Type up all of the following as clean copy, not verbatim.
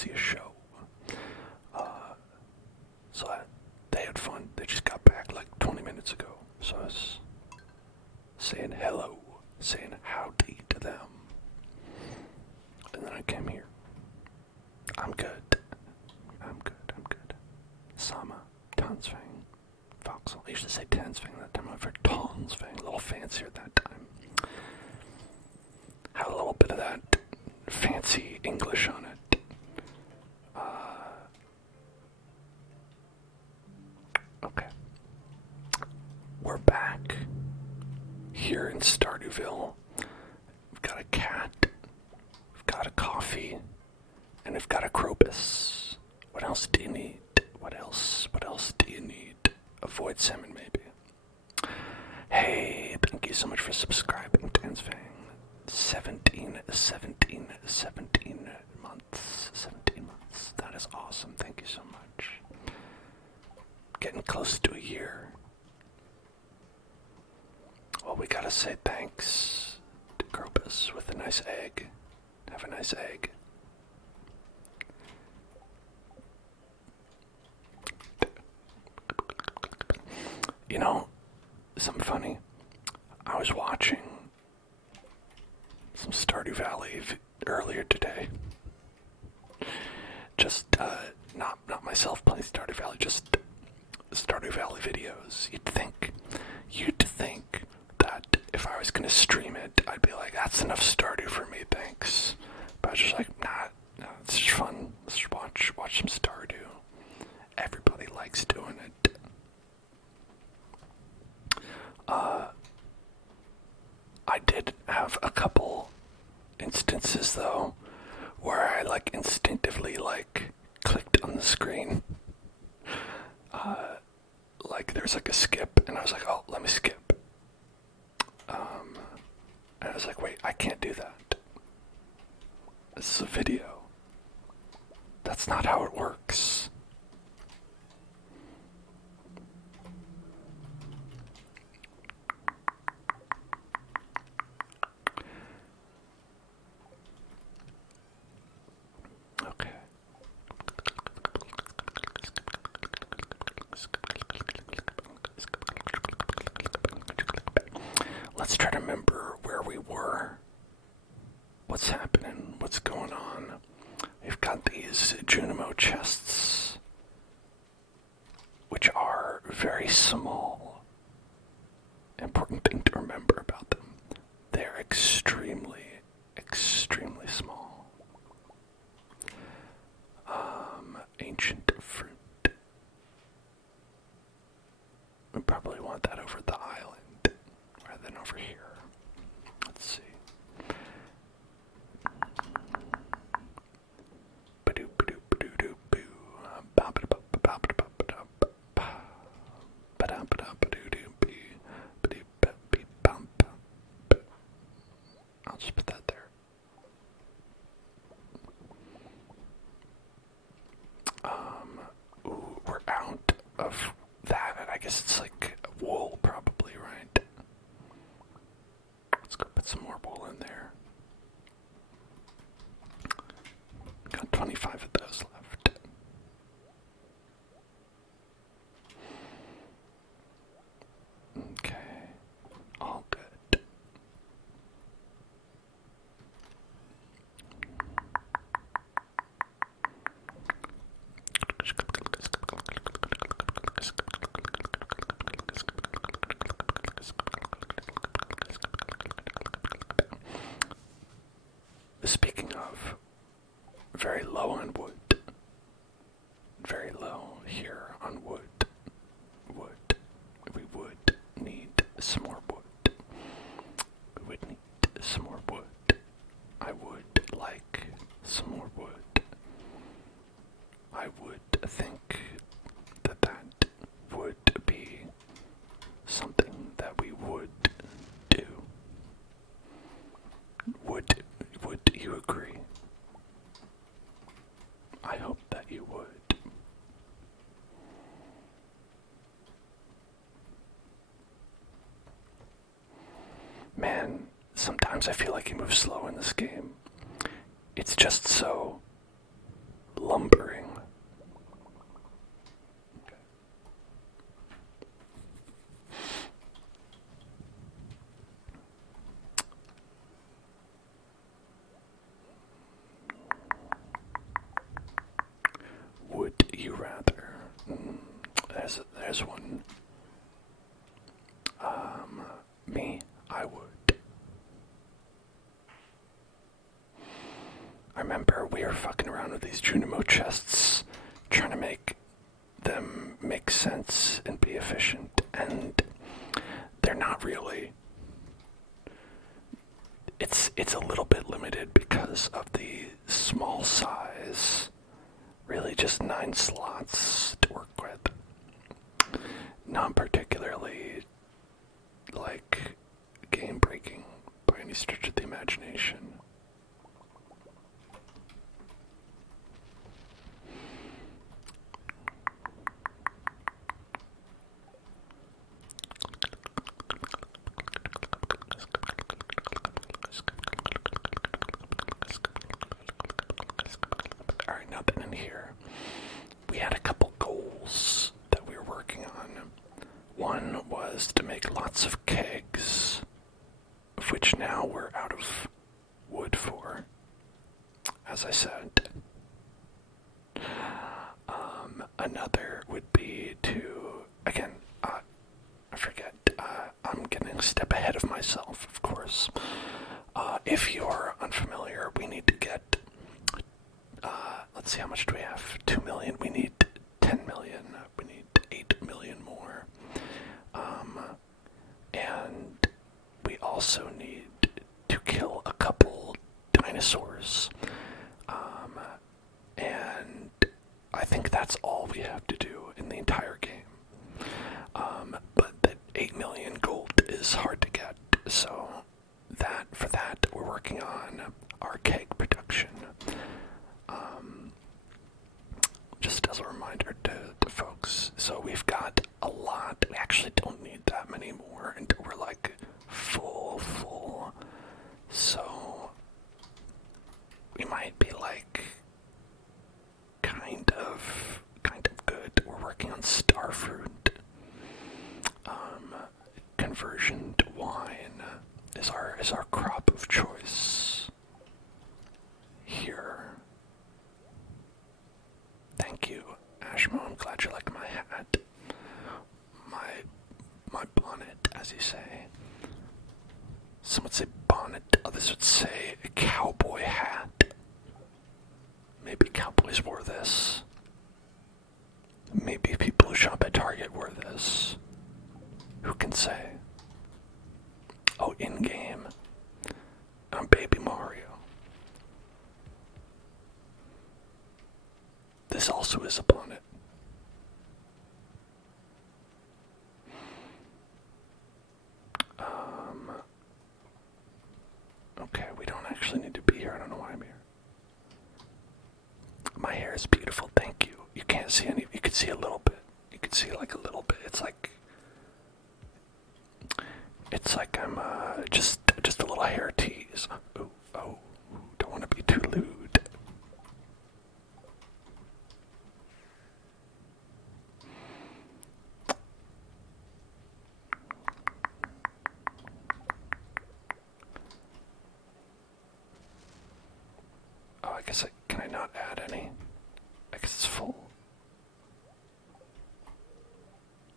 see a show. So they had fun. They just got back like 20 minutes ago. So I was saying hello, saying howdy to them. And then I came here. I'm good. I'm good. Sama, Tonsfang, Foxhole. I used to say Tansfang that time. I've heard Tonsfang, a little fancier that time. Had a little bit of that fancy English on it. Okay. We're back here in Stardewville. We've got a cat, we've got a coffee, and we've got a Krobus. What else do you need? What else do you need? Avoid salmon, maybe. Hey, thank you so much for subscribing, Tansfang. 17 months. 17 months. That is awesome. Thank you so much. Getting close to a year. Well, we gotta say thanks to Krobus with a nice egg. Have a nice egg. You know, something funny. I was watching some Stardew Valley earlier today. Just, not myself playing Stardew Valley, just Stardew Valley videos. You'd think that if I was gonna stream it, I'd be like, that's enough Stardew for me, thanks. But I was just like, nah, it's just fun. Let's just watch some Stardew. Everybody likes doing it. I did have a couple instances though where I instinctively clicked on the screen. There's a skip and I was like, oh, let me skip. And I was like, wait, I can't do that. This is a video. That's not how it works. Okay. Let's try to remember where we were. What's happening? What's going on? We've got these Junimo chests, which are very small. Important thing to remember about them. They're extremely small. Ancient fruit. We probably want that over the island rather than over here. Let's see. I'll just put that there. Ooh, we're out of that, and I guess it's like wool, probably, right? Let's go put some more wool in there. Got 25 of those left. Okay, all good. Speaking of, very low on wood. Very low here on wood. We would need some more wood. We would need some more wood. I would like some more wood. I would think that would be something that we would do. Would you agree? I hope that you would. Man, sometimes I feel like he moves slow in this game. It's just so lumbering. Okay. Would you rather? There's one. Me, I would. I remember we were fucking around with these Junimo chests, trying to make them make sense and be efficient, and they're not really. It's a little bit limited because of the small size. Really just 9 slots to work with. Not particularly, like, game breaking by any stretch of the imagination. Alright, now that in here, we had a couple goals that we were working on. One was to make lots of kegs, of which now we're out of wood for, as I said. Another would be to, again, I forget, I'm getting a step ahead of myself, of course. If you're unfamiliar, we need to get, let's see, how much do we have? 2 million, we need 10 million, we need 8 million more. And we also need to kill a couple dinosaurs. And I think that's all we have to do in the entire game. But that 8 million gold is hard to get, so for that we're working on our keg production. Just as a reminder to folks, so we've got a lot. We actually don't need that many more until we're like full. So we might be like kind of good. We're working on starfruit. Conversion to wine is our crop of choice here. Thank you, Ashmo. I'm glad you like my hat. My bonnet, as you say. Some would say bonnet, others would say a cowboy hat. Maybe cowboys wore this. Maybe people who shop at Target wore this. Who can say? Oh, in-game. I'm Baby Mario. This also is a bonnet. Okay, we don't actually need to be here. I don't know why I'm here. My hair is beautiful, thank you. You can't see any, you can see a little bit. You can see like a little bit. It's like I'm just a little hair tease. Oh, don't want to be too lewd. Oh, I guess can I not add any? I guess it's full.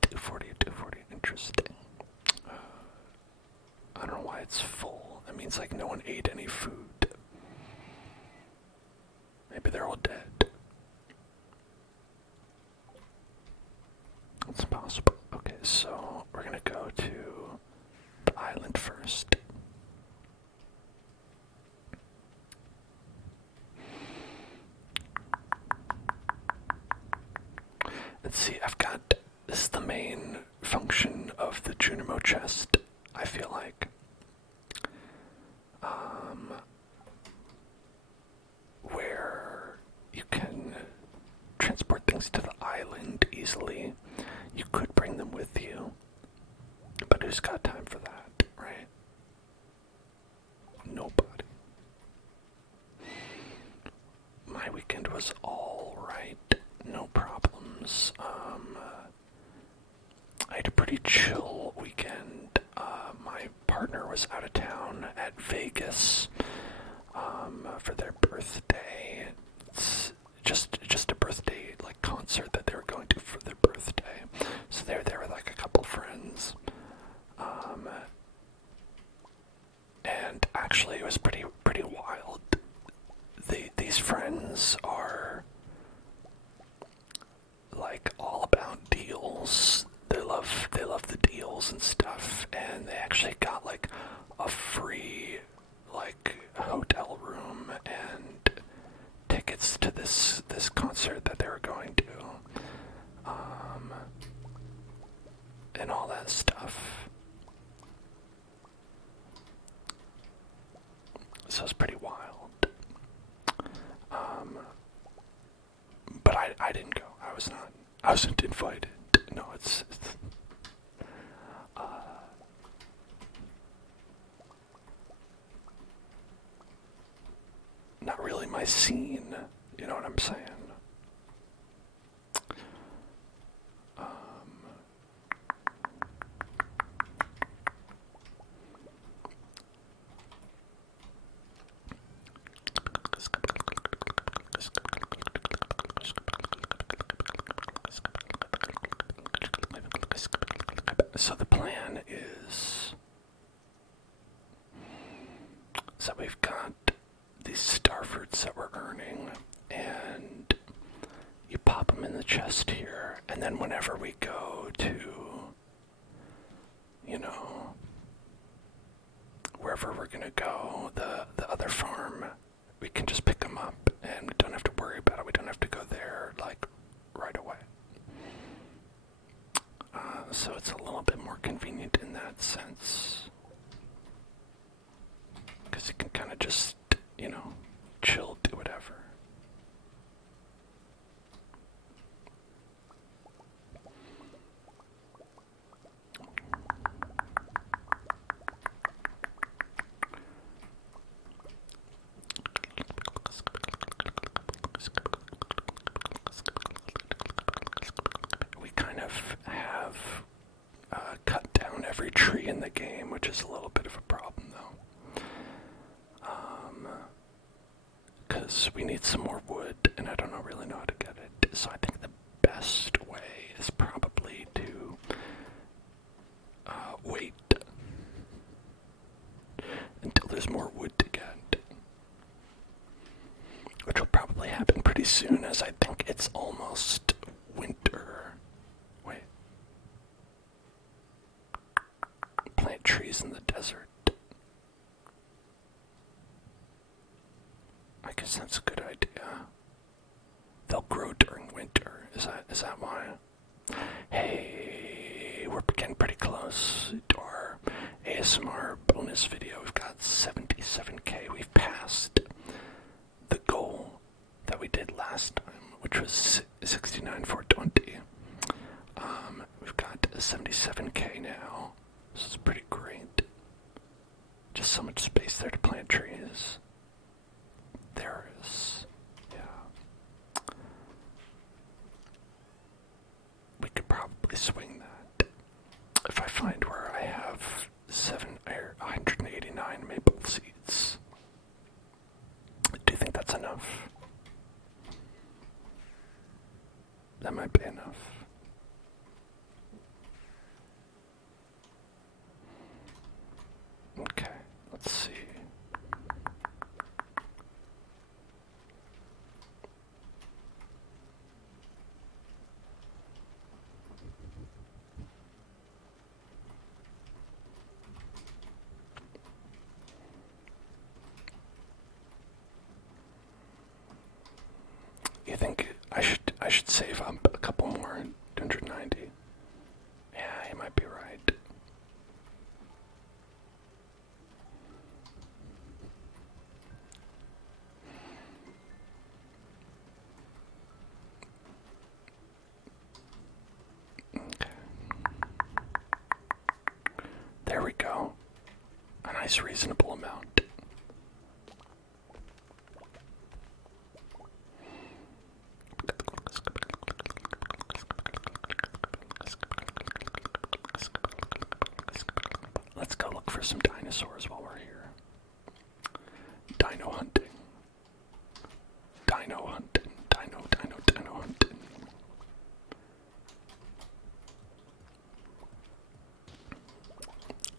240, interesting. I don't know why it's full. That means like no one ate any food. Maybe they're all dead. It's possible. Okay, so we're gonna go to the island first. Let's see, this is the main function of the Junimo chest, I feel like. Where you can transport things to the island easily. You could bring them with you, but who's got time for that, right? Nobody. My weekend was all right. No problems. I had a pretty chill weekend. My partner was out of town at Vegas for their birthday. It's just a birthday like concert that they were going to for their birthday. So they were there with like a couple friends. And actually it was pretty wild. These friends are like all about deals. They love the deals and stuff, and they actually got like a free like hotel room and tickets to this concert that they were going to, and all that stuff. So it's pretty wild. But I didn't go. I wasn't invited. No, it's not really my scene. You know what I'm saying? So the plan is, so we've got these star fruits that we're earning, and you pop them in the chest here, and then whenever we go to, you know, wherever we're gonna go, the other farm, we can just pick them up, and we don't have to worry about it. We don't have to go there, like, right away. So it's a little bit more convenient in that sense. Because you can kind of just, you know, chill, do whatever. We kind of have cut down every tree in the game, which is a little bit of a problem, though. Because we need some more wood, and I don't really know how to get it. So I think the best way is probably to wait until there's more wood to get. Which will probably happen pretty soon, as I think it's almost winter. Wait. Plant trees in the desert. I guess that's a good idea. They'll grow during winter. Is that why? Hey, we're getting pretty close to our ASMR bonus video. We've got 77k. We've passed the goal that we did last time, which was 69,420. We've got 77k now. This is pretty great. Just so much space there to plant trees. There is, yeah. We could probably swing that. If I find where I have 189 maple seeds. Do you think that's enough? That might be enough. Okay, let's see. You think I should save up a couple more? 290. Yeah, you might be right. Okay. There we go. A nice reasonable amount. dinosaurs while we're here. Dino hunting. Dino hunting. Dino hunting.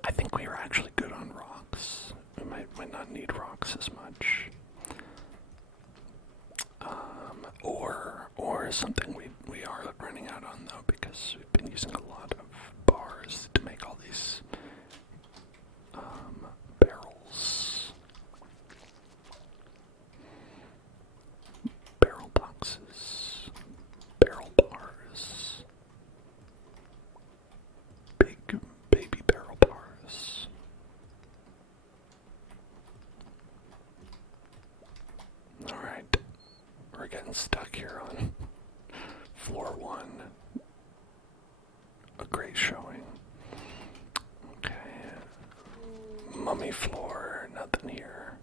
I think we are actually good on rocks. We might not need rocks as much. Or something we are running out on though, because we've been using a lot of bars to make all these barrels. Barrel boxes. Barrel bars. Big baby barrel bars. Alright. We're getting stuck here on floor 1. A great showing. Okay. Mummy floor, nothing here.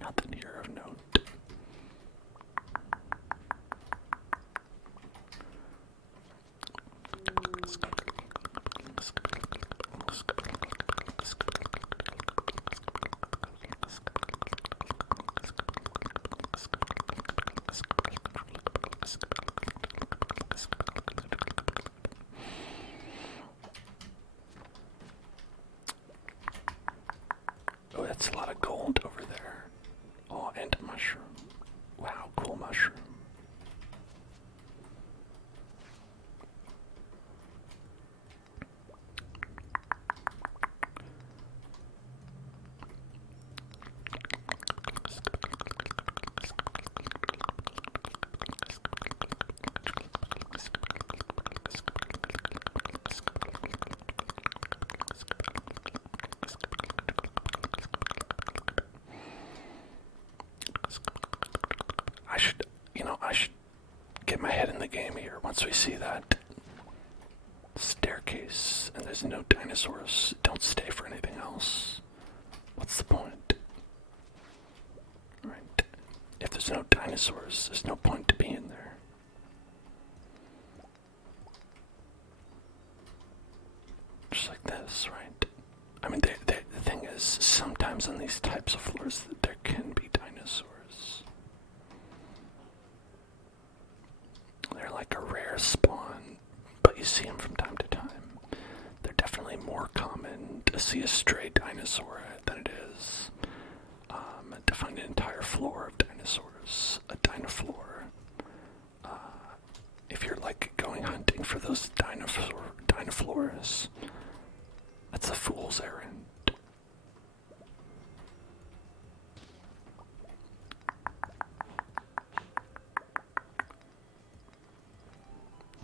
Nothing here of note. Oh, that's a lot of gold over there. Oh, and a mushroom. Wow, cool mushroom. I should get my head in the game here. Once we see that staircase and there's no dinosaurs, don't stay for anything else. What's the point? Right. If there's no dinosaurs, there's no point to being there. Just like this, right? I mean, the thing is, sometimes on these types of floors, there can be dinosaurs. They're like a rare spawn, but you see them from time to time. They're definitely more common to see a stray dinosaur than it is to find an entire floor of dinosaurs, a dinofloor. If you're like going hunting for those dinoflores, that's a fool's errand.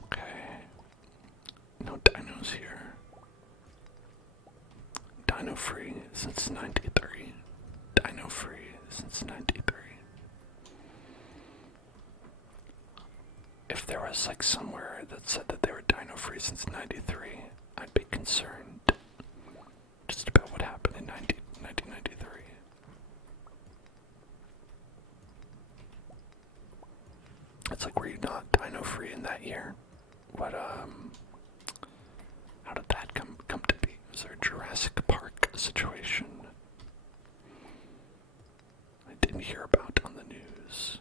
Okay. No dinos here. Dino free since 93. Dino free since 93. If there was like somewhere that said that they were dino free since 93, I'd be concerned just about what happened in 1993. It's like, were you not dino free in that year? What, how did that come to be? Was there a Jurassic Park situation I didn't hear about on the news?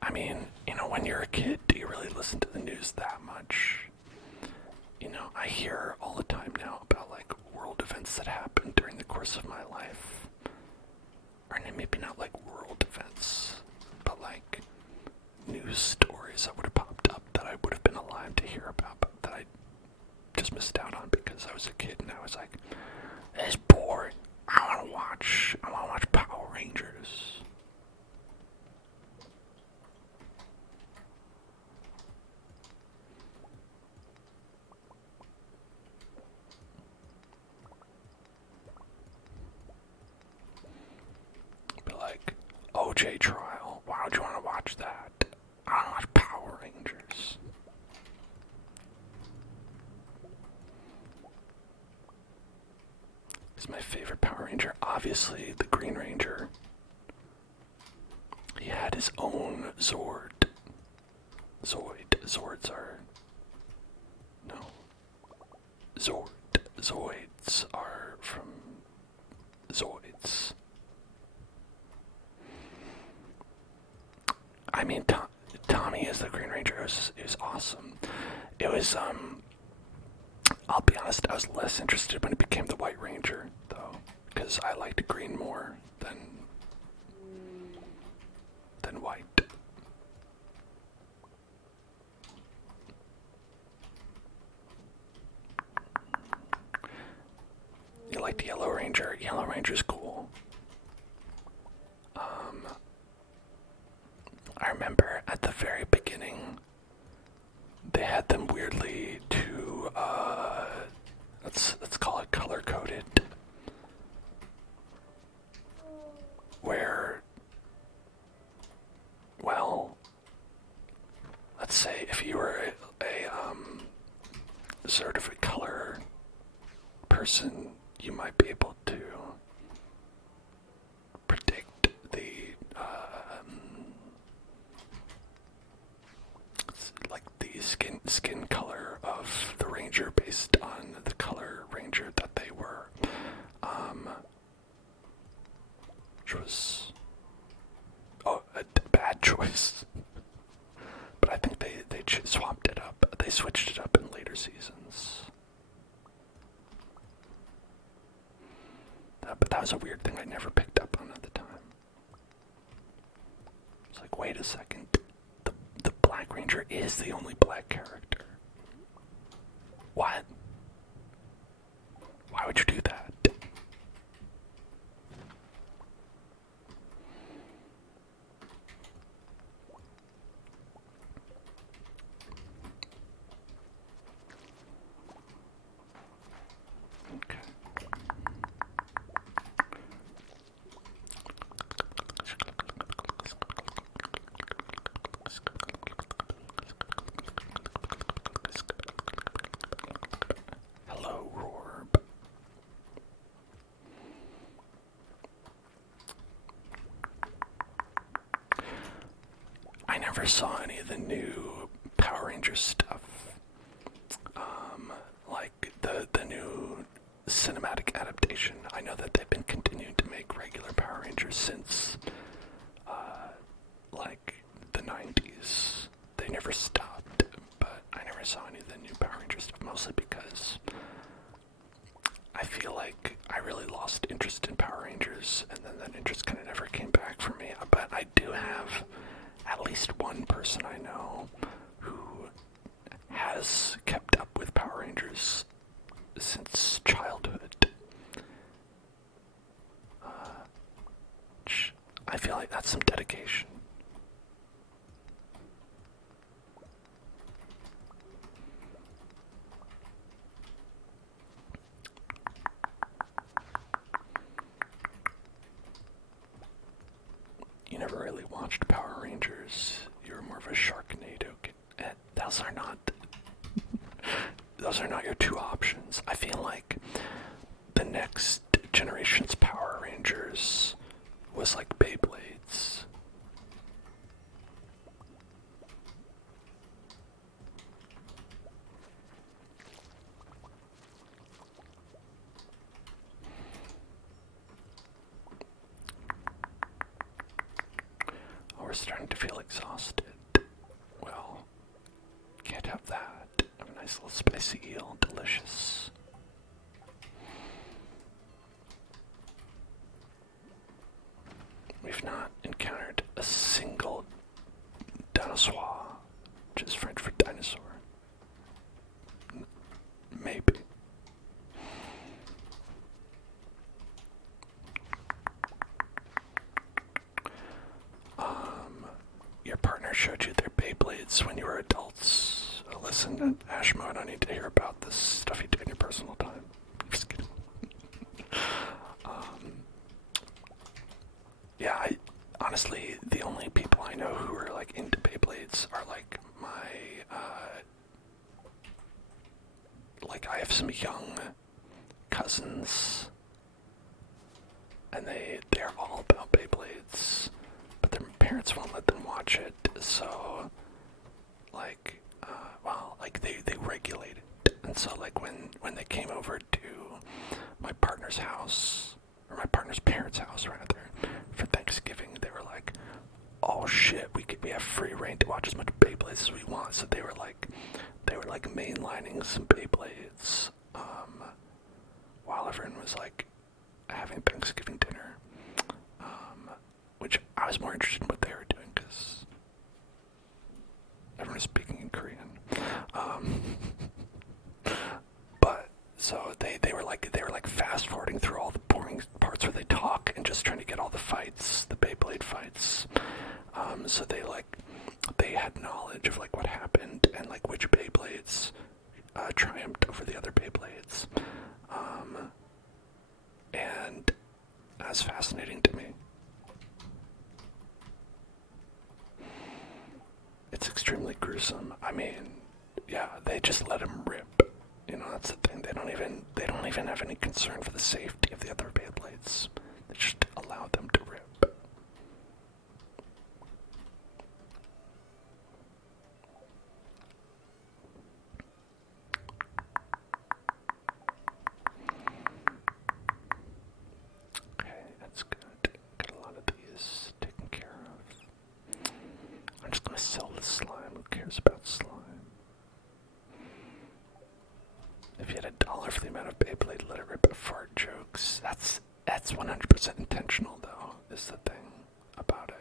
I mean, when you're a kid, do you really listen to the news that much? I hear all the time now about like world events that happened during the course of my life. Or maybe not like world events, but like news stories that would have popped up that I would have been alive to hear about, but that I just missed out on because I was a kid and I was like, it's boring. I want to watch Power Rangers. But like, OJ trial, why would you want to watch that? I want to watch Power Rangers. He's my favorite Power Ranger. Obviously, the Green Ranger. He had his own Zord. Zords are Zord. Zoids are from Zoids. I mean, Tommy as the Green Ranger it was awesome. It was, I'll be honest, I was less interested when it became the White Ranger, though, because I liked green more than white. You liked Yellow Ranger? Yellow Ranger's cool. I remember at the very beginning, they had them weirdly to, let's call it color-coded, where, well, let's say if you were a sort of a color person, you might be able to predict the like the skin color of the ranger based on the color ranger that they were, which was a bad choice. But I think they swapped it up. They switched it up in later seasons. But that was a weird thing I never picked up on at the time. It's like, wait a second. The Black Ranger is the only black character. What? Why would you do that? Okay. Hello, Rorb. I never saw any of the new Power Rangers stuff. Like the new cinematic adaptation. I know that they've been continuing to make regular Power Rangers since, like, the 90s. They never stopped, but I never saw any of the new Power Rangers stuff, mostly because I feel like I really lost interest in Power Rangers, and then that interest kind of never came back for me. But I do have at least one person I know who has kept up with Power Rangers since childhood. I feel like that's some dedication. You never really watched Power Rangers. You were more of a Sharknado kid. Those are not your two options. I feel like the next generation's Power Rangers was like Beyblades. Oh, we're starting to feel exhausted. Well, can't have that. Have a nice little spicy eel. Delicious. We've not encountered a single dinosaur, which is French for dinosaur. Maybe. Your partner showed you their Beyblades when you were adults. Listen, Ashmo, I don't need to hear about this stuff you do in your personal time. Just kidding. Yeah, honestly, the only people I know who are like into Beyblades are like like I have some young cousins, and they're all about Beyblades, but their parents won't let them watch it. So, like, well, like they regulate it, and And so like when they came over to my partner's house, or my partner's parents' house rather, for Thanksgiving, they were like, oh shit, we have free reign to watch as much Beyblades as we want. So they were like mainlining some Beyblades, while everyone was like having Thanksgiving dinner, which I was more interested in what they were doing because everyone was speaking in Korean. But so they were like fast forwarding through all the boring parts where they talk and just trying to get all the fights, the Beyblade fights. So they had knowledge of like what happened and like which Beyblades triumphed over the other Beyblades. And that's fascinating to me. It's extremely gruesome. I mean, yeah, they just let him rip. You know, that's the thing. They don't even have any concern for the safety of the other Beyblades. They just allow them to rip. Okay, that's good. Got a lot of these taken care of. I'm just gonna sell the slime. Who cares about slime? If you had $1 for the amount of Beyblade, let it rip at fart jokes. That's 100% intentional, though, is the thing about it.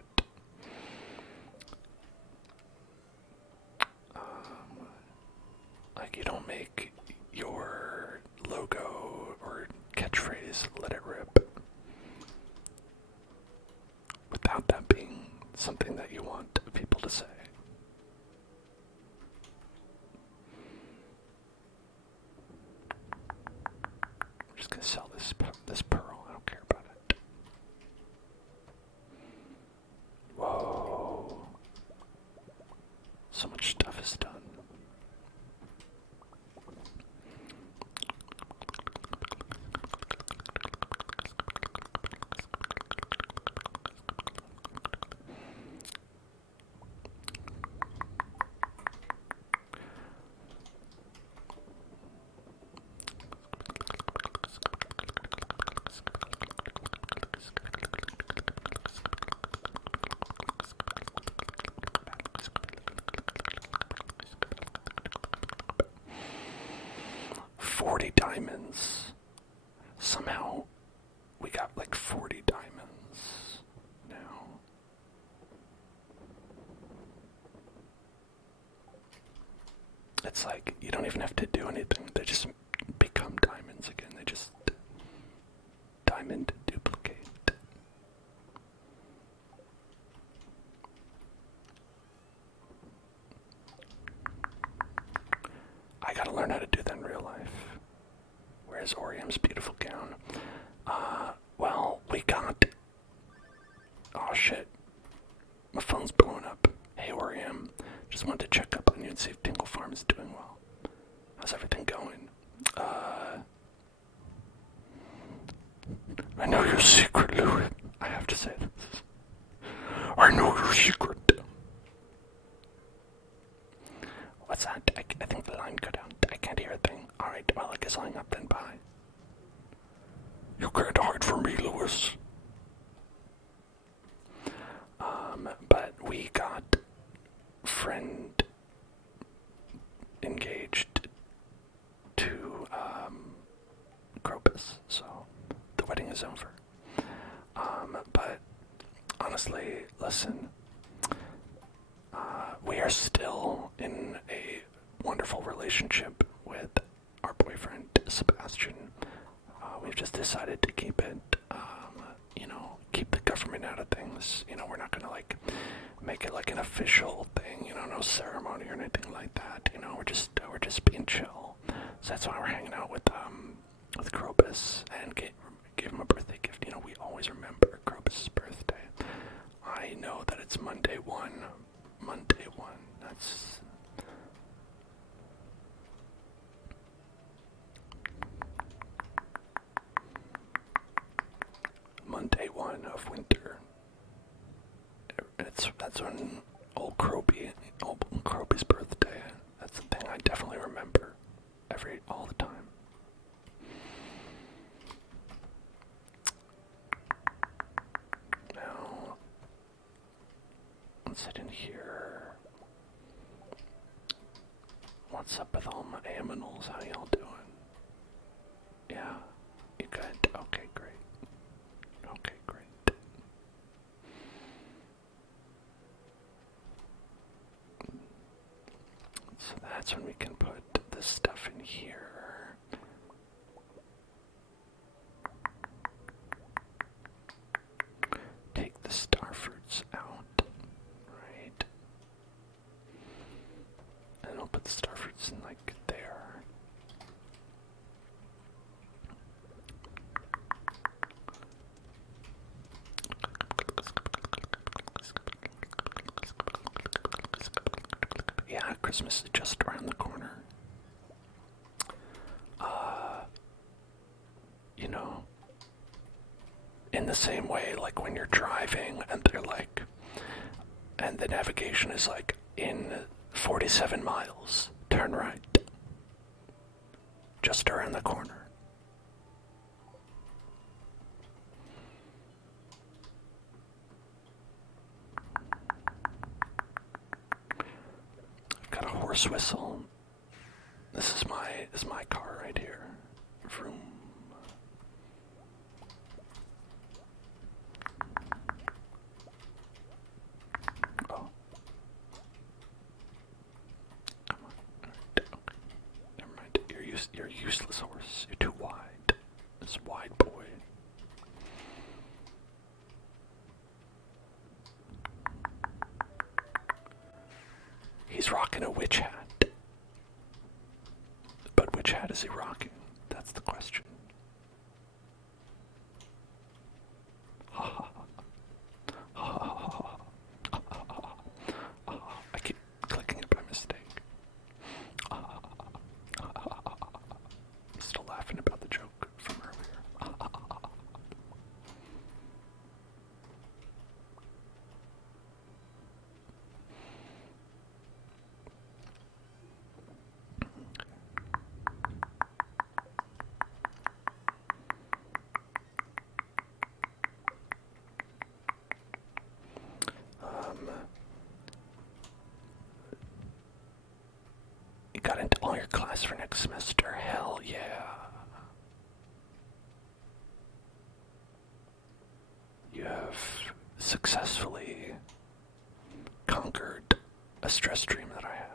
Like, you don't make your logo or catchphrase let it rip without that being something that you want people to say. I'm just gonna sell this pearl. I don't care about it. Whoa. So much stuff is done. Diamonds. Somehow we got like 40 diamonds now. It's like you don't even have to do anything. They just become diamonds again. They just diamond duplicate. I gotta learn how to do that in real life. Where's Orium's beautiful gown? Well, we got... Oh shit. My phone's blowing up. Hey Orium, just wanted to check up on you and see if Tingle Farm is doing well. How's everything going? I know your secret, Louis. I have to say this. I know your secret. What's that? I think the line cut out. I can't hear a thing. Alright, well, I guess I'll hang up then. Bye. You can't hide from me, Louis. But we got friend engaged to Crocus, so the wedding is over. But honestly, listen, we are still in a wonderful relationship with our boyfriend, Sebastian. We've just decided to keep it, keep the government out of things. We're not gonna like make it like an official thing, no ceremony or anything like that. We're just being chill. So that's why we're hanging out with Krobus and give him a birthday gift. We always remember Krobus' birthday. I know that it's Monday 1. That's Monday 1 of winter. That's when old Kroby's birthday. That's the thing I definitely remember all the time. Now, let's head in here. What's up with all my aminals? How y'all doing? Yeah, you good? Okay, great. Okay, great. So that's when we can put this stuff in here. Take the star fruits out, right? And I'll put the star fruits in like there. Yeah, Christmas is just around the corner. You know, in the same way, like when you're driving and they're like, and the navigation is like, in 47 miles, turn right. Just around the corner. I've got a horse whistle. This is my car right here. Vroom. Oh. Come on. Alright, okay. Never mind. You're a useless horse. You're too wide. This wide boy. He's rocking a witch hat. But which hat is he rocking? That's the question. I keep clicking it by mistake. I'm still laughing about the joke from earlier. You got into all your class for next semester. Hell yeah. You have successfully conquered a stress dream that I have.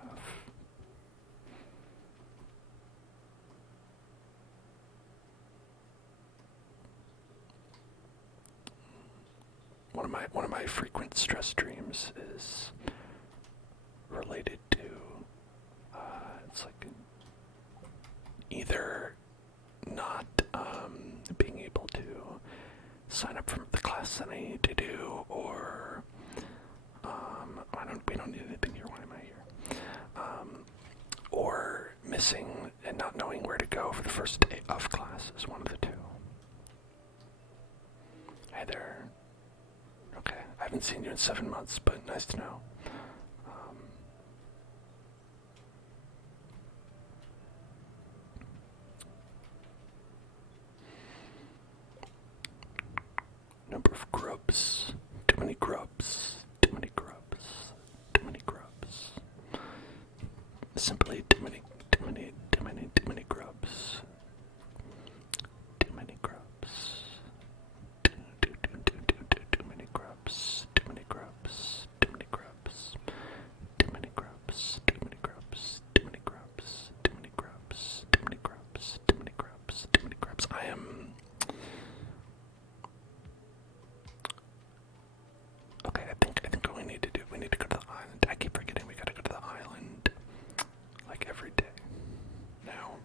One of my frequent stress dreams is related to it's like either not being able to sign up for the class that I need to do, or we don't need anything here. Why am I here? Or missing and not knowing where to go for the first day of class is one of the two. Hey there. Okay, I haven't seen you in 7 months, but nice to know. Number of grubs. Too many grubs. Too many grubs. Too many grubs. Simply too many grubs. Too many grubs. Too many grubs. Too many grubs. Too many grubs. Too many grubs. Too many grubs. Too many grubs. Too many grubs. Too many grubs. Too many grubs. Too many grubs. Too many grubs. I am. Okay, I think what we need to do, we need to go to the island. I keep forgetting we gotta go to the island, like, every day. Now,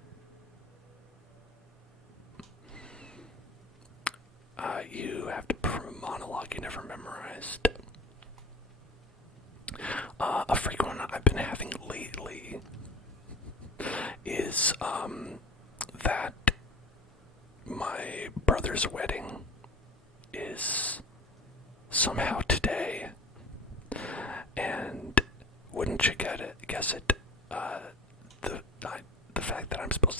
you have to prove a monologue you never memorized. A frequent one I've been having lately is, that my brother's wedding is somehow today, and wouldn't you guess it, the fact that I'm supposed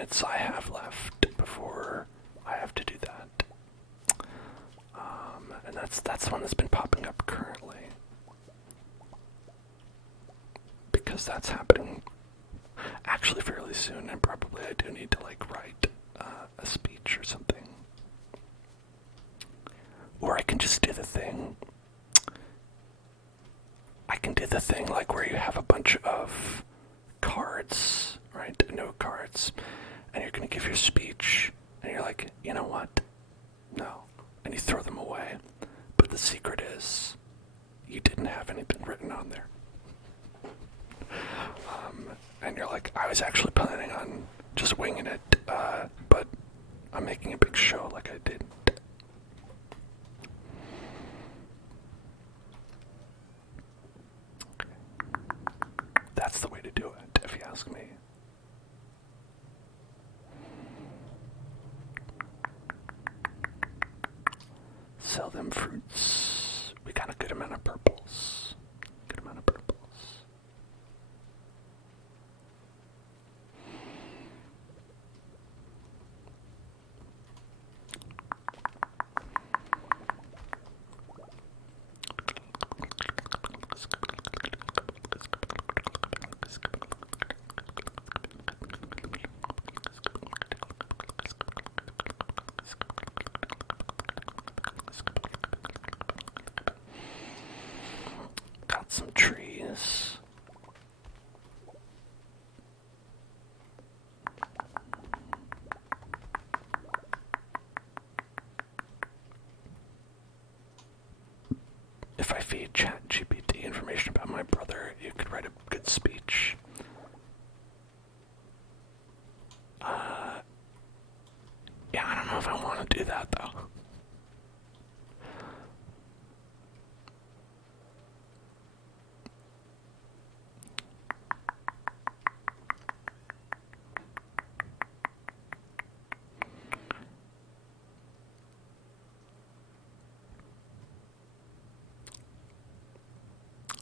minutes I have left before I have to do that. And that's the one that's been popping up currently. Because that's happening actually fairly soon, and probably I do need to like write a speech or something. Or I can just do the thing. I can do the thing like where you have a bunch of cards, right? Note cards. And you're going to give your speech. And you're like, you know what? No. And you throw them away. But the secret is, you didn't have anything written on there. And you're like, I was actually planning on just winging it, but I'm making a big show like I didn't. That's the way to do it, if you ask me. Sell them fruits. We got a good amount of purples. Good amount of purples. Got some trees. If I feed ChatGPT information about my brother, you could write a good speech. Yeah, I don't know if I want to do that though.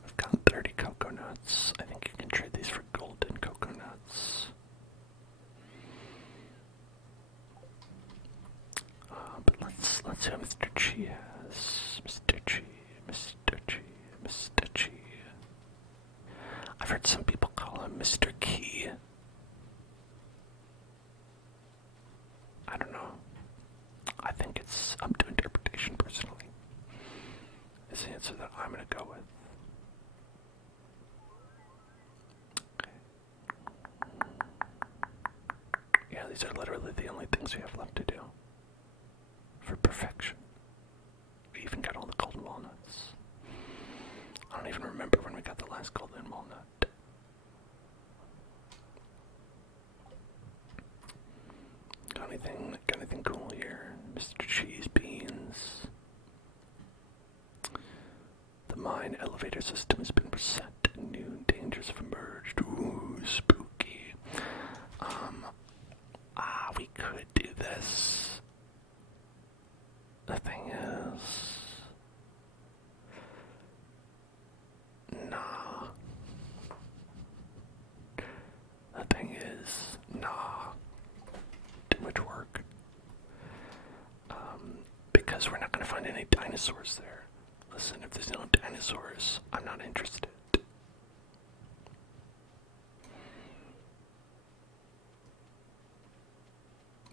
I've got 30 coconuts. I think you can trade these for golden coconuts. But let's see what Mr. Chi has. Mr. Chi, Mr. Chi, Mr. Chi. I've heard some people call him Mr. Key. I don't know. I think it's up to interpretation personally. Is the answer that I'm going to go with. Okay. Yeah, these are literally the only things we have left to do. For perfection. We even got all the golden walnuts. I don't even remember when we got the last golden walnut. Got anything cool here? Mr. Cheese Beans. The mine elevator system has been reset and new dangers have emerged. Ooh, spooky. We could do this. The thing is... Nah. The thing is... Nah. Too much work. Because we're not going to find any dinosaurs there. Listen, if there's no dinosaurs, I'm not interested.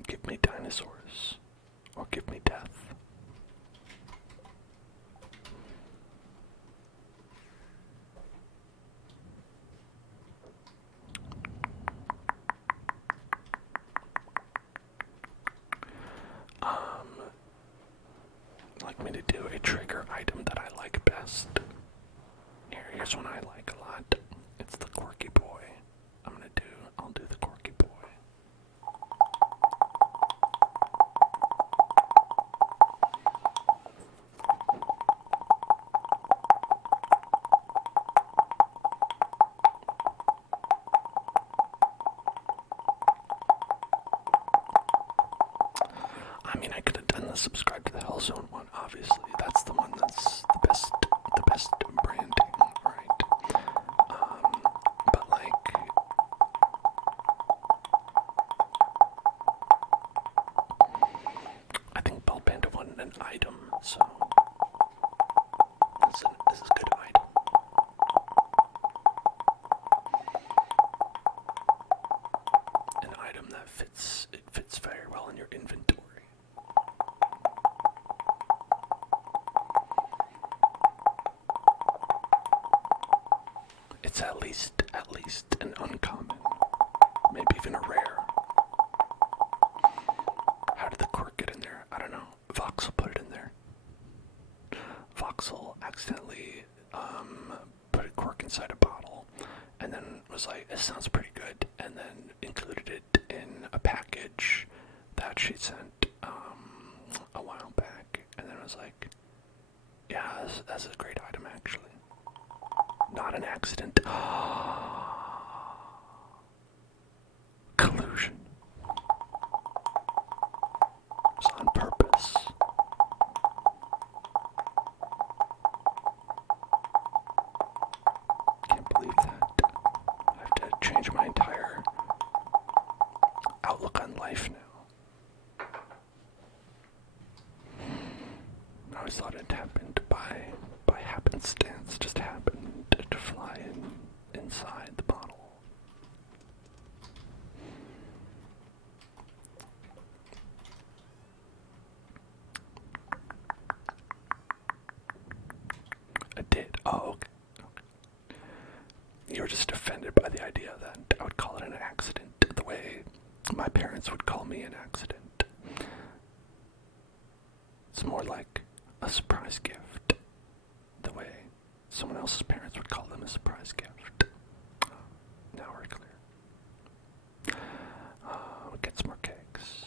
Give me dinosaurs. Or give me death. Like me to do a trigger item that I like best. Here's one I like a lot. It's the Quirky Boy. I'll do the Quirky Boy. I mean, I could have done the subscribe to the Hellzone one, obviously. That's the one that's the best branding, right? But like, at least an uncommon, maybe even a rare. How did the cork get in there? I don't know. Voxel put it in there. Voxel accidentally put a cork inside a bottle, and then was like, "It sounds pretty good," and then included it in a package that she sent a while back, and then was like, "Yeah, that's a great item, actually. Not an accident." Collusion. It was on purpose. Can't believe that. I have to change my entire outlook on life now. I always thought it happened by happenstance, just happened to fly inside the bottle. I did. Oh, okay. You were just offended by the idea that I would call it an accident, the way my parents would call me an accident. It's more like a surprise gift, the way someone else's parents would call them a surprise gift. Now we're clear. We'll get some more cakes.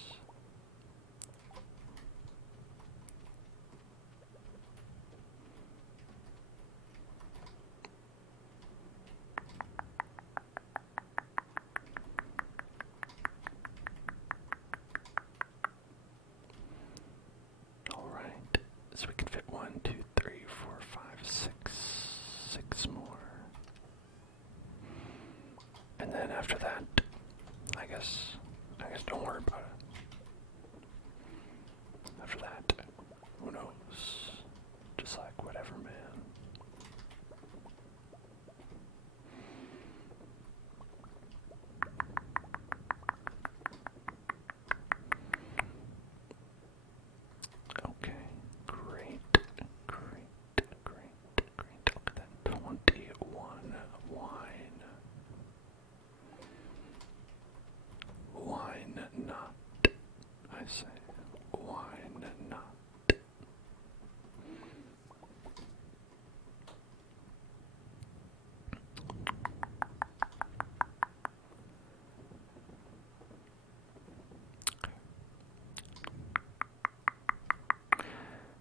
Alright, so we can fit 1, 2, 3, 4, 5, 6 more. And then after that, I guess don't worry about it. After that, who knows? Just like whatever, man. Okay, great. Look at that, 21 wine. Wine not, I say. Wine not.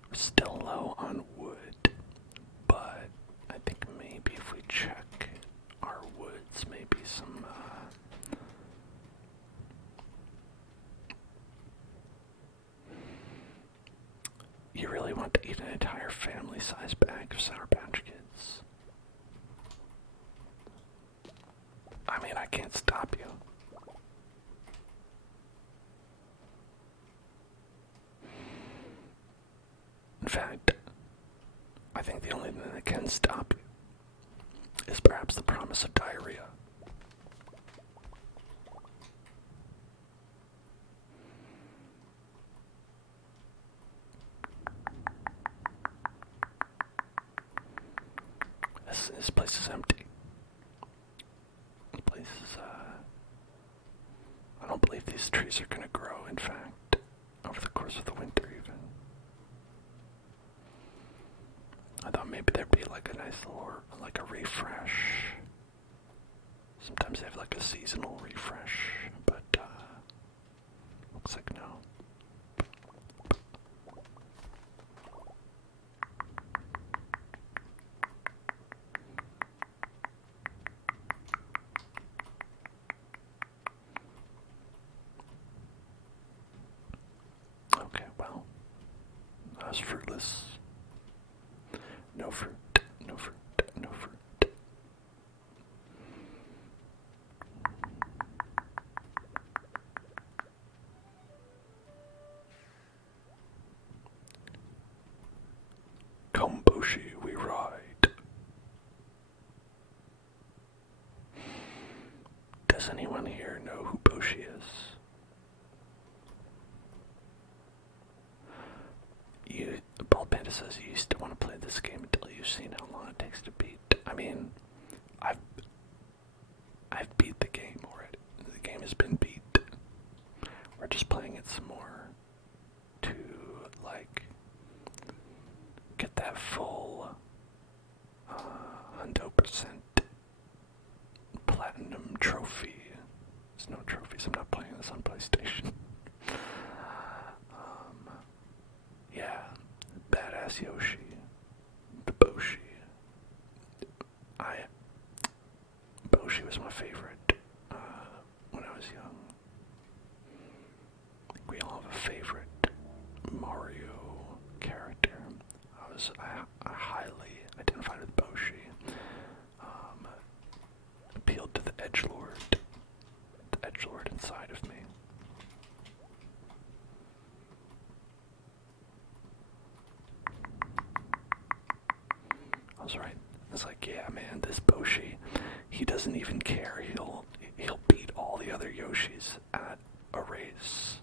We're still low on wood, but I think maybe if we check our woods, maybe some you really want to eat an entire family-sized bag of Sour Patch Kids? I mean, I can't stop you. In fact, I think the only thing that can stop you is perhaps the promise of diarrhea. This place is empty. This place is, I don't believe these trees are gonna grow, in fact, over the course of the winter even. I thought maybe there'd be like a nice little, like a refresh. Sometimes they have like a seasonal refresh, but, looks like no. Okay, well, that was fruitless. No fruit, no fruit, no fruit. Komboshi, we ride. Does anyone here know who Boshi is? Bald Panda says you used to want to play this game until you've seen how long it takes to beat. I mean, has been beat. We're just playing it some more to, like, get that full 100% platinum trophy. There's no trophies, I'm not playing this on PlayStation. Yeah, badass Yoshi, Boshi. Boshi was my favorite when I was young. I think we all have a favorite Mario character. I highly identified with Boshi. Appealed to the edgelord inside of me. I was right. It's like, yeah, man, this Boshi, he doesn't even care. He'll beat all the other Yoshis at a race.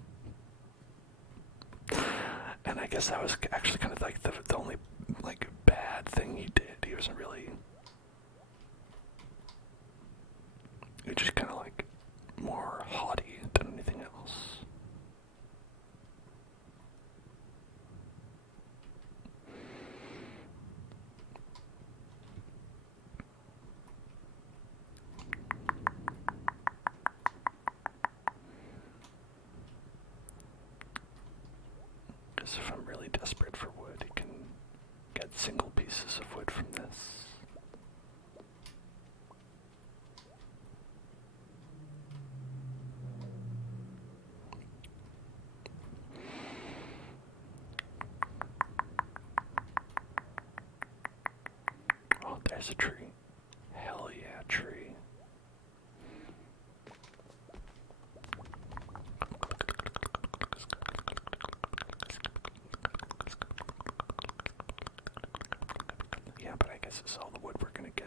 And I guess that was actually kind of like the only like bad thing he did. He wasn't really. He was just kind of like more haughty than anything else. Because if I'm really desperate for wood, you can get single pieces of wood from this. Oh, there's a tree. Hell yeah, tree. Yeah, but I guess this is all the wood we're gonna get.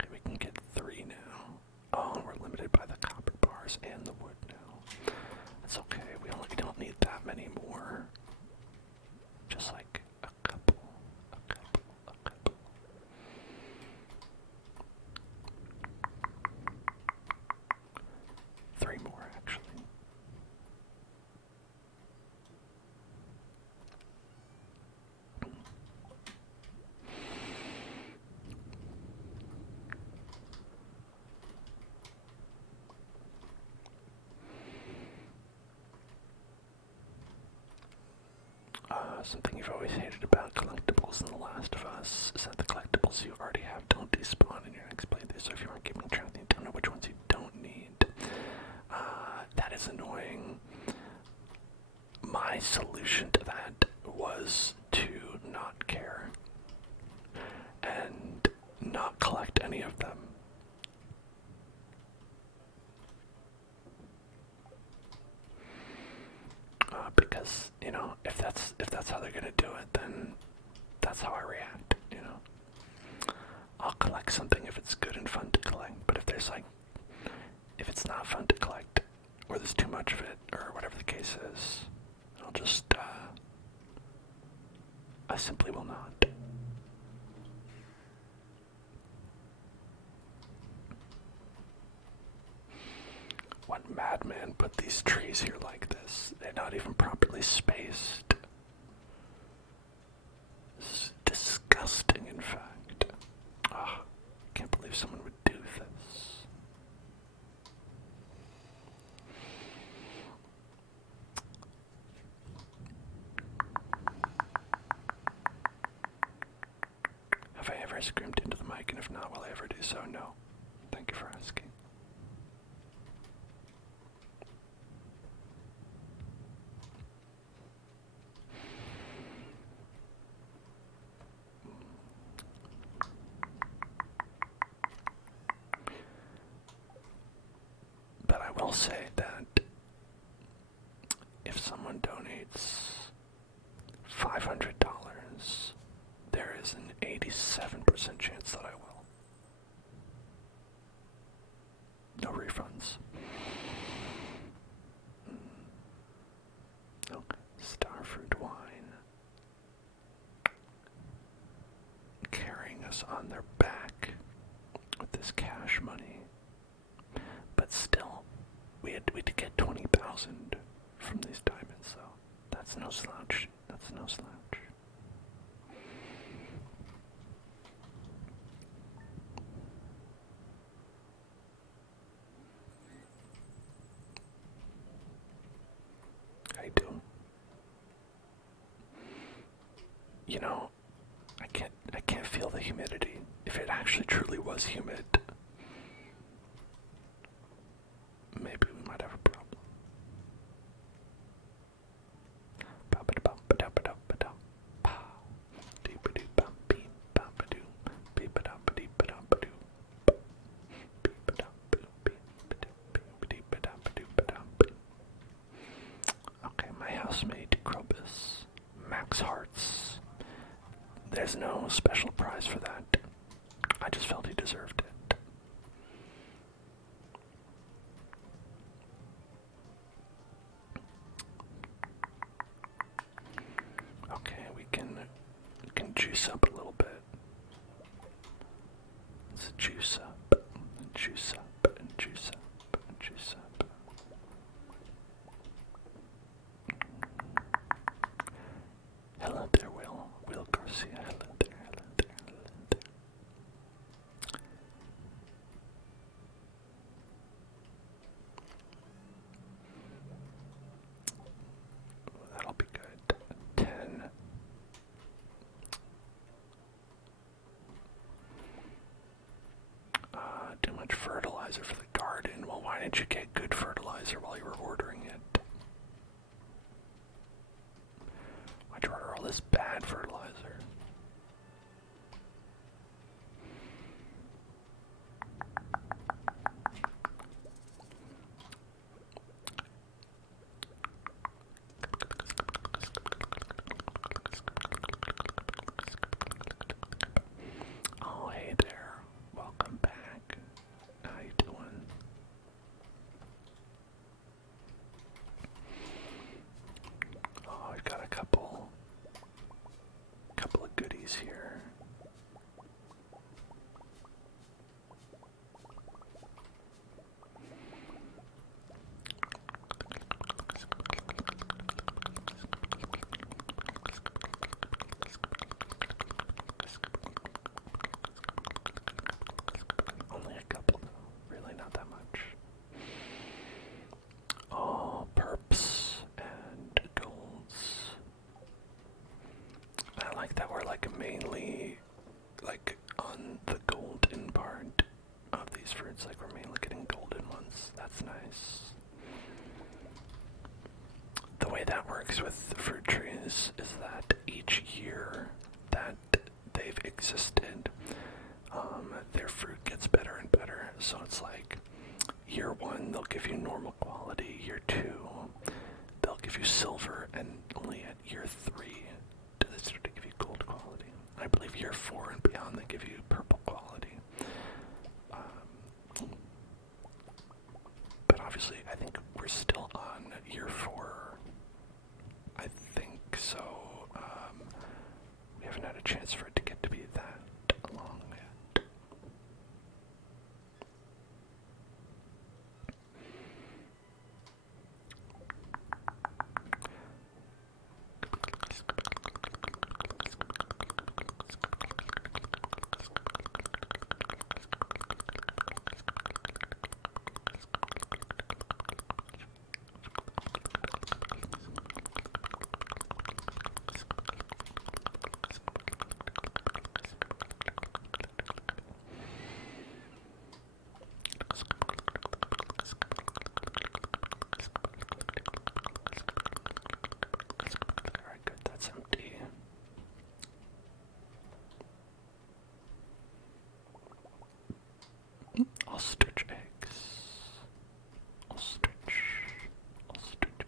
Okay, we can get 3 now. Oh, we're limited by the copper bars and the wood now. That's okay. We don't need that many more. Just like a couple. 3 more, actually. Something you've always hated about collectibles in The Last of Us is that the collectibles you already have don't despawn in your next playthrough. So if you aren't keeping track, you don't know which ones you don't need. That is annoying. My solution to that was to not care and not collect any of them. Because, you know, if that's how they're gonna do it, then that's how I react, you know. I'll collect something if it's good and fun to collect, but if it's not fun to collect, or there's too much of it, or whatever the case is, I'll just, I simply will not. What madman put these trees here like this? They're not even properly spaced. This is disgusting, in fact. I can't believe someone would do this. Have I ever screamed into the mic, and if not, will I ever do so? No. Thank you for asking. But I will say that if someone donates $500. There is an 87% chance that I will. No refunds. Okay. Starfruit wine. Carrying us on their back with this cash money. But still, we had to get 20,000 from these diamonds, so that's no slouch. That's no slouch. How you doing? You know, I can't feel the humidity. If it actually truly was humid, maybe we might have a problem. Okay, my housemate Krobus, max hearts. There's no special prize for that. I just felt he deserved it. Okay, we can juice up a little bit. Let's juice up, juice up, and juice up, and juice up. Hello there, Will Garcia. Hello there, hello there, hello there. That'll be good. 10. Too much fertilizer for the garden. Well, why didn't you get good fertilizer while you were ordering it? Why'd you order all this bad fertilizer? Oh, hey there. Welcome back. How you doing? Oh, we've got a couple of goodies here. Only a couple though, really not that much. Oh, perps and golds. I like that we're like mainly like on the golden part of these fruits, like we're mainly getting golden ones. That's nice. The way that works with fruit trees is that each year that they've existed, their fruit gets better and better. So it's like year 1 they'll give you normal quality, year 2 they'll give you silver, and only at year 3 do they start to give you gold quality. I believe year 4 and beyond they give you purple quality. But obviously I think we're still on year 4. I think so. We haven't had a chance for it to get to be that long yet. Alright, good, that's empty. Ostrich eggs. Ostrich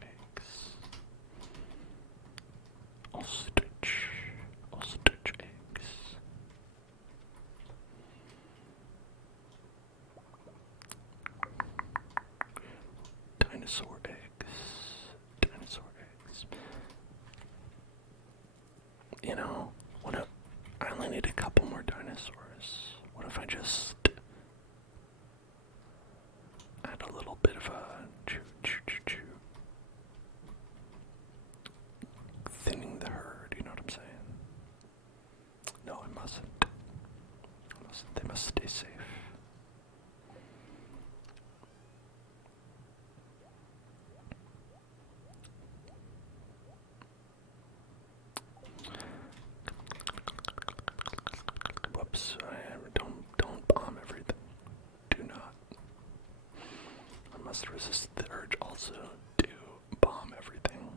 eggs. Ostrich Oops, don't bomb everything. Do not. I must resist the urge also to bomb everything.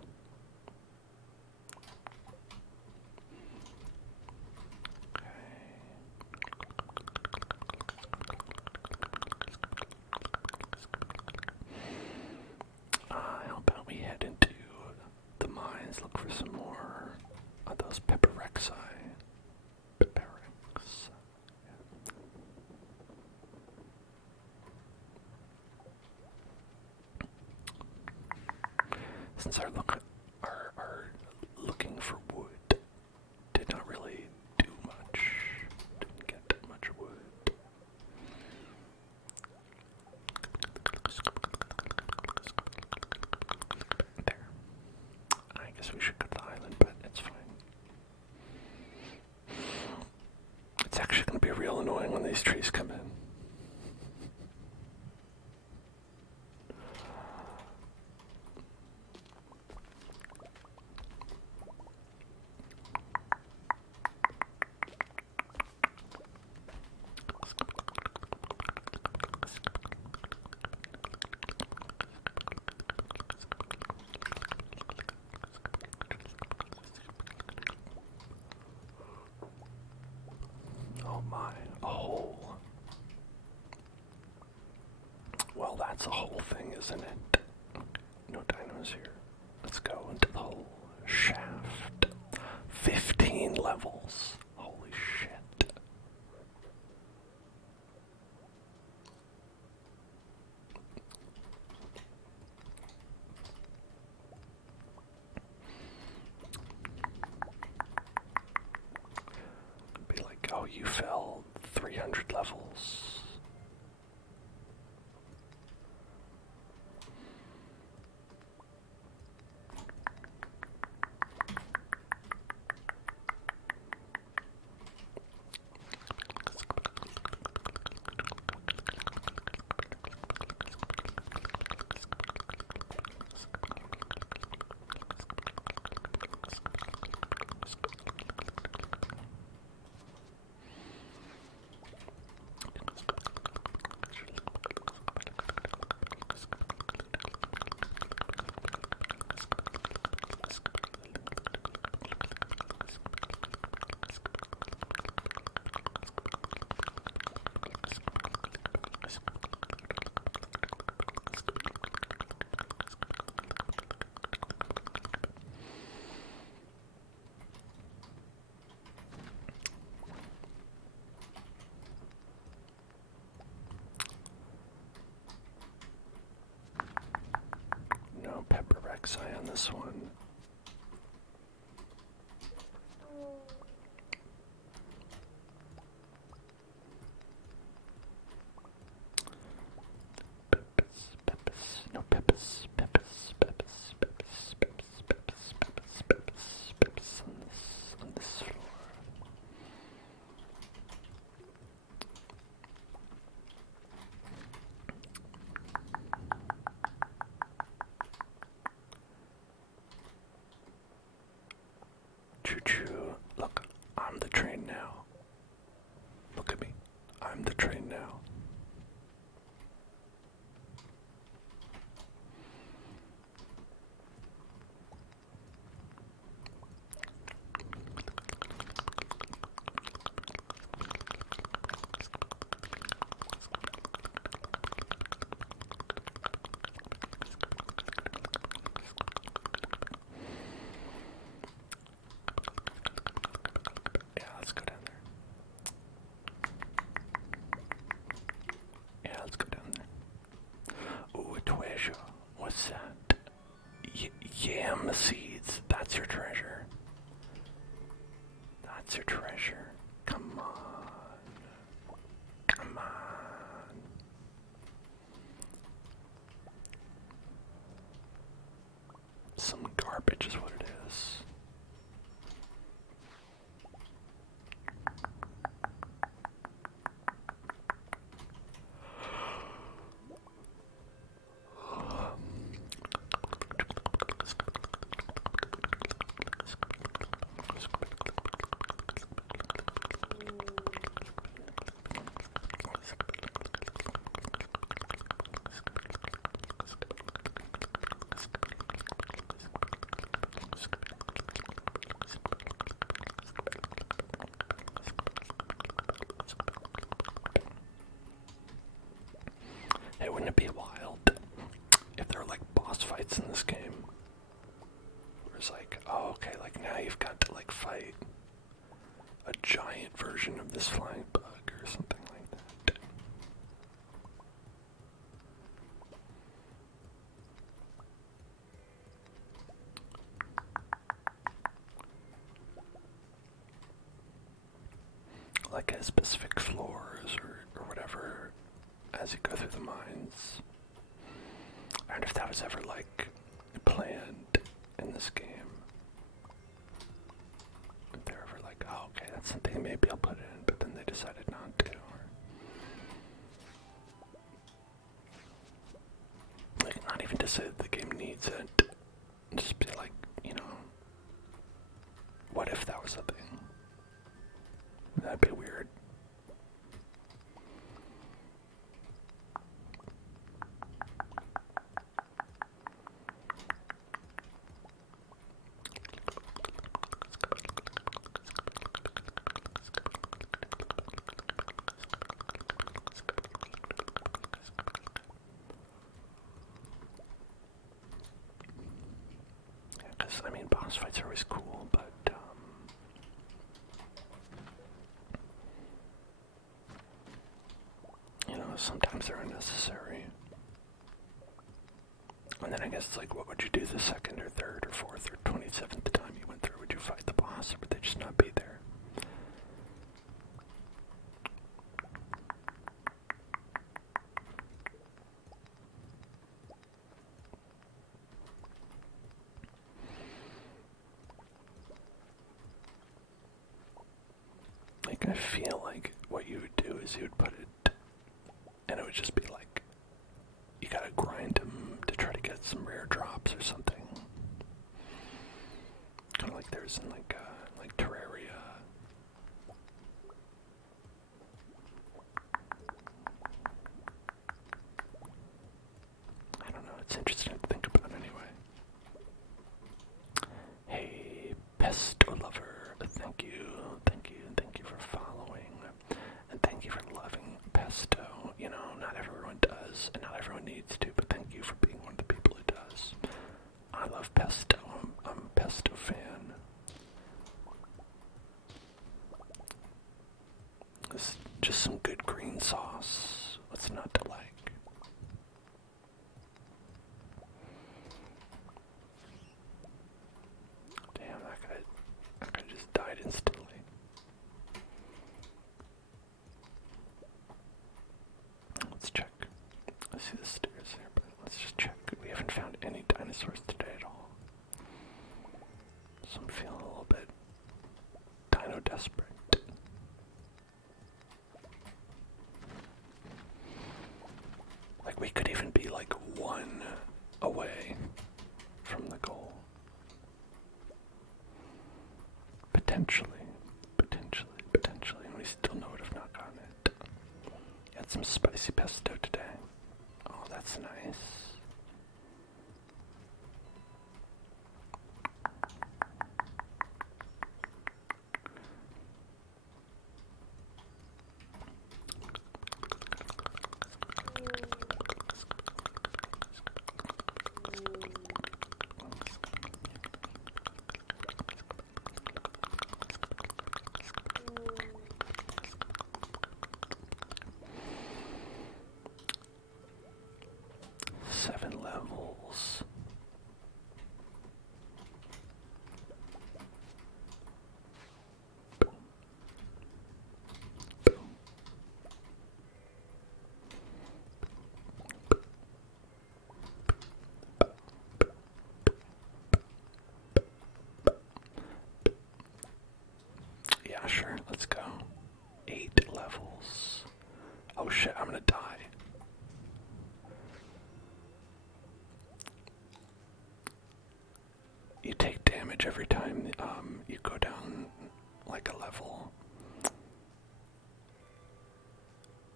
How about we head into the mines, look for some more of those pepperexi. Pepperex. Since our looking for wood did not really do much, didn't get much wood. There. I guess we should go to the island, but it's fine. It's actually going to be real annoying when these trees come in. Oh my, a hole. Well, that's a whole thing, isn't it? No dinos here. Let's go into the whole shaft. 15 levels. Holy shit. Be like, oh, you fell 300 levels. No pepperexi on this one. No peppers on this floor. Choo-choo. Look, I'm the train now. Look at me. I'm the train now. was like, oh, okay, like now you've got to like fight a giant version of this flying bug or something like that. Like at specific floors or whatever as you go through the mines. I wonder if that was ever like planned in this game. If they're ever like, oh, okay, that's something maybe I'll put in, but then they decided not to. Or like, not even to say that the game needs it. Just be like, you know, what if that was a thing? That'd be weird. Because, I mean, boss fights are always cool, but, you know, sometimes they're unnecessary. And then I guess it's like, what would you do the second or third or fourth or 27th time you went through? Would you fight the boss, or would they just not be there? Like, I feel like what you would do is you would put it, and it would just be like, you gotta grind them to try to get some rare drops or something. Kind of like there's in like Terraria. I don't know, it's interesting to think about anyway. Hey, Pesto Lover, thank you for following, and thank you for loving Pesto. You know, not everyone does, and not everyone needs to, but thank you for being one of the people who does. I love Pesto, I'm a Pesto fan. It's just some good green sauce. What's not to like? Damn, that guy just died instantly. Let's check. I see the stairs here, but let's just check. We haven't found any dinosaurs today at all. So I'm feeling a little bit dino desperate. Like, we could even be like one away from the goal. Potentially. And we still know would have not gotten it. Had some spicy pesto today. Oh, that's nice. Seven levels. Yeah, sure, let's go. 8 levels. Oh shit, I'm gonna die. You take damage every time you go down like a level,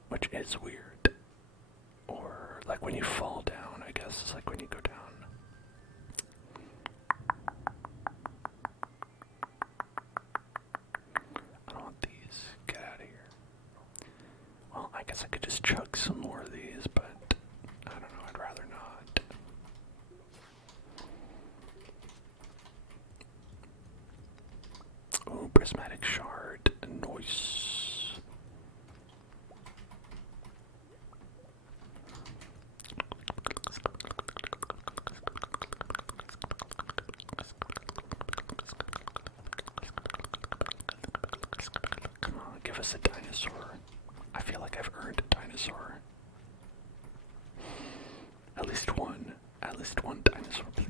which is weird. Or like when you fall down, I guess it's like when you go down. I don't want these. Get out of here. Well, I guess I could just chug some more of these, but I don't know, I'd rather not. Prismatic shard. Noise. Come on, give us a dinosaur. I feel like I've earned a dinosaur. At least one. At least one dinosaur, please.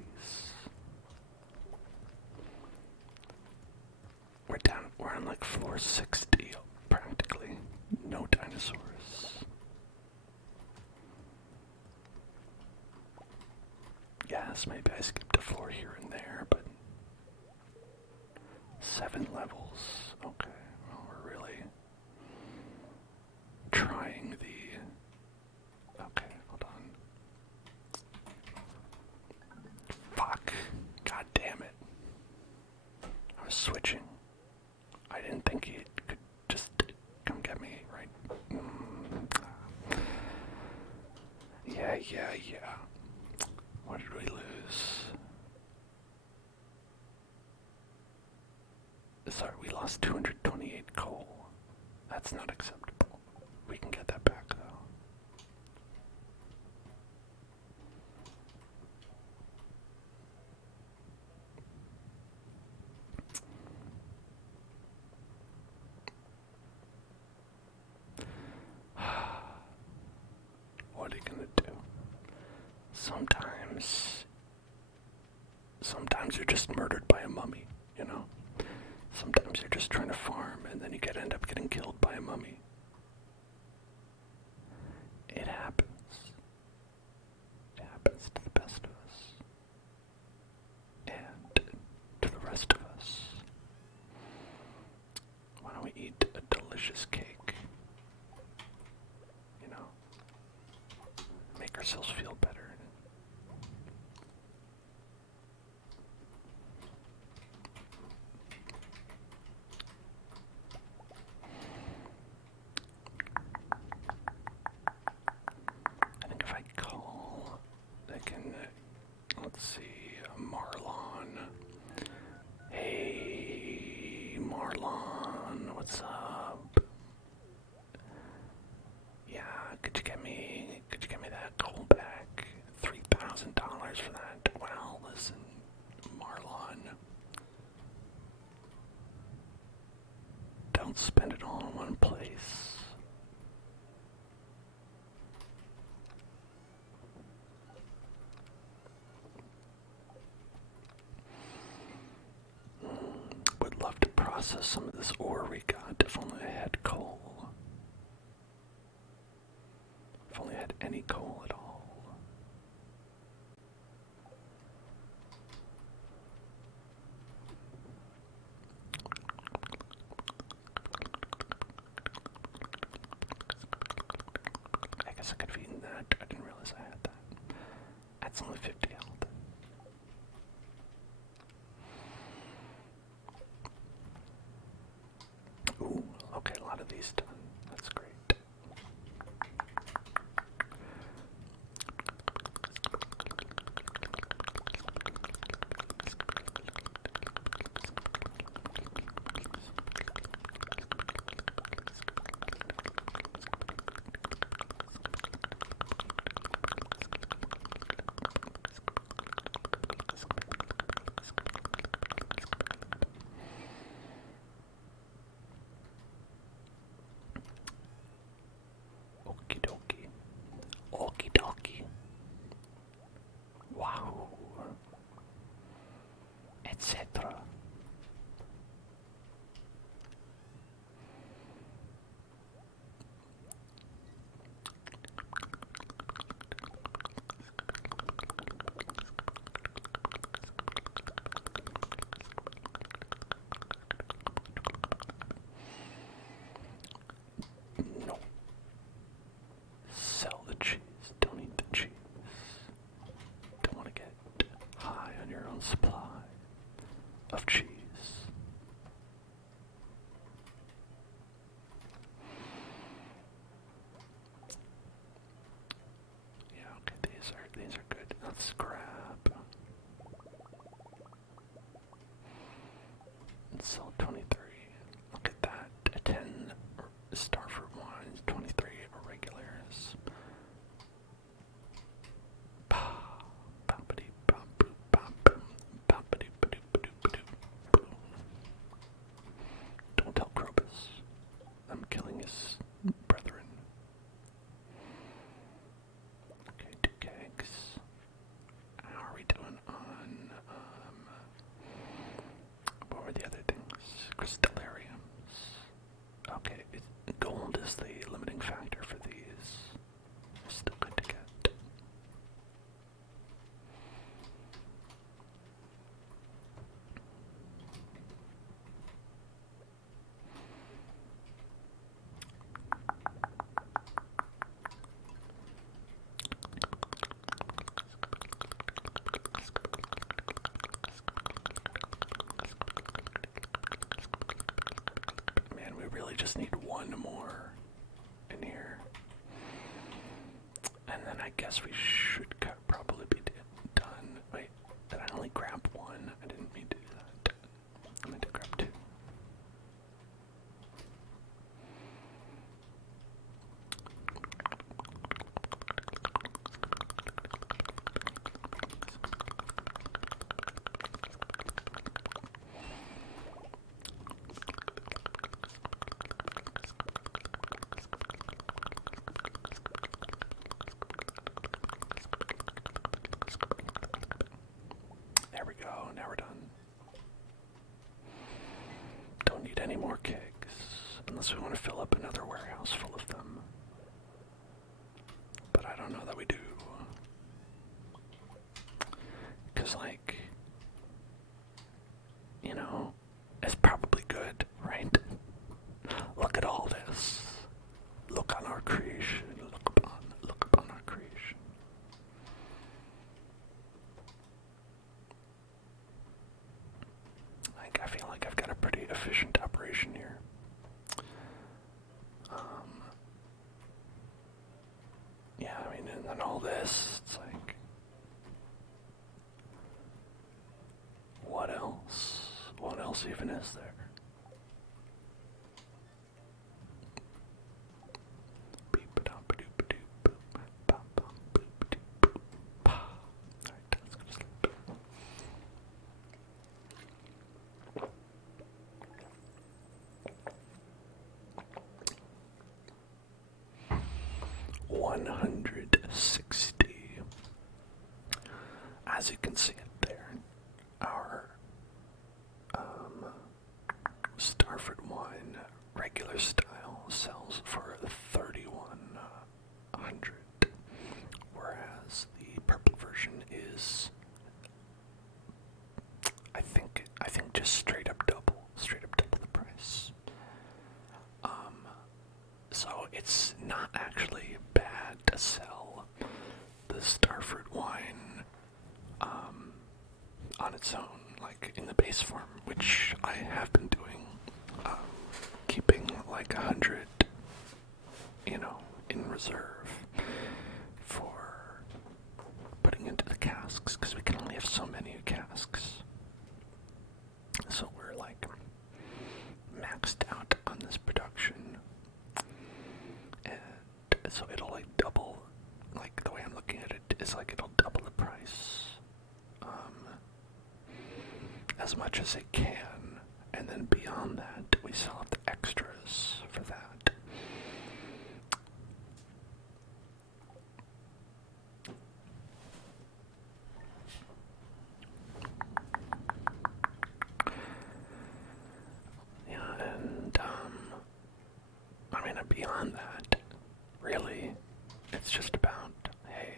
We're on like floor 60, practically. No dinosaurs. Yes, maybe I skipped a floor here and there, but 7 levels. Okay, well, we're really trying the... Okay, hold on. Fuck. God damn it. I was switching. I didn't think he could just come get me, right? Yeah. What did we lose? Sorry, we lost 228 coal. That's not acceptable. We can get that back, though. What are you gonna do? Sometimes you're just murdered by a mummy, you know? Sometimes you're just trying to farm and then you end up getting killed by a mummy. It happens. It happens to the best of us. And to the rest of us. Why don't we eat a delicious cake? You know? Make ourselves feel better. I think if I call, they can, let's see, Marlon. Hey, Marlon, what's up? Yeah, could you get me that coal back? $3,000 for that. Well, listen, Marlon. Don't spend it all in one place. Would love to process some of this ore we got if only I had coal. If only I had any coal at all. I guess I could have eaten that. I didn't realize I had that. That's only 50 health. Ooh, okay, a lot of these done. That's great. Okie dokie. Okie dokie. Wow. Etc. No. Sell the cheese. Don't eat the cheese. Don't want to get high on your own supply of cheese. Yeah, okay, these are good. Let's grab and sell 23. crystallariums. Okay, gold is the limiting factor for these. Still good to get. Man, we really just need one more in here. And then I guess we should probably be done. Wait, did I only grab one? I didn't mean to do that. I meant to grab two. There we go, now we're done. Don't need any more kegs, unless we want to fill up another warehouse full of them. But I don't know that we do. Because, like, you know, it's probably good, right? Look at all this. Look on our creation. Look upon our creation. Like, I feel like I've got a pretty efficient operation here. Yeah, I mean, and then all this, it's like, what else? What else even is there? Alright, let's go to sleep. $160. As you can see it there, our Starford wine, regular style, sells for $3,100, whereas the purple version is, I think just straight up double the price. So it's not actually bad to sell the Starford wine on its own, like in the base form, which I have been doing, keeping like 100, in reserve for putting into the casks, because we can only have so many casks. So we're like maxed out on this production, and so it'll like double, like the way I'm looking at it is like it'll double the price, as much as it can, and then beyond that we sell up the extras for that. Yeah, and I mean, beyond that, really, it's just about, hey,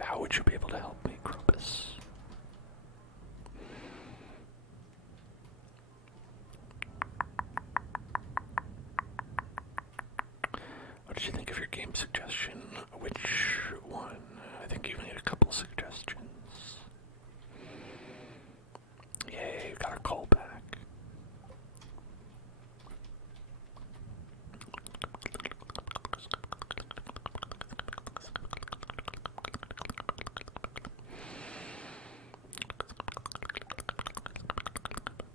how would you be able to help me, Krobus? What did you think of your game suggestion? Which one? I think you need a couple suggestions. Yay, you got our call back.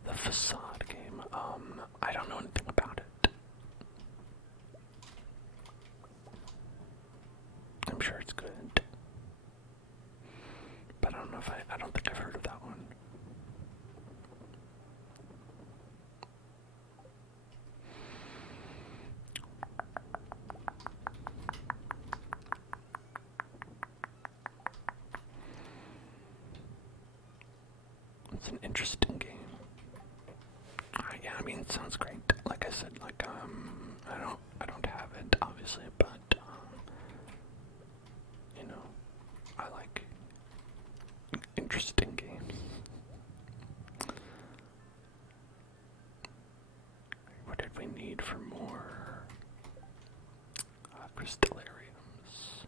The facade game, I don't know anything about it. I'm sure it's good, but I don't know if I don't think I've heard of that one. It's an interesting game. Yeah, I mean, it sounds great. Like I said, like I don't have it obviously, but you know, I like interesting games. What did we need for more crystallariums?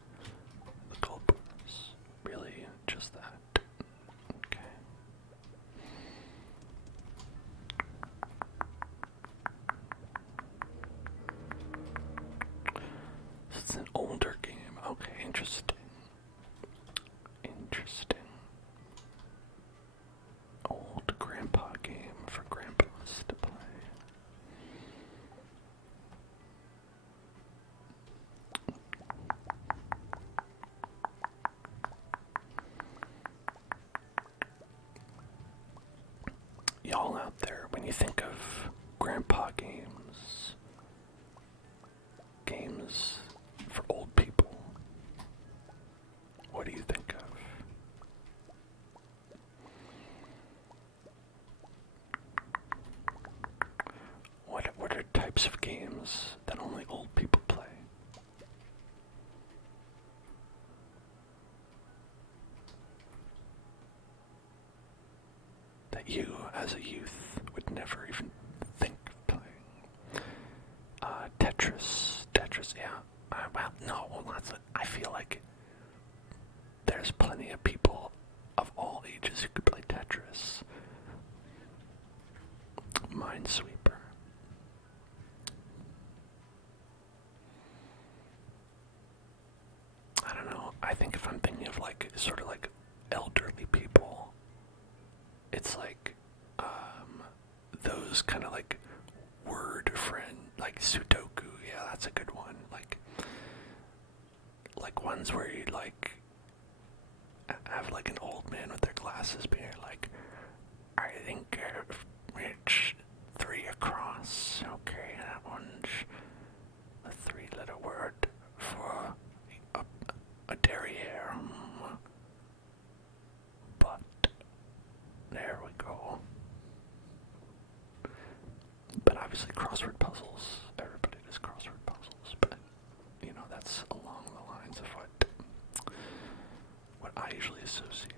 The gold bars. Really, just that. Okay. It's an older game. Okay, interesting. Interesting. Old grandpa game for grandpas to play. Y'all out there, when you think of grandpa games, games for old people, what do you think of? What are types of games that only old people play? That you, as a youth, would never even think of playing. Tetris, yeah. Well, no, I feel like there's plenty of people of all ages who could play Tetris. Minesweeper. I don't know. I think if I'm thinking of like sort of like elderly people, it's like those kind of like word friend, like Sudoku. Yeah, that's a good one. Like ones where you like have like an old man with their glasses being like, I think it's 3 across. Okay, that one's a 3-letter word for a derriere. But there we go. But obviously crossword puzzles. Everybody does crossword puzzles, but you know, that's along the lines of what I usually associate.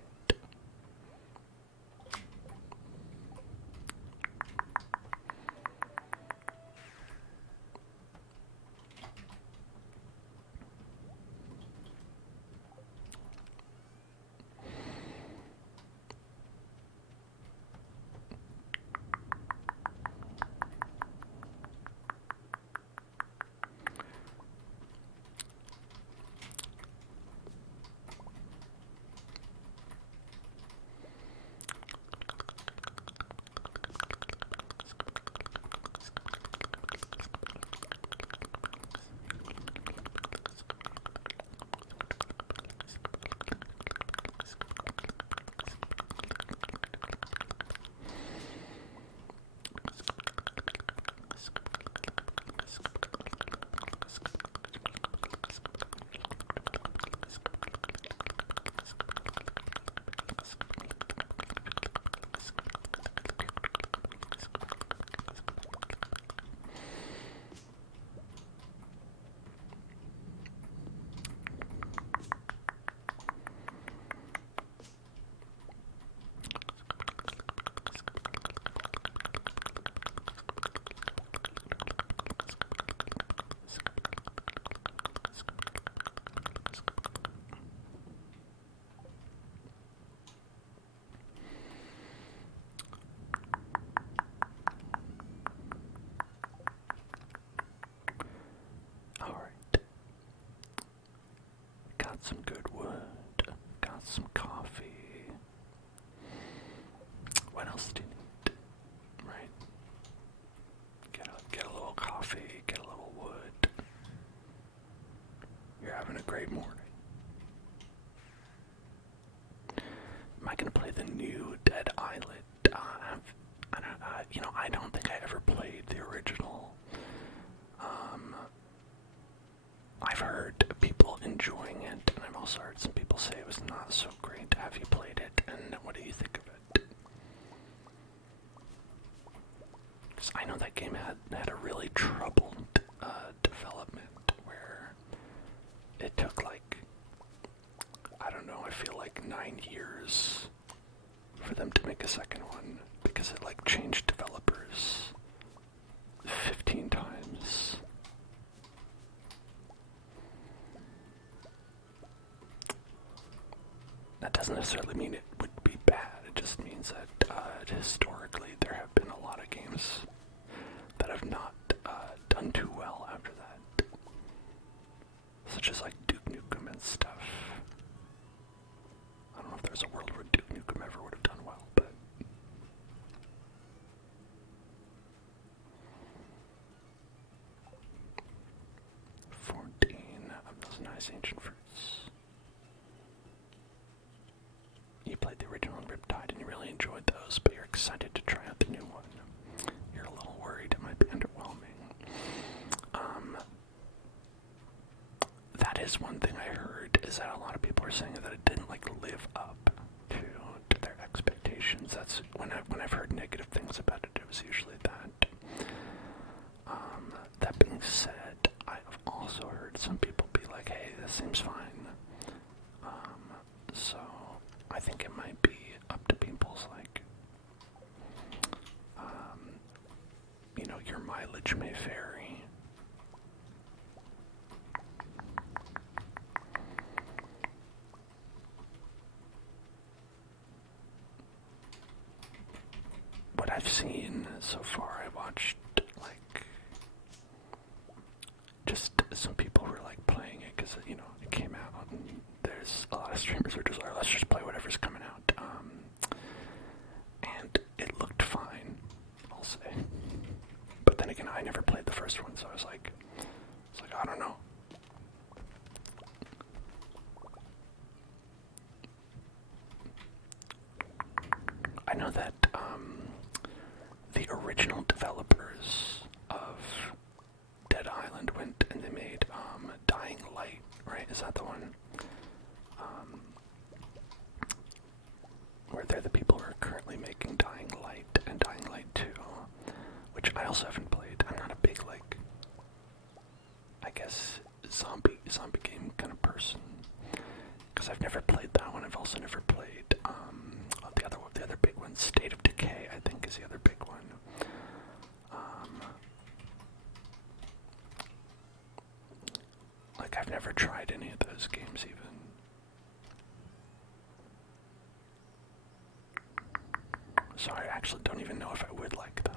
Some good wood, got some coffee. What else do you need? Right? Get a little coffee, get a little wood. You're having a great morning. Am I gonna play the new Dead Island? I don't think I ever played the original. I've heard people enjoying it, and I've also heard some people say it was not so great. Have you played it, and what do you think of it? 9 years for them to make a second one because it like changed developers 15 times. That doesn't necessarily mean it would be bad. It just means that historically there have been a lot of games that have not done too well after that, such as like Duke Nukem and stuff. I don't know if there's a world where Duke Nukem ever would have done well, but 14 of those nice ancient fruits. You played the original Riptide and you really enjoyed those, but you're excited to try out the new one. You're a little worried it might be underwhelming. That is one thing I heard, is that a lot of people are saying that it didn't like live up to their expectations. That's when I've heard negative things about it, it was usually that. That being said, I've also heard some people be like, hey, this seems fine. So I think it might be up to people's like, you know, your mileage may vary. What I've seen so far, I watched like just some people were like playing it because, you know, it came out and there's a lot of streamers who are just like, let's just play whatever's coming out. And it looked fine, I'll say. But then again, I never played the first one, so I was like, I don't know. I know that the original developers of Dead Island went and they made Dying Light, right? Is that the one? Where they're the people who are currently making Dying Light and Dying Light 2, which I also haven't played. I'm not a big, like, I guess, zombie game kind of person, because I've never played that one. I've also never played the other big one, State of Decay, I think is the other big one. Like, I've never tried any of those games even. So I actually don't even know if I would like them.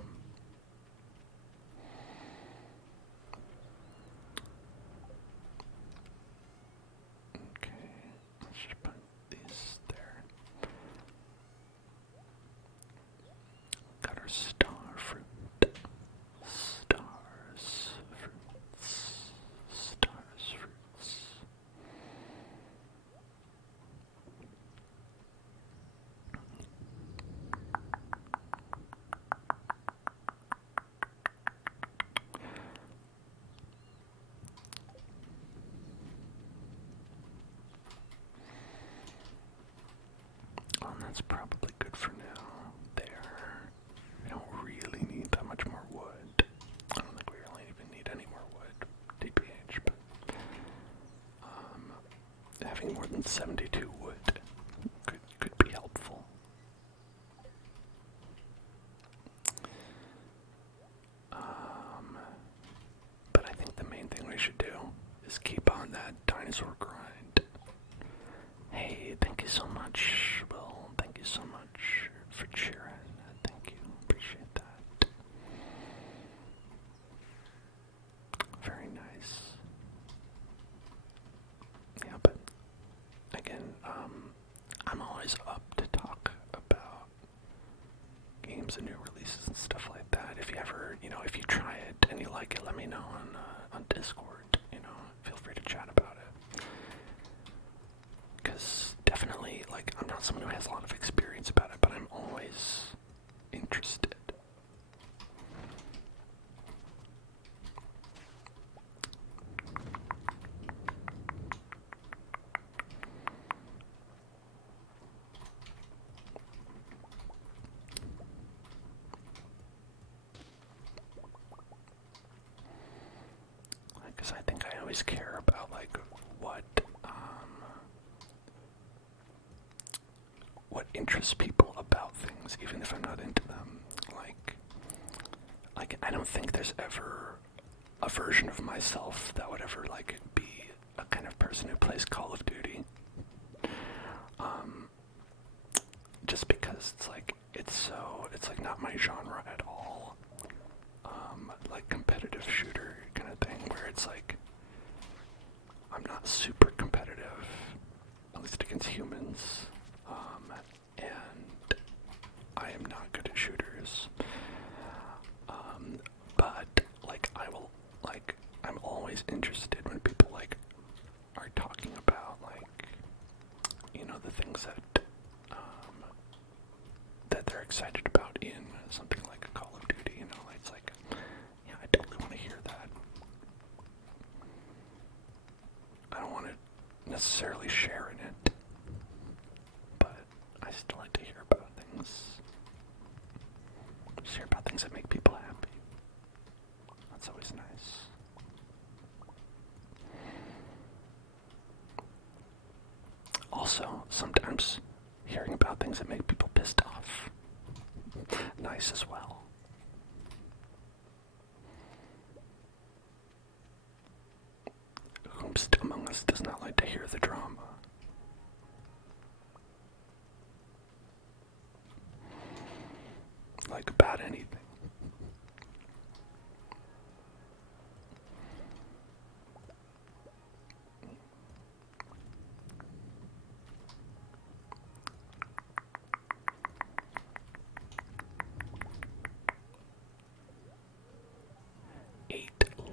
Okay, let's just put these there. Got our star fruit. Stars, fruits. Stars, fruits. That's probably good for now. There. We don't really need that much more wood. I don't think we really even need any more wood, DPH, but having more than 72 wood could be helpful. But I think the main thing we should do is keep on that dinosaur grind. Hey, thank you so much, Will. Thank you so much for cheering. Thank you. Appreciate that. Very nice. Yeah, but again, I'm always up to talk about games and new releases and stuff like that. If you ever, you know, if you try it and you like it, let me know on Discord. You know, feel free to chat about it. Because definitely, like, I'm not someone who has a lot of experience about it, but I'm always interested. Because I think I always care about, like, what interests people about things, even if I'm not into them. Like I don't think there's ever a version of myself that would ever like be a kind of person who plays Call of Duty. Just because it's like not my genre at all. Like competitive shooter kind of thing where it's like I'm not super competitive, at least against humans, and I am not good at shooters. But like I'm always interested when people like are talking about like, you know, the things that they're excited about in something like a Call of Duty. You know, it's like, yeah, I totally want to hear that. I don't want to necessarily share in it, but I still like to hear about things. Just hear about things that make people happy. That's always nice. Also, sometimes hearing about things that make people pissed off, nice as well. Whomst among us does not like to hear the drama? Like about anything.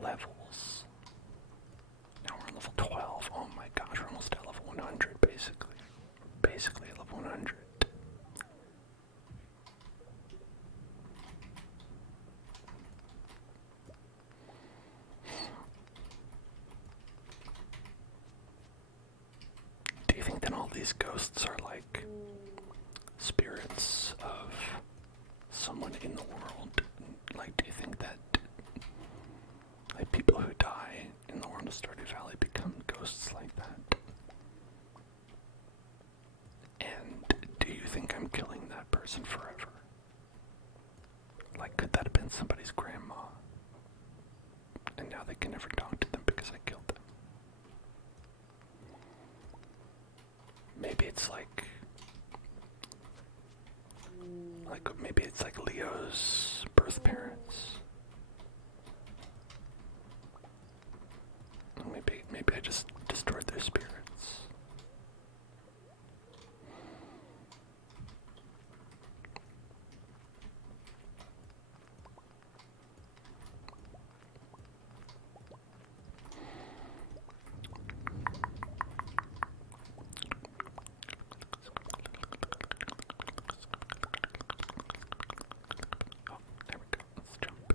Levels. Now we're on level 12. Oh my gosh, we're almost at level 100 basically. Basically at level 100. Do you think that all these ghosts are like spirits of someone in the world? Like, do you think that like people who die in the world of Stardew Valley become ghosts like that? And do you think I'm killing that person forever? Like, could that have been somebody's grandma? And now they can never talk to them because I killed them. Maybe it's like maybe it's like Leo's birth parents. Maybe I just destroyed their spirits. Oh, there we go. Let's jump.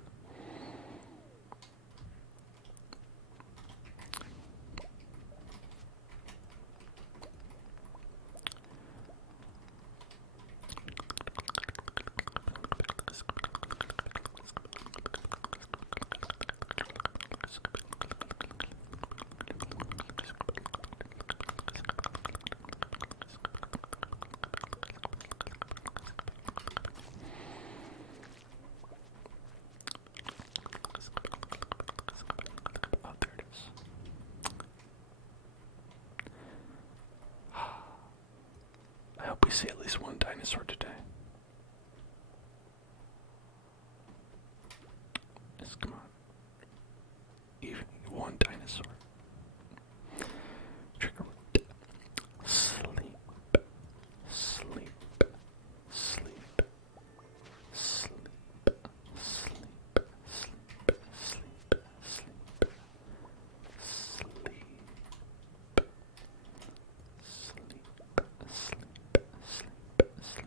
Oh, there it is. I hope we see at least one dinosaur today. Yes, come on. Even one dinosaur. Trigger word. Sleep. Sleep. Sleep. Sleep. Sleep. Sleep. Sleep. Sleep. Sleep. Sleep, sleep, sleep, sleep, sleep,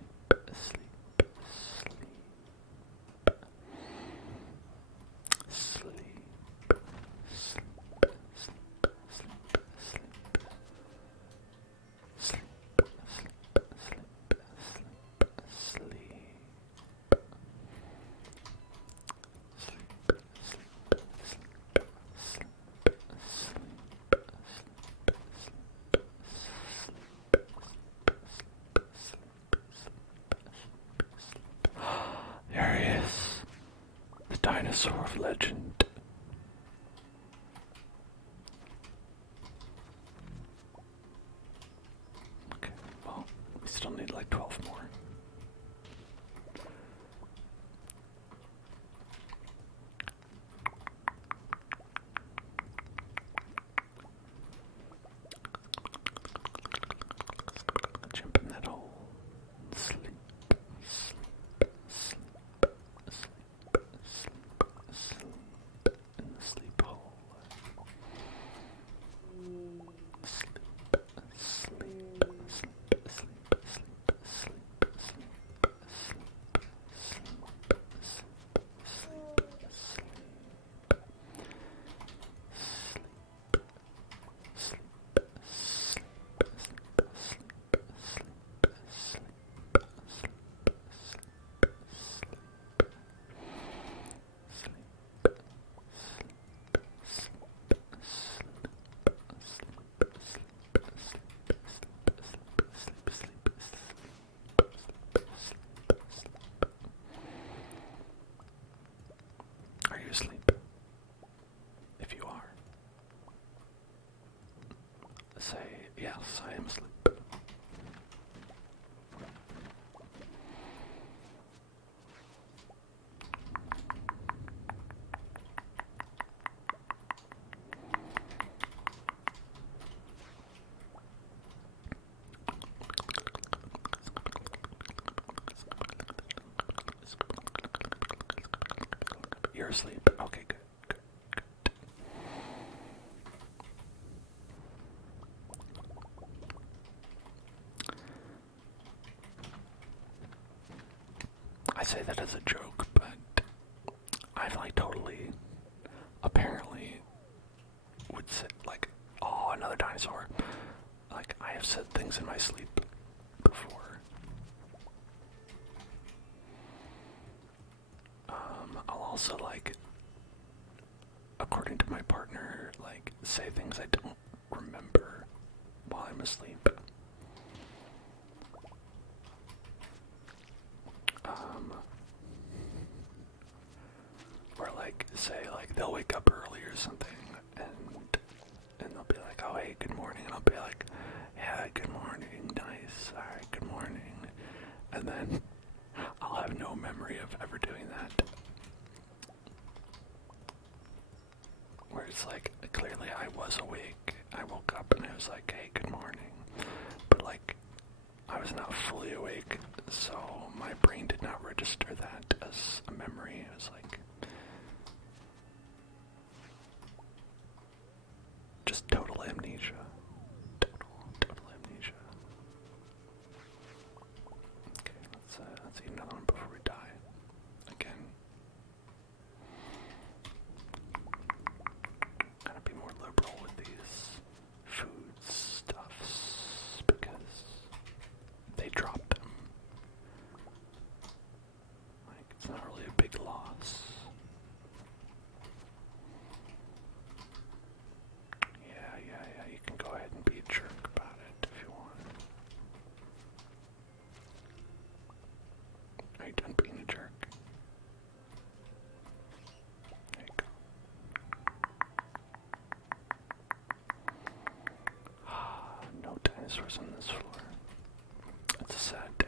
Yes, I am asleep. You're asleep. Okay, good. I say that as a joke, but I've like totally, apparently, would say like, oh, another dinosaur. Like I have said things in my sleep before. I'll also like, according to my partner, like say things I don't remember while I'm asleep. Or like say like they'll wake up early or something and they'll be like, oh hey, good morning, and I'll be like, yeah, good morning, nice, alright, good morning. And then I'll have no memory of ever doing that. Where it's like, clearly I was awake, I woke up and I was like, hey, good morning. But like, I was not fully awake, so my brain did not register that as a memory. It was like, just total amnesia. Total amnesia. Okay, let's eat another one before we die. Again. Gotta be more liberal with these food stuffs because they dropped them. Like, it's not really a big loss. Yeah, you can go ahead and be a jerk about it if you want. Are you done being a jerk? There you go. No dinosaurs on this floor. It's a sad day.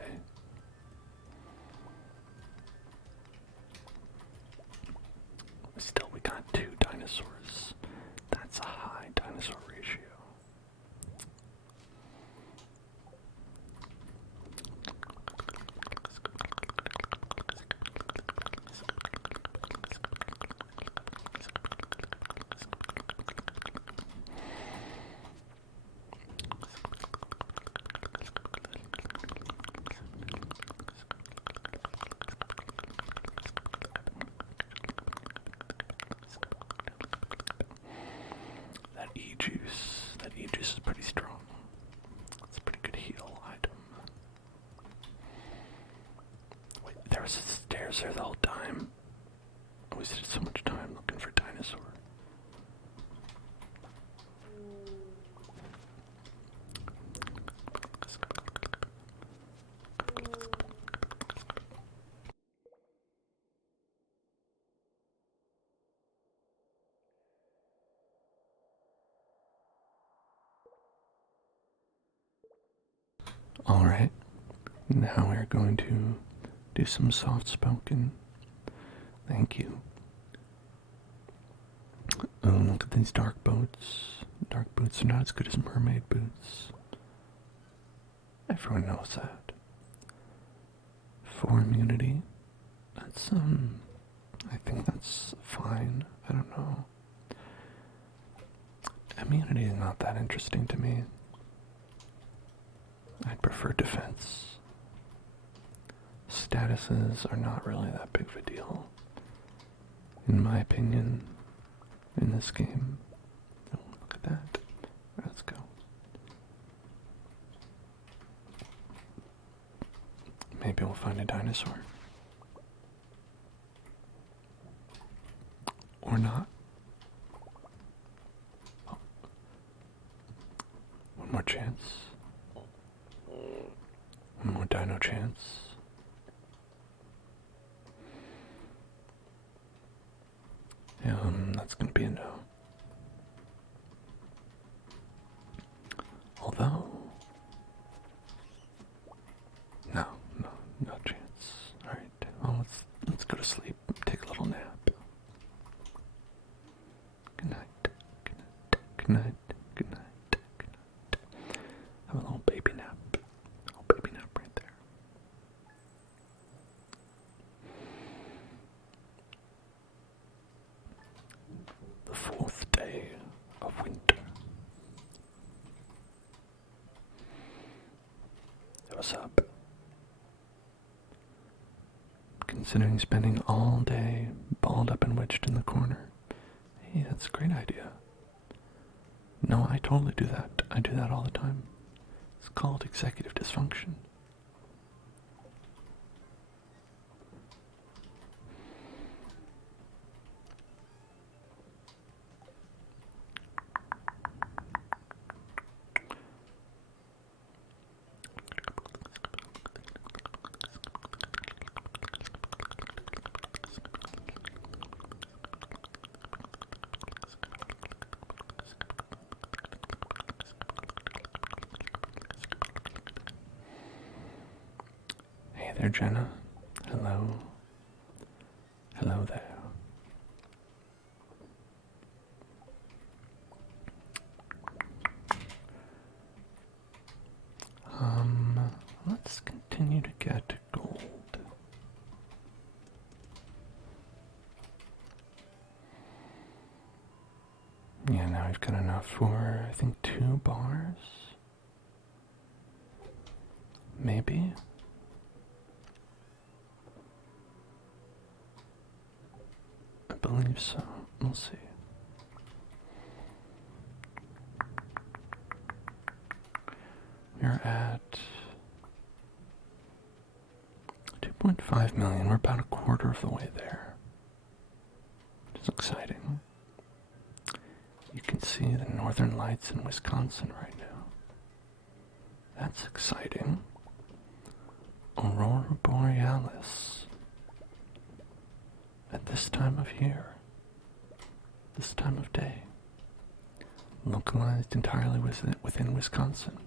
Still, we got 2 dinosaurs. That's a high dinosaur ratio. That E-juice is pretty strong. It's a pretty good heal item. Wait, there was stairs there the whole time. I wasted so much time looking for dinosaur. Alright, now we're going to do some soft spoken. Thank you. Oh, look at these dark boots. Dark boots are not as good as mermaid boots. Everyone knows that. For immunity, that's, I think that's fine. I don't know. Immunity is not that interesting to me. I'd prefer defense. Statuses are not really that big of a deal, in my opinion, in this game. Oh, look at that. Let's go. Maybe we'll find a dinosaur. Or not. Oh. One more chance. One more dino chance. That's gonna be a no. Although, no, no chance. All right, well let's go to sleep. Take a little nap. Good night. Good night. Good night. Good night. Good night. Have a little baby nap. Oh, baby nap right there. The fourth day of winter. What's up? Considering spending all day balled up and wedged in the corner. Hey, that's a great idea. No, I totally do that. I do that all the time. It's called executive dysfunction. Hey there, Jenna. Hello. Hello there. Let's continue to get gold. Yeah, now we've got enough for, I think, 2 bars. Maybe. I believe so. We'll see. We're at 2.5 million. We're about a quarter of the way there. It's exciting. You can see the northern lights in Wisconsin right now. That's exciting. Aurora Borealis. At this time of year. This time of day. Localized entirely within Wisconsin.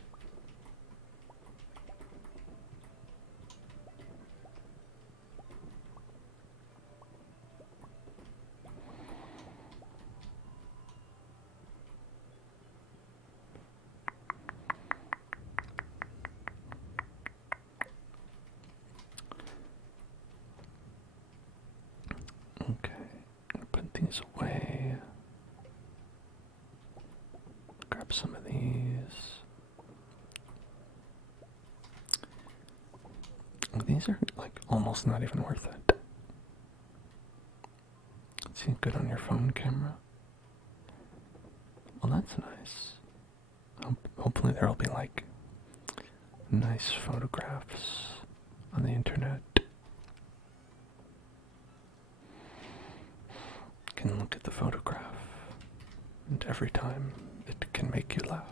Okay, I'm gonna put these away. Grab some of these. These are like almost not even worth it. See, good on your phone camera. Well, that's nice. Hopefully there'll be like nice photographs on the internet. You can look at the photograph, and every time it can make you laugh.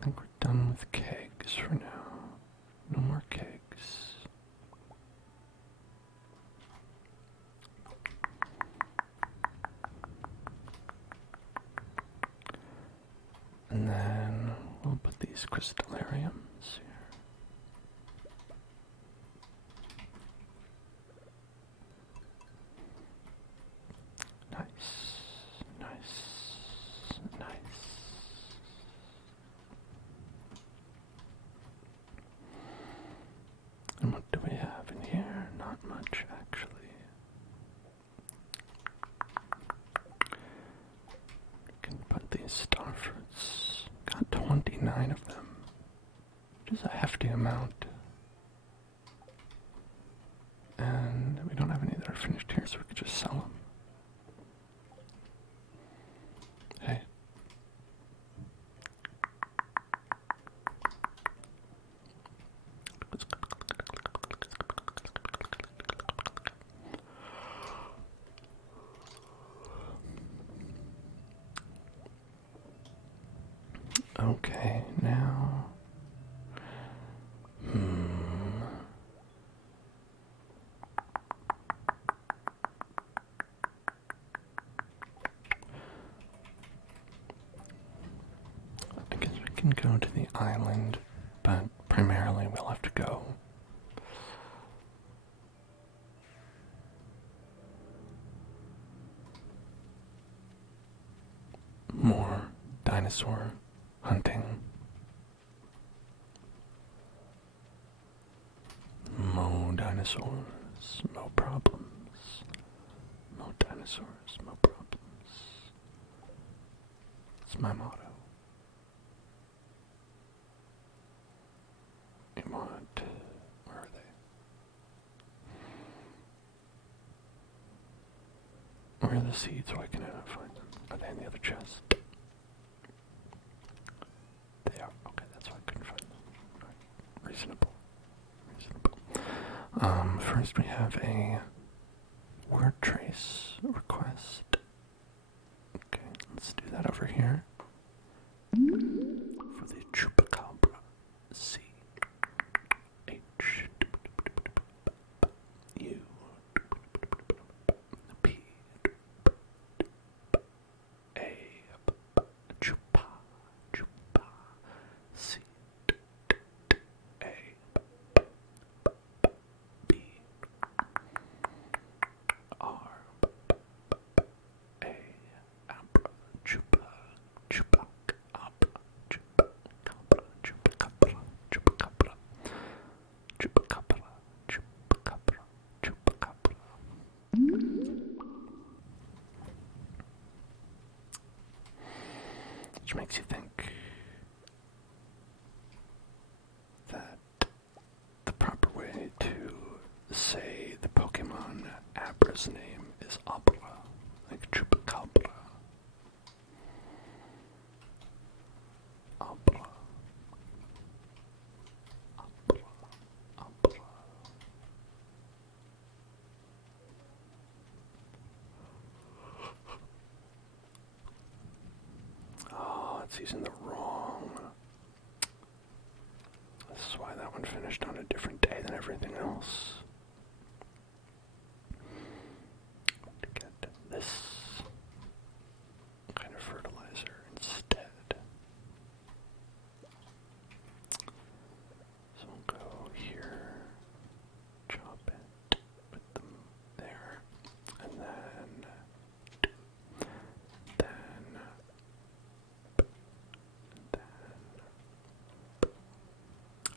I think we're done with kegs for now. No more kegs. And then we'll put these crystallariums here. Nice, nice, nice. And what do we have in here? Not much, actually. We can put these star fruits. Got 29 of them, which is a hefty amount. And we don't have any that are finished here, so we could just sell them. Hey. Okay, now. go to the island, but primarily we'll have to go more dinosaur hunting. Mo dinosaurs, mo problems. Mo dinosaurs, mo problems. It's my motto. You want, where are they? Where are the seeds? Why can I not find them? Are they in the other chest? They are. Okay, that's why I couldn't find them. Right. Reasonable. First we have a word trace request. Okay, let's do that over here. For the chupacabra. C H U P A chupa chupa C A B R A abra chupa chupa abra chupa cabra chupacabra chupacabra chupacabra chupacabra chupacabra. Which makes you think that the proper way to say the Pokemon Abra's name is Abra, like Chupacabra. Abra. Abra. Abra. Oh, it's using the wrong. This is why that one finished on a different day than everything else. To get this kind of fertilizer instead. So we'll go here, chop it, put them there, and then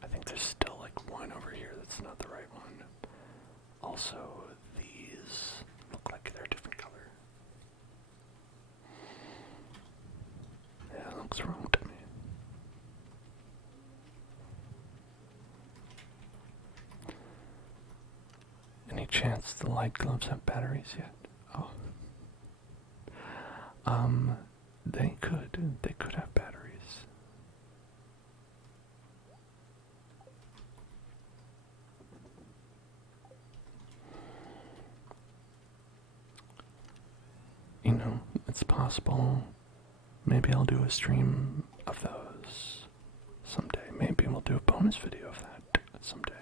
I think there's still like one over here that's not the right one. Also, these look like they're a different color. Yeah, it looks wrong to me. Any chance the light globes have batteries yet? Oh. They could have batteries. You know, it's possible. Maybe I'll do a stream of those someday. Maybe we'll do a bonus video of that someday.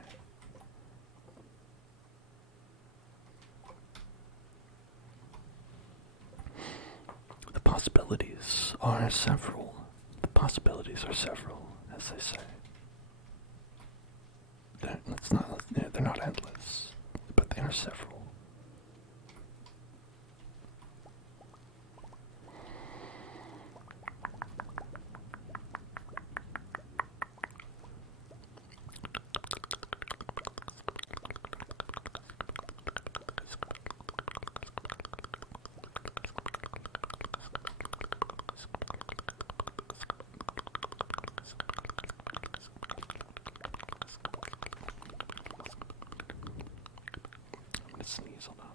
The possibilities are several. The possibilities are several, as they say. They're not endless, but they are several. Sneeze, hold on.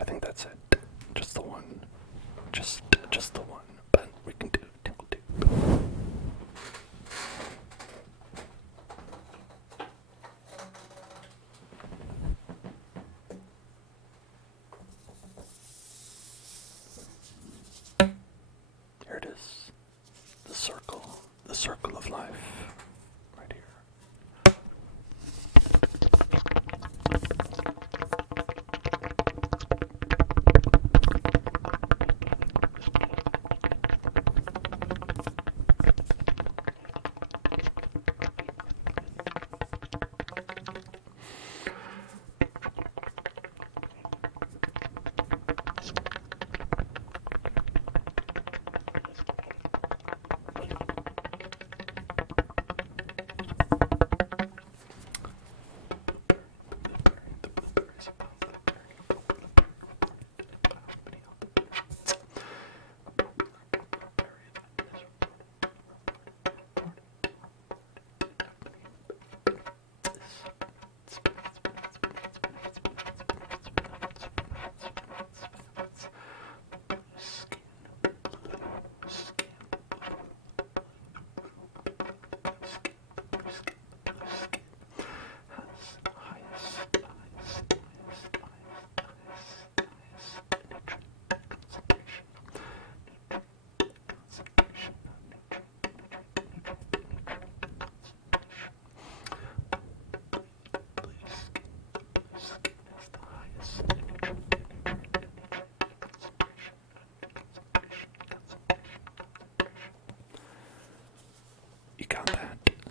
I think that's it. Just the one. Just the one. But we can do tinkle too. Here it is. The circle of life. Right here.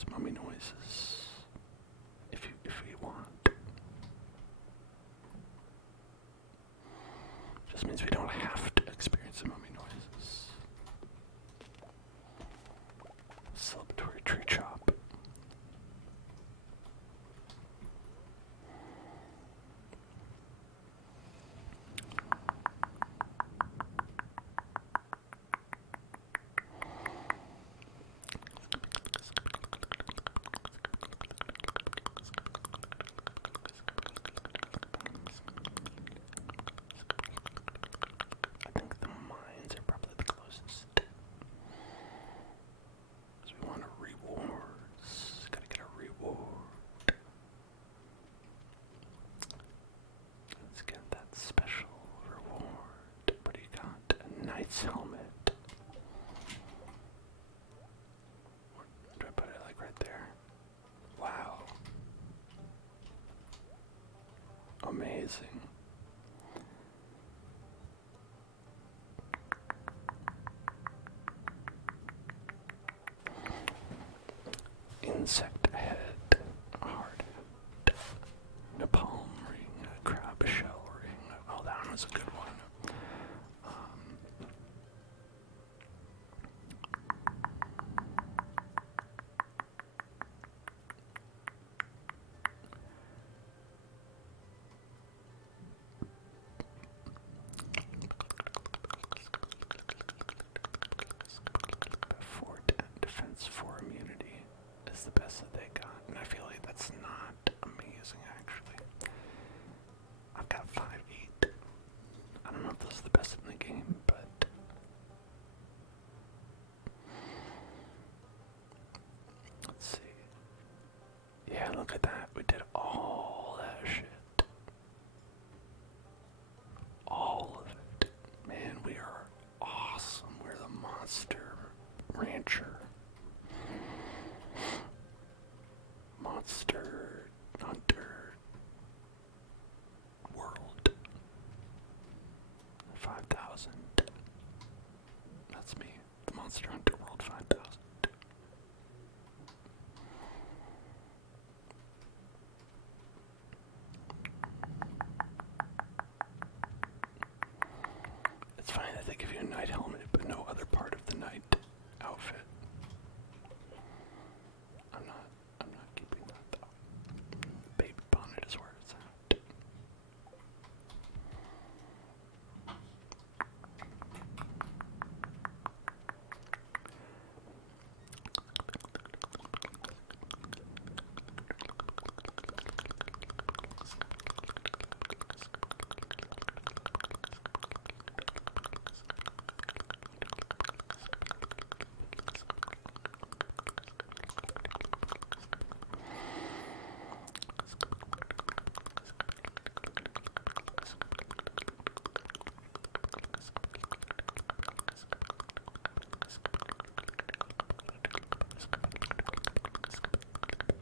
experience mummy noises if you want. Just means we don't have to experience the mummy noises. Celebratory tree chop. I think the mines are probably the closest. Because we want rewards. Gotta get a reward. Let's get that special reward. What do you got? A knight's helmet. Where do I put it? Like right there? Wow. Amazing. Insect head, hard head, napalm ring, crab shell ring. Oh, that one was a good one. Fort and defense 4 immunity is the best that they got, and I feel like that's not amazing actually. I've got 5-8. I don't know if this is the best in the game, but let's see. Yeah, look at that. We did all that shit. All of it. Man, we are awesome. We're the monster rancher. Monster Hunter World. 5,000. That's me. The Monster Hunter World 5,000. It's funny that they give you a knight helmet, but no other part of the knight outfit. I'm not keeping that though. Baby bonnet is where it's at.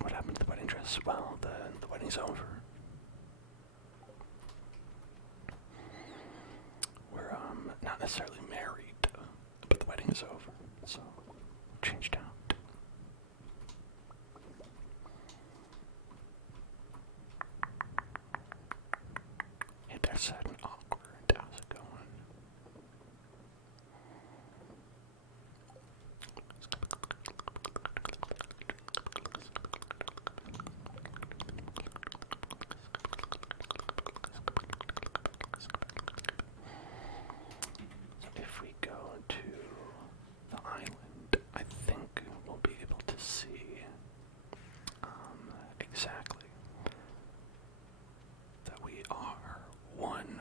What happened to the wedding dress? Well, the wedding's over. We're not necessarily married, but the wedding is over, so changed out. Hey there, sad and awkward. How's it going? So if we go to the island, I think we'll be able to see exactly that we are one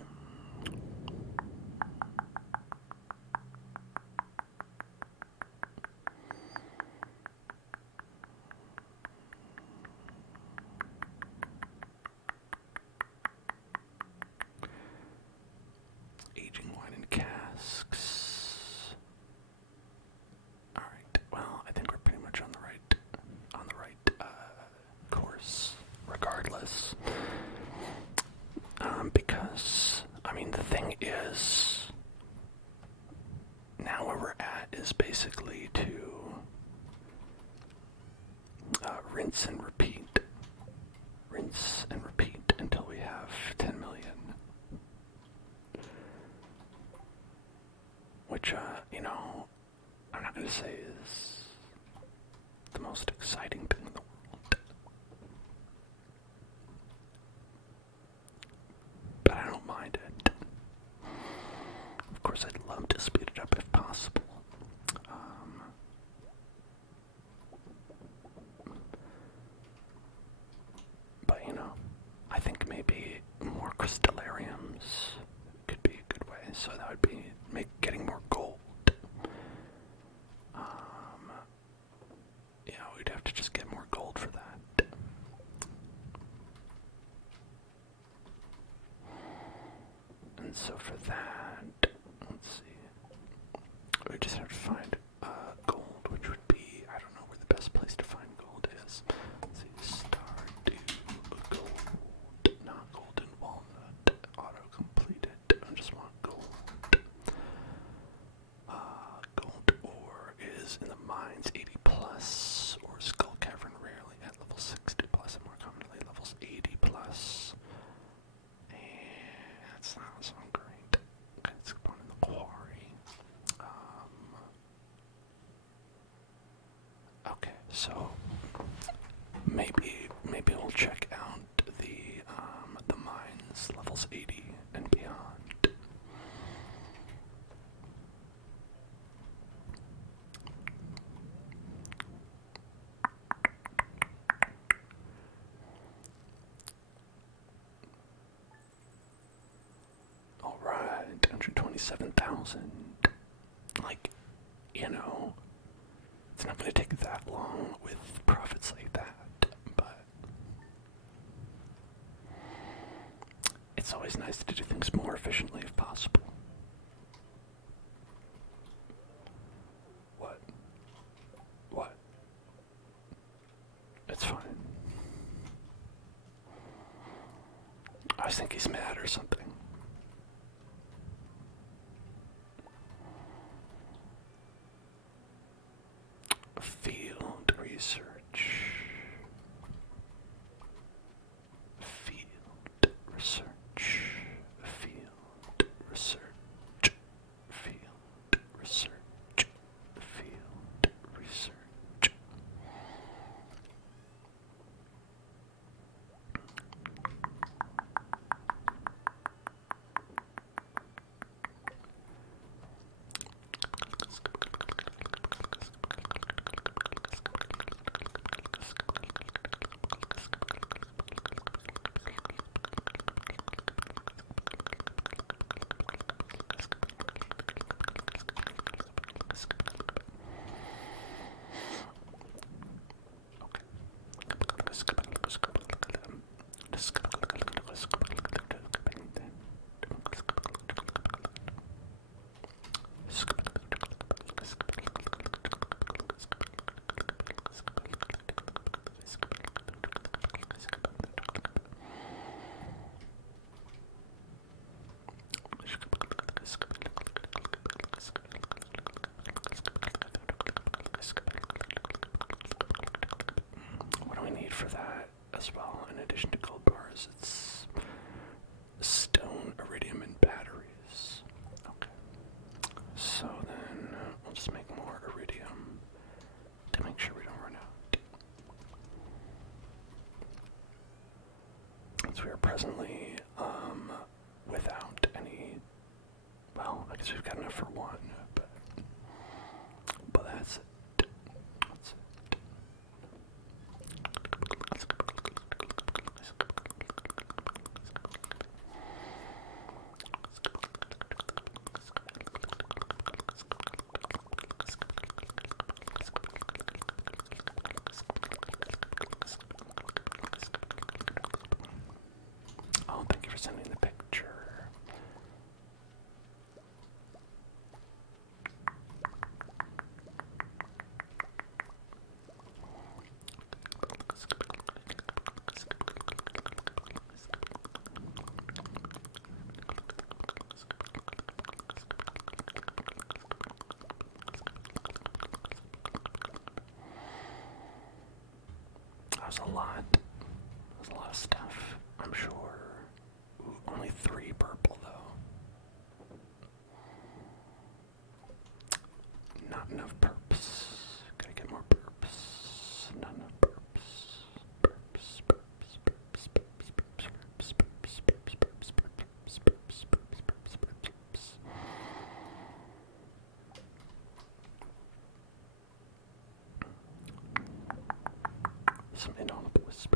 And so for that, let's see. We just have to find gold, which would be, I don't know where the best place to find gold is. Let's see, Stardew gold, not golden walnut, auto completed. I just want gold. Gold ore is in the mines 80 plus, or skull cavern rarely at level 60 plus, and more commonly levels 80 plus. And that's not so great. Okay, let's go in the quarry. Okay, so maybe we'll check out the mines levels 80 and beyond. All right, 127,000. Like, you know, it's not going to take that long with profits like that, but it's always nice to do things more efficiently if possible. What? What? It's fine. I think he's mad or something. Field research. Field research. Field research. Field research. Field research. What do we need for that as well, in addition to gold bars? It's stone, iridium, and batteries. Okay. So then we'll just make more iridium to make sure we don't run out. Since we are presently without any, well, I guess we've got enough for one, but that's it. That's it. Oh, thank you for sending the picture. That was a lot. That was a lot of stuff, I'm sure. Ooh, only 3 purple, though. Not enough perps. Gotta get more perps. Not enough perps. Perps, perps, perps, perps, perps, perps, perps, perps, perps, perps, perps, perps, perps, perps, perps. Some inaudible whispers.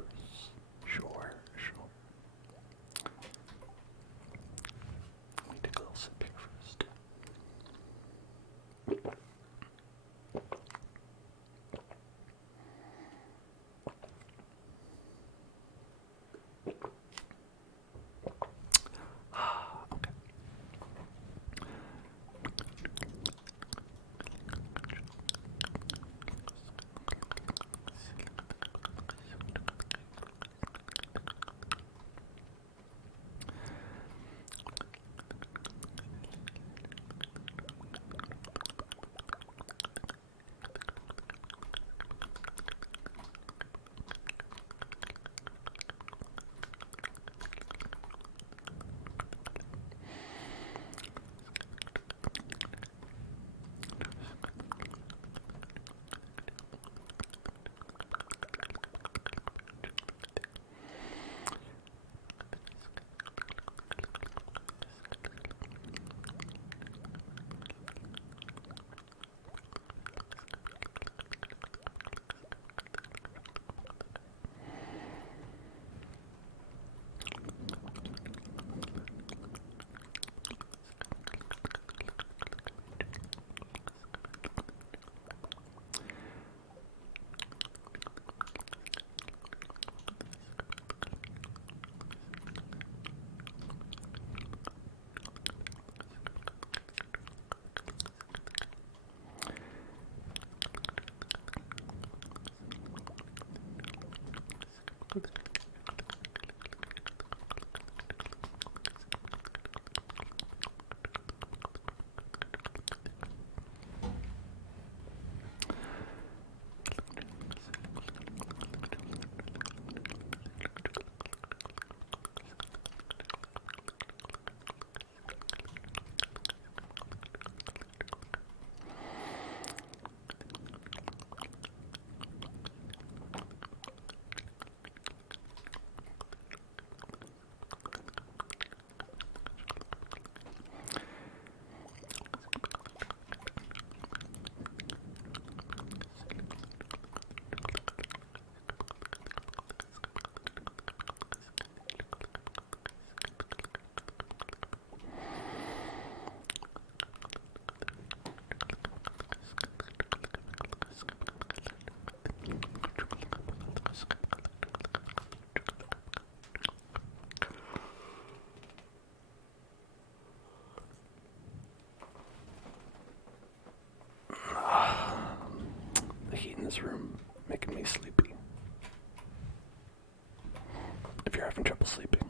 having trouble sleeping.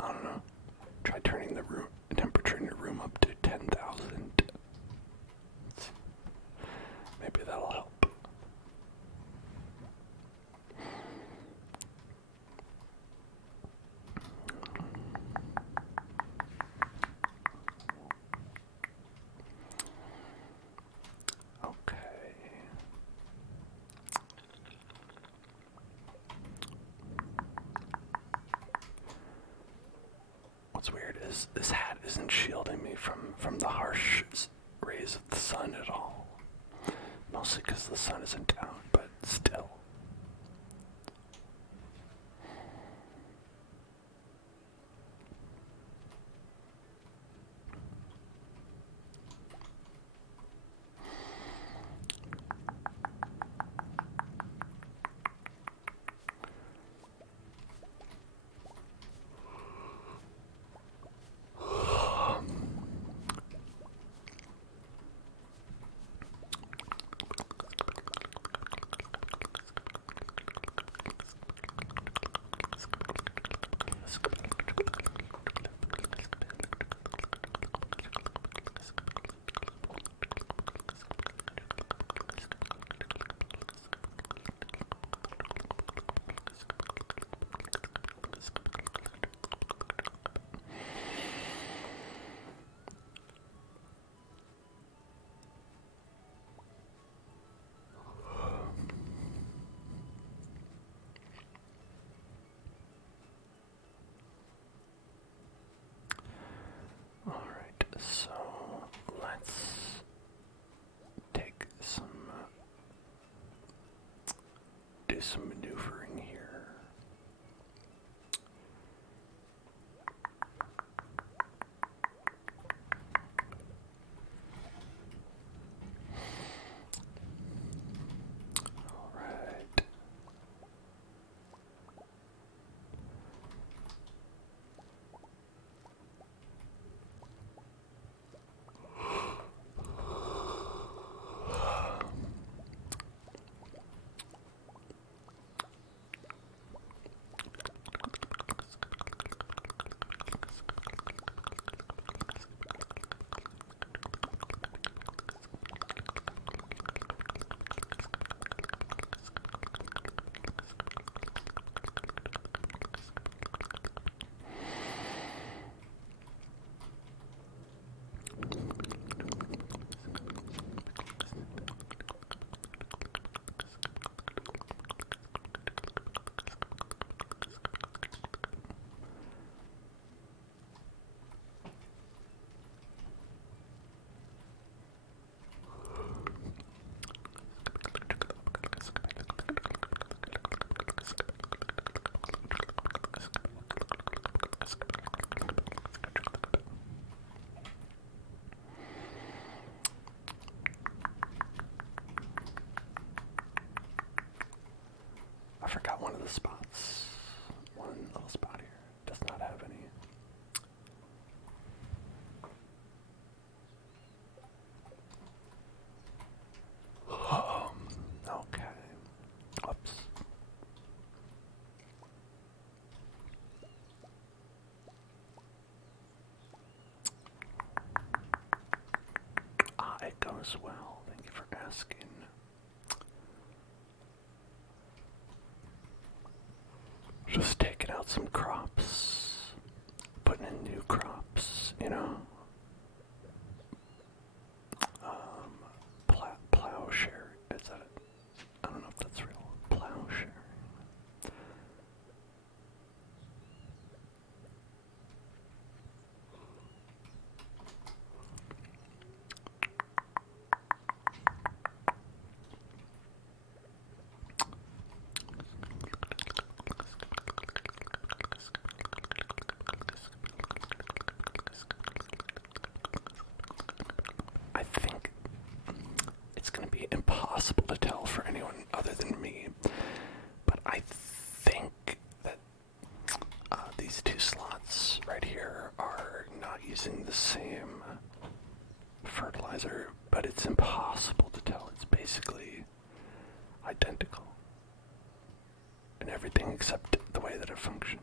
I don't know. Try turning the temperature in your room up to 10,000. Maybe that'll help. What's weird is this hat isn't shielding me from the harsh rays of the sun at all. Mostly because the sun isn't down, but still. So let's take do some maneuvering here. All right. I forgot one of the spots. One little spot here does not have any. Okay. Oops. It goes well. Thank you for asking. Just taking out some crops, putting in new crops, you know. Plowshare, is that it? I don't know if that's real. Plowshare. I think it's going to be impossible to tell for anyone other than me, but I think that these two slots right here are not using the same fertilizer, but it's impossible to tell. It's basically identical in everything except the way that it functions.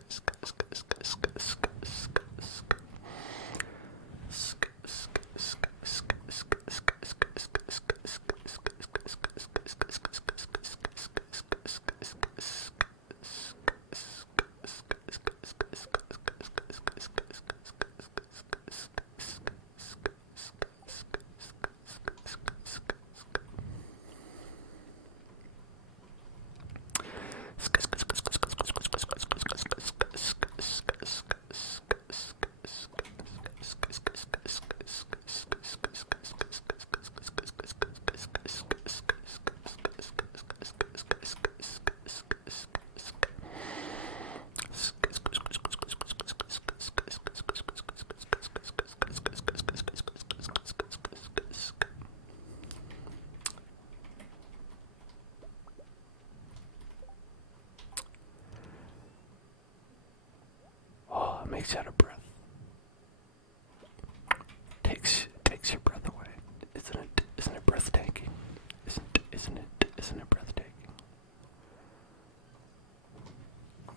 takes you out of breath. Takes your breath away. Isn't it breathtaking? Isn't it breathtaking?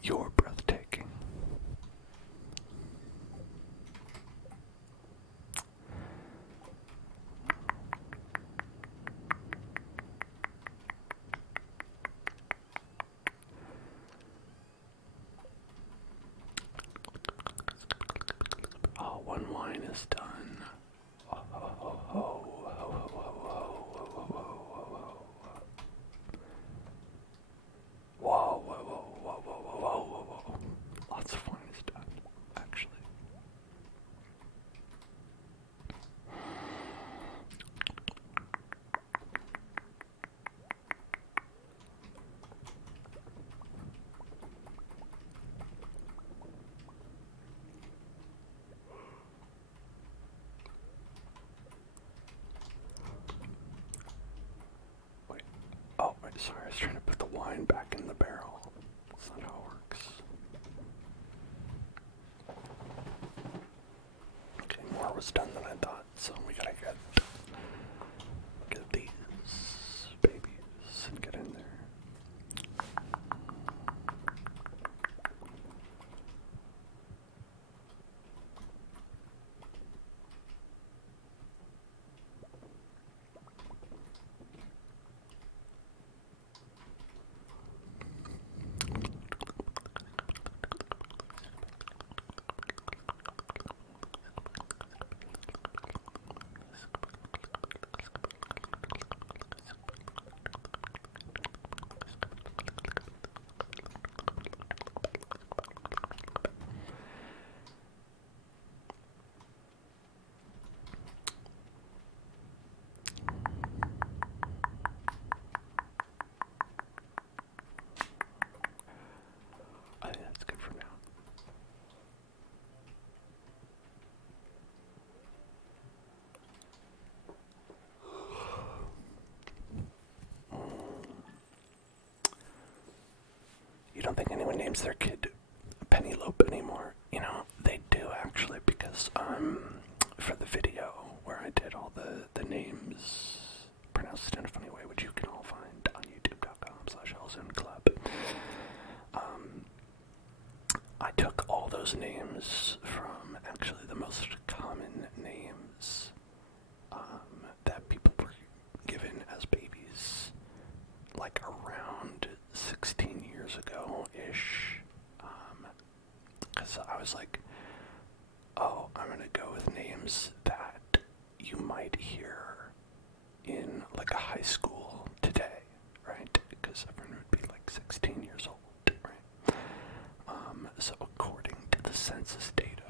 You're breathtaking. Oh, one wine is done. Oh, oh, oh, oh, oh, oh, oh, oh, oh. Whoa, whoa, whoa, whoa, whoa, whoa, whoa, whoa, whoa. Lots of wine is done, actually. Wait. Oh, wait, sorry. I was trying to put the wine back in the barrel. That's not how it works. Okay, more was done than I thought, so we gotta get these babies and get in there. I think that's good for now. You don't think anyone names their kid Penelope anymore? You know, they do actually, because for the video where I did all the names pronounced in a funny way, which you can all find on youtube.com/LZoneClub, I took all those names from actually the most common names that people were given as babies, like around 16 years ago-ish, because I was like, oh, I'm gonna go with names that you might hear in like a high school today, right? Because everyone would be like 16 years old, right? So according to the census data,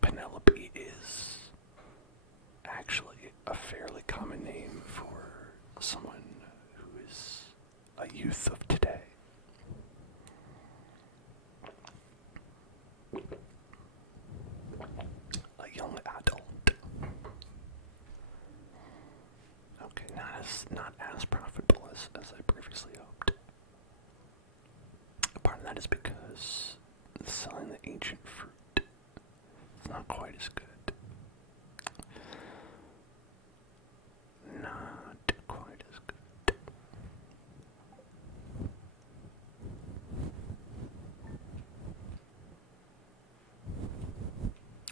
Penelope is actually a fairly common name for someone who is a youth of today. A young adult. Okay, not as profitable as I previously hoped. Part of that is because selling the ancient fruit is not quite as good. Not quite as good.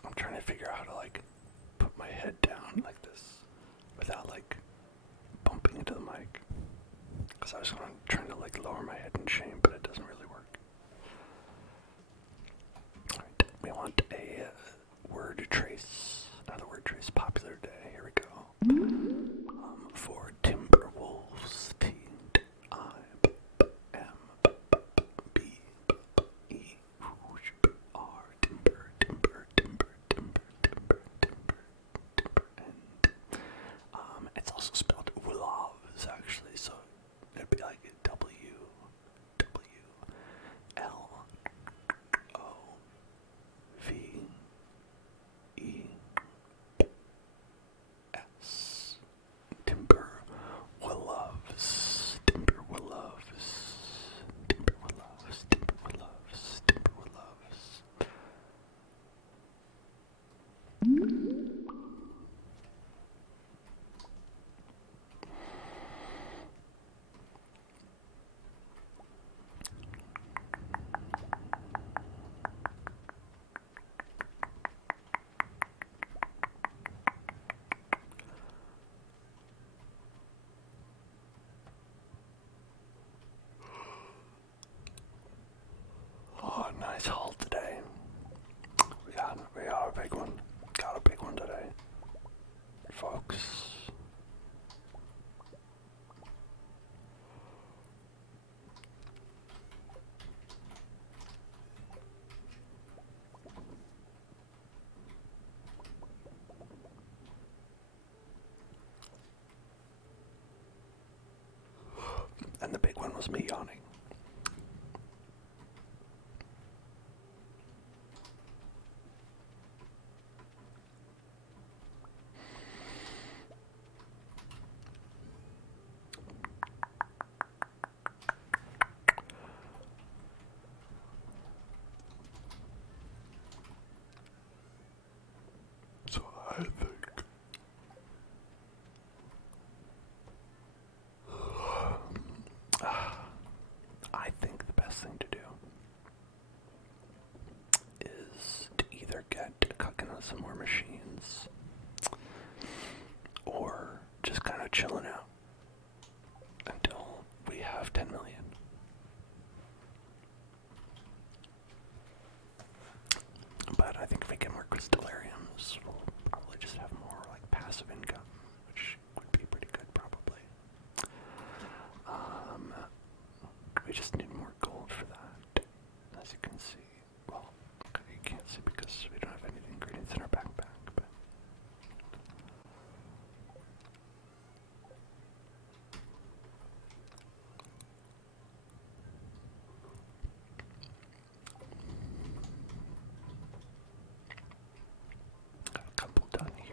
I'm trying to figure out how to like put my head down like this without like bumping into the mic. Because I was trying to like lower my head in shame, but it doesn't really work. Alright, we want a word trace, another word trace popular day. Here we go. For Timberwolves, T-I-M-B-E-R, timber, and it's also spelled wolves actually, so it'd be like W-W-L-O-V-E-S. Timber Willows, Timber Willows, Timber Willows, Timber Willows, Timber Willows. one was me yawning. So I think the best thing to do is to either get cooking on some more machines or just kind of chilling out until we have 10 million. But I think if we get more crystallariums, we'll probably just have more like passive income, which would be pretty good probably. We just need more gold for that, as you can see. Well, okay, you can't see because we don't have any ingredients in our backpack, but got a couple done here.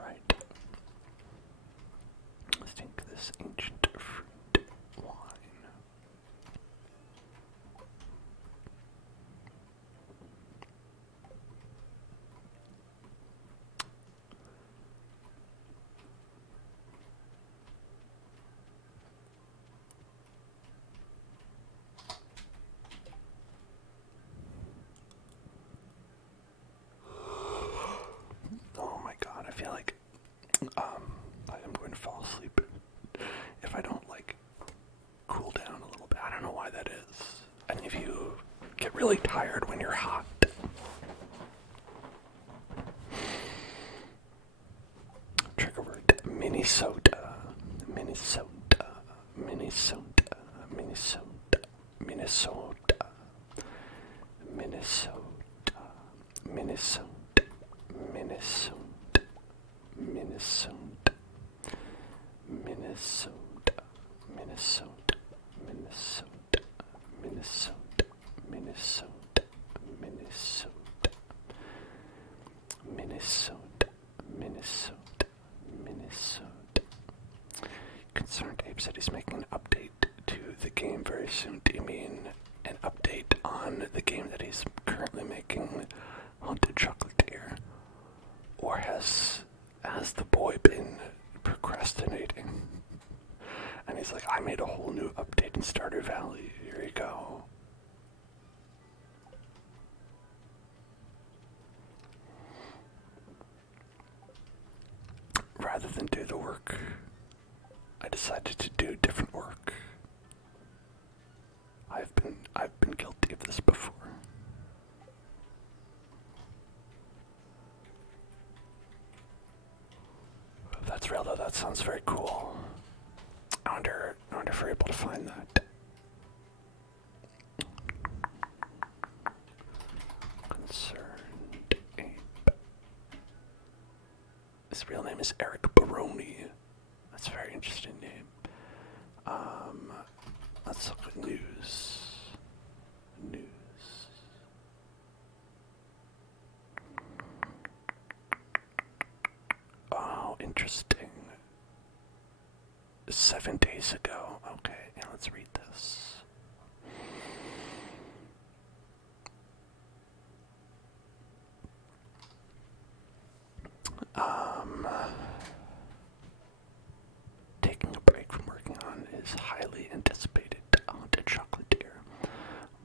Right. Let's take this ancient fruit wine. Oh my god, I feel like I am going to fall asleep if I don't like cool down a little bit. I don't know why that is. Any of you get really tired when you're hot? Trigger word: Minnesota, Minnesota, Minnesota, Minnesota, Minnesota, Minnesota, Minnesota, Minnesota, Minnesota, Minnesota, Minnesota, Minnesota, Minnesota, Minnesota, Minnesota, Minnesota, Minnesota, Minnesota. Concerned Ape said he's making an update to the game very soon. Do you mean an update on the game that he's currently making, Haunted Chocolatier? Or has the boy been procrastinating? And he's like, I made a whole new update in Stardew Valley. Here you go. Rather than do the work, I decided to do different work. I've been guilty of this before. If that's real though, that sounds very cool. I wonder if we're able to find that. Concerned Ape. His real name is Eric Baroni. That's a very interesting name. Let's look at news. Oh, interesting. 7 days ago. Okay, yeah, let's read this. Taking a break from working on his highly anticipated Haunted Chocolatier.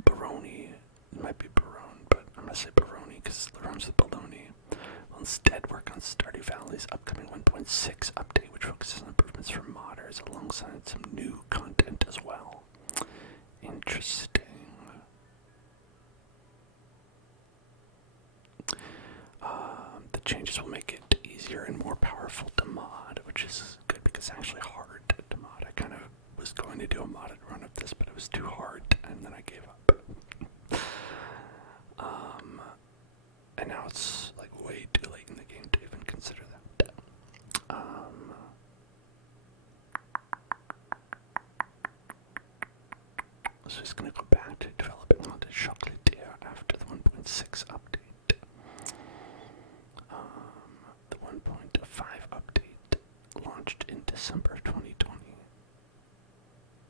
Baroni, it might be Barone, but I'm gonna say Baroni because it rhymes with baloney. Will instead work on Stardew Valley's upcoming 1.6 update, which focuses on improvements for modders alongside some new content as well. Interesting. changes will make it easier and more powerful to mod, which is good because it's actually hard to mod. I kind of was going to do a modded run of this, but it was too hard, and then I gave up. And now it's like way too late in the game to even consider that. So it's going to go back to developing on the Chocolatier after the 1.6 update. The 1.5 update launched in December 2020.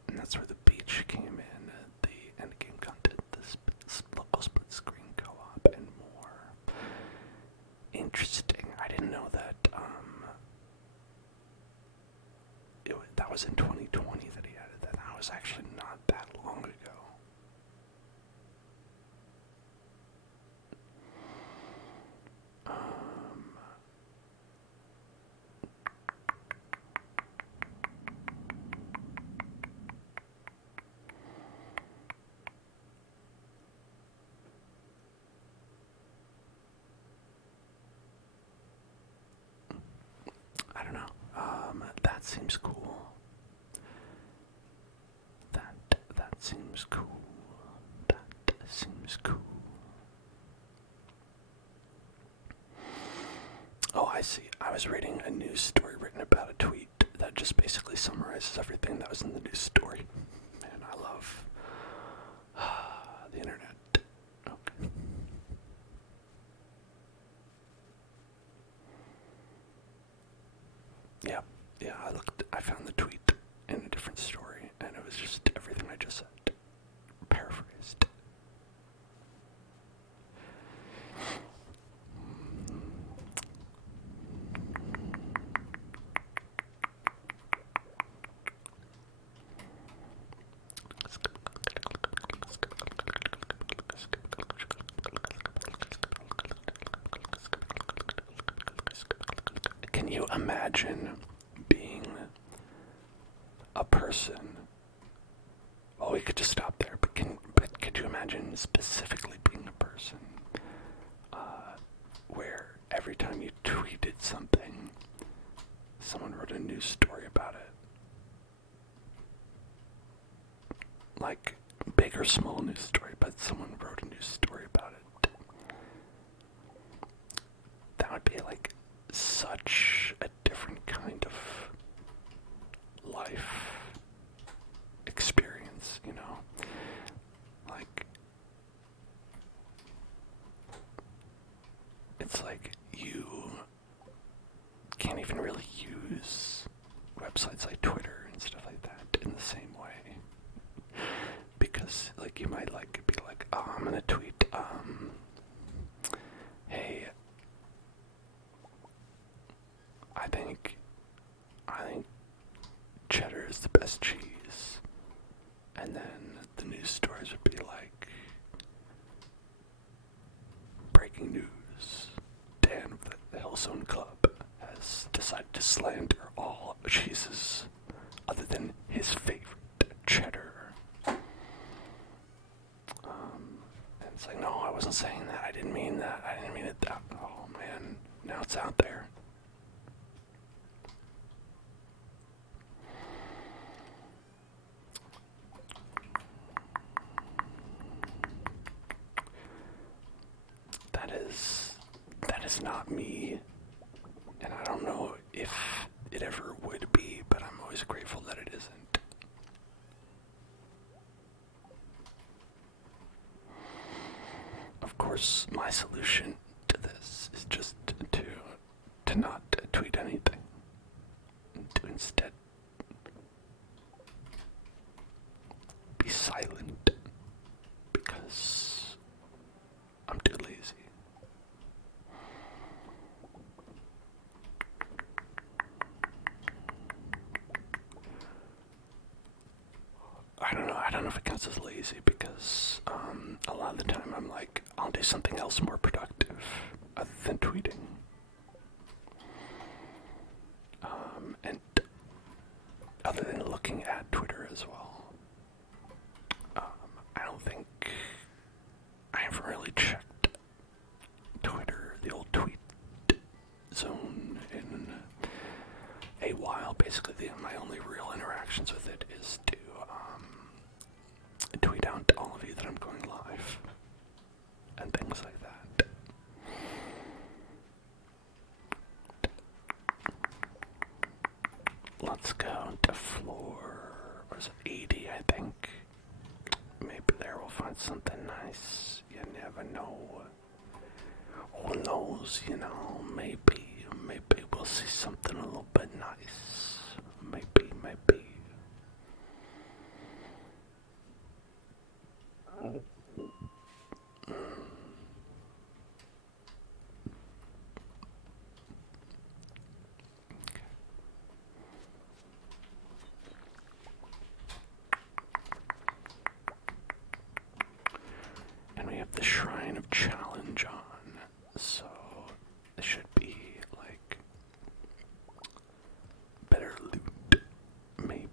And that's where the beach came in, the endgame content, the local split screen co-op, and more. Interesting. I didn't know that, that was in 2020 that he added that. That was actually not that long ago. I don't know. That seems cool. That seems cool. That seems cool. Oh, I see. I was reading a news story written about a tweet that just basically summarizes everything that was in the news story. Man, I love the internet. Okay. Yeah, I found the tweet in a different story, and it was just everything I just said. Paraphrased. Can you imagine being a person? Well, we could just stop there, but could you imagine specifically being a person where every time you tweeted something, someone wrote a news story about it? Like, big or small news story, but someone wrote a news story about it. That would be like such a different kind of life experience, you know? Like, it's like you can't even really use websites like Twitter and stuff like that in the same way. Because, like, you might, like, be like, oh, I'm gonna tweet, hey, I think cheddar is the best cheese. And then the news stories would be like, breaking news, Dan of the Hillzone Club has decided to slander all cheeses other than his favorite, cheddar. And it's like, no, I wasn't saying that. I didn't mean that. I didn't mean it that. Oh man, now it's out there. That is not me, and I don't know if it ever would be, but I'm always grateful that it isn't. Of course, my solution to this is just to not tweet anything, to instead be silent, because I'm too lazy. I don't know if it counts as lazy, because a lot of the time I'm like, I'll do something else more productive other than tweeting. And other than looking at Twitter as well. I don't think I haven't really checked Twitter, the old tweet basically my only real interactions with it is to tweet out to all of you that I'm going live and things like that. Let's go to floor, what is it, 80, I think. Maybe there we'll find something nice. You never know. Who knows, you know, maybe we'll see something a little bit nice. Maybe. And we have the Shrine of Challenge on, so it should be like better loot, maybe.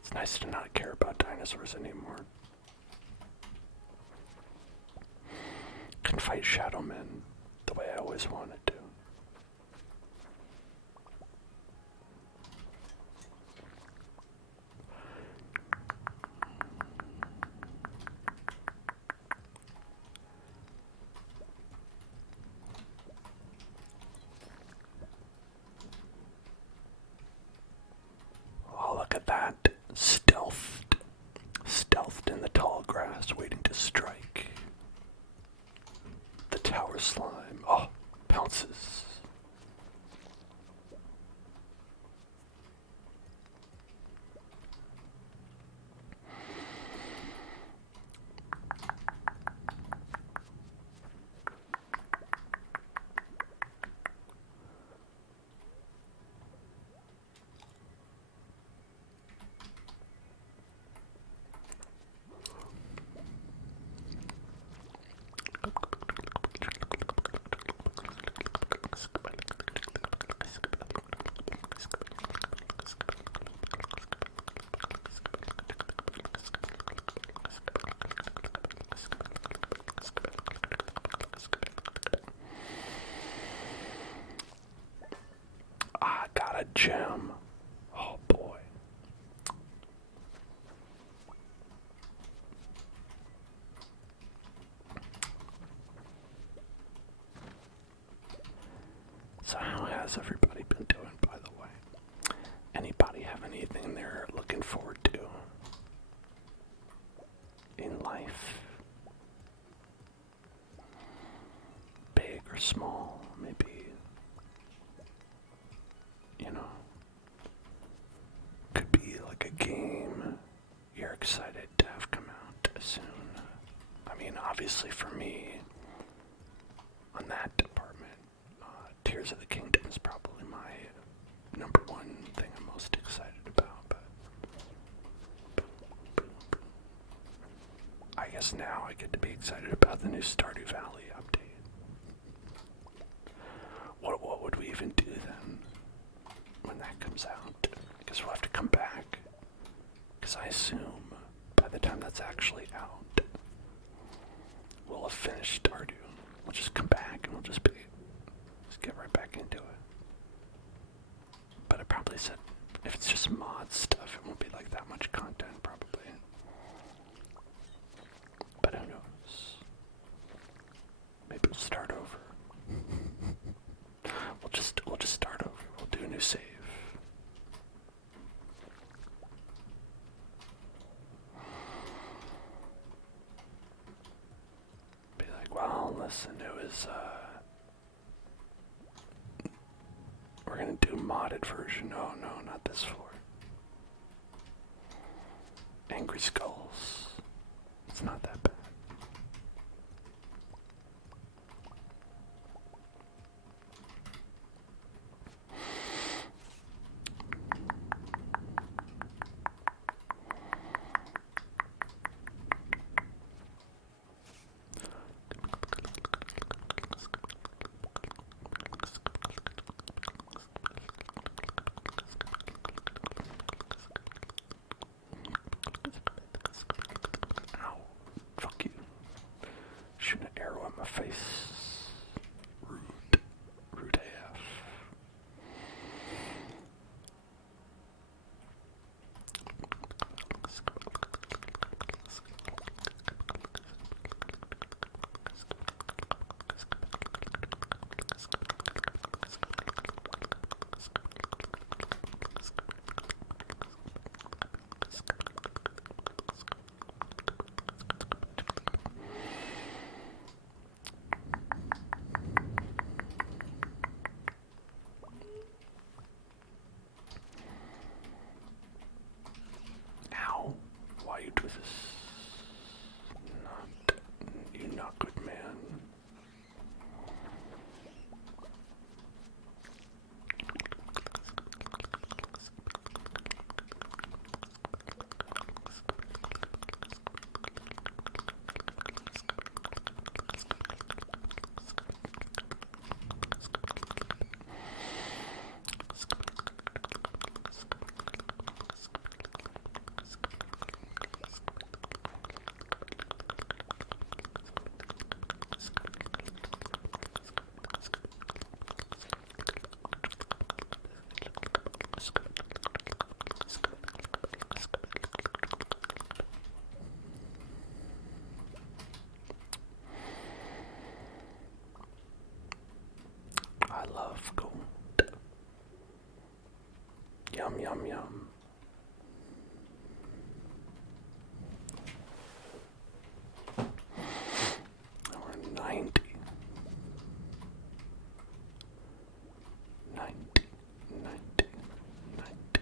It's nice to not care about dinosaurs anymore. Can fight shadow men the way I always wanted to. Oh, look at that. Stealthed in the tall grass, waiting to strike. The tower slime. Oh, pounces. I got a gem. Oh boy. So how has everybody been doing, by the way? Anybody have anything they're looking forward to in life? Big or small, maybe, you know, could be like a game you're excited to have come out soon. I mean, obviously for me, on that department, Tears of the Kingdom is probably my number one thing I'm most excited about, but I guess now I get to be excited about the new Stardew Valley update. What would we even do then when that comes out? I guess we'll have to come back, because I assume by the time that's actually out, we'll have finished Stardew. We'll just come back and we'll just get right back into it. But I probably said if it's just mod stuff, it won't be like that much content probably. But who knows? Maybe we'll start over. We'll just start over. We'll do a new save. Be like, well, listen, it was we're gonna do modded version. Oh no, not this floor. Angry Skulls. It's not that bad. of gold. Yum, yum, yum. We're 90. 90. 90. 90.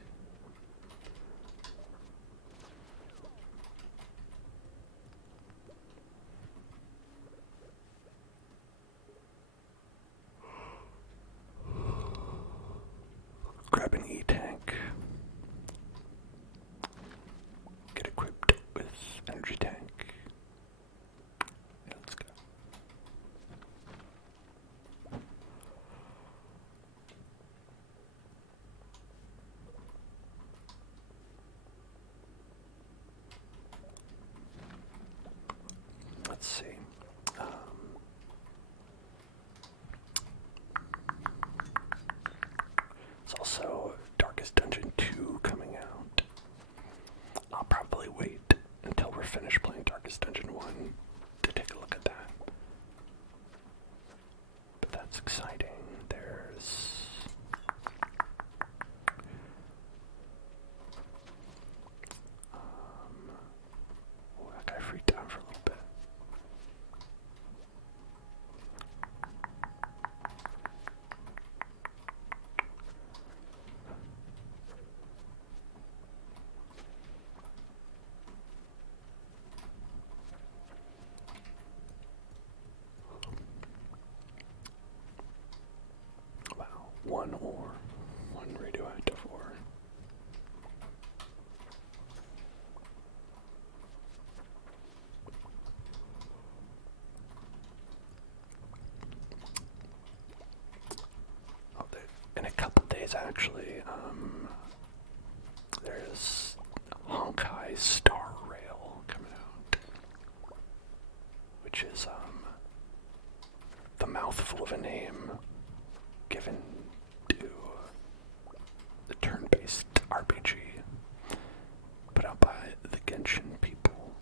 Grab an E-tank. Get equipped with energy tank. Yeah, let's go. Let's see. It's also Darkest Dungeon 2 coming out. I'll probably wait until we're finished playing Darkest Dungeon 1 to take a look at that. But that's exciting. There's... oh, that guy freaked out for a little bit. One ore. One radioactive ore. Oh, in a couple days, actually, there's Honkai Star Rail coming out, which is, the mouthful of a name given to the turn-based RPG put out by the Genshin people.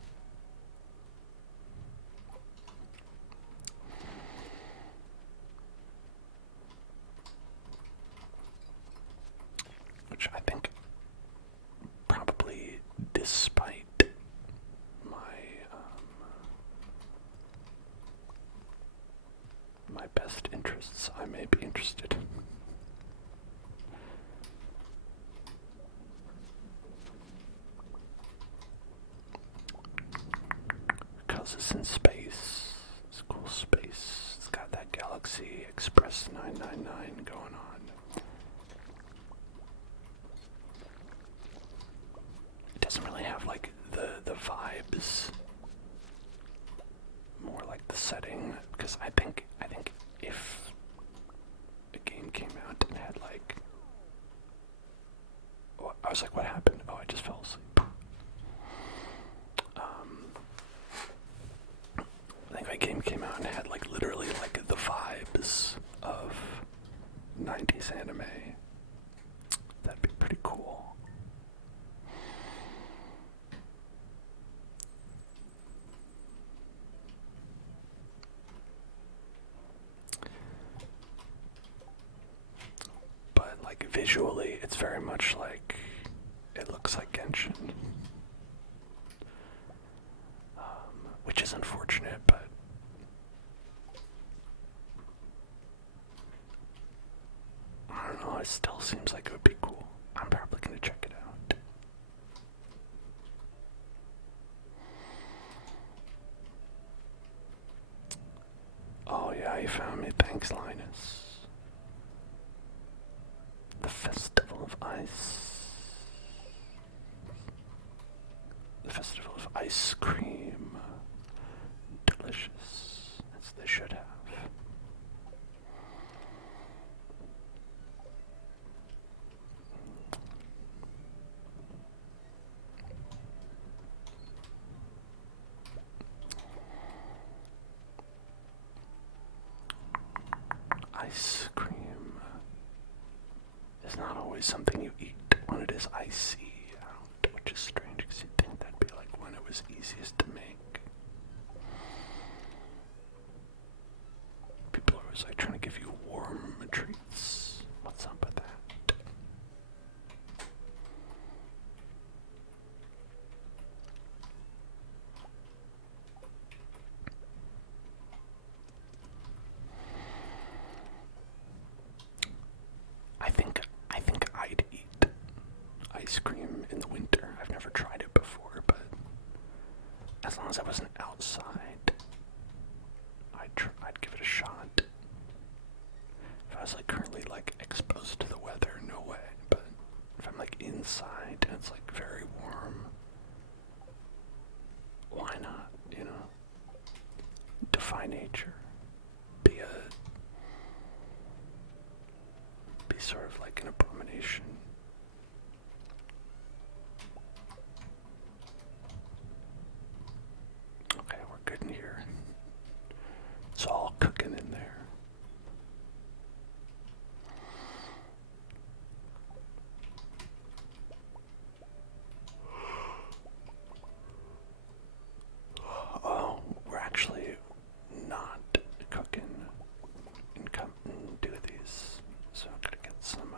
Which I think, probably despite my best interests, I may be interested. Because it's in space. It's cool space. It's got that Galaxy Express 999 going on. It doesn't really have like the vibes. More like the setting, because I think if a game came out and had like, oh, I was like, what happened? Oh, I just fell asleep. I think if a game came out and had like literally like the vibes of 90s anime, that'd be pretty cool. But like visually, it's very much like, it looks like Genshin. Which is unfortunate, but I don't know, it still seems like it would be cool. I'm probably gonna check it out. Oh yeah, you found me. Thanks, Linus. The Festival of Ice. The Festival of Ice Cream. Delicious, as they should have. Ice cream is not always something you eat when it is icy out, which is strange because you'd think that'd be like when it was easiest to make. People are always like trying to give you warm treats. ice cream in the winter. I've never tried it before, but as long as I wasn't outside, I'd give it a shot. If I was like currently like exposed to the weather, no way. But if I'm like inside and it's like very warm, why not? You know, defy nature. Be sort of like an abomination. Okay, we're good in here. It's all cooking in there. Oh, we're actually not cooking and come and do these. So I'm gonna get some,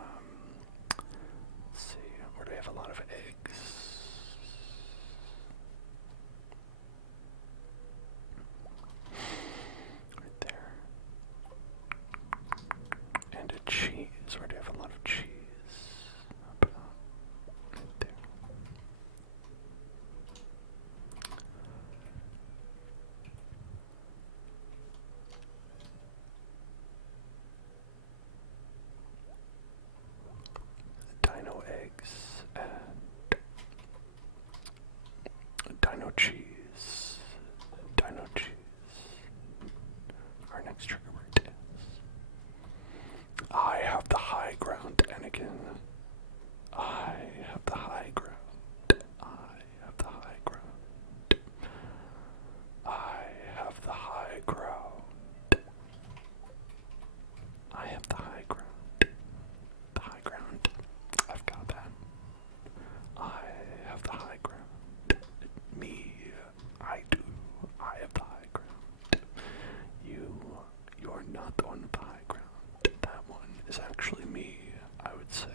let's see, where do we have a lot of eggs? Right there. And a cheese. Where do we have a lot of cheese? About right there. Dino eggs and dino cheese. Dino cheese. Our next trigger word is I have the high ground, Anakin. I have the high ground. I have the high ground. I have the high ground. I have the high ground. The high ground. I've got that. I have the high ground. Me. I do. I have the high ground. You're not the one with the high ground. That one is actually me, I would say.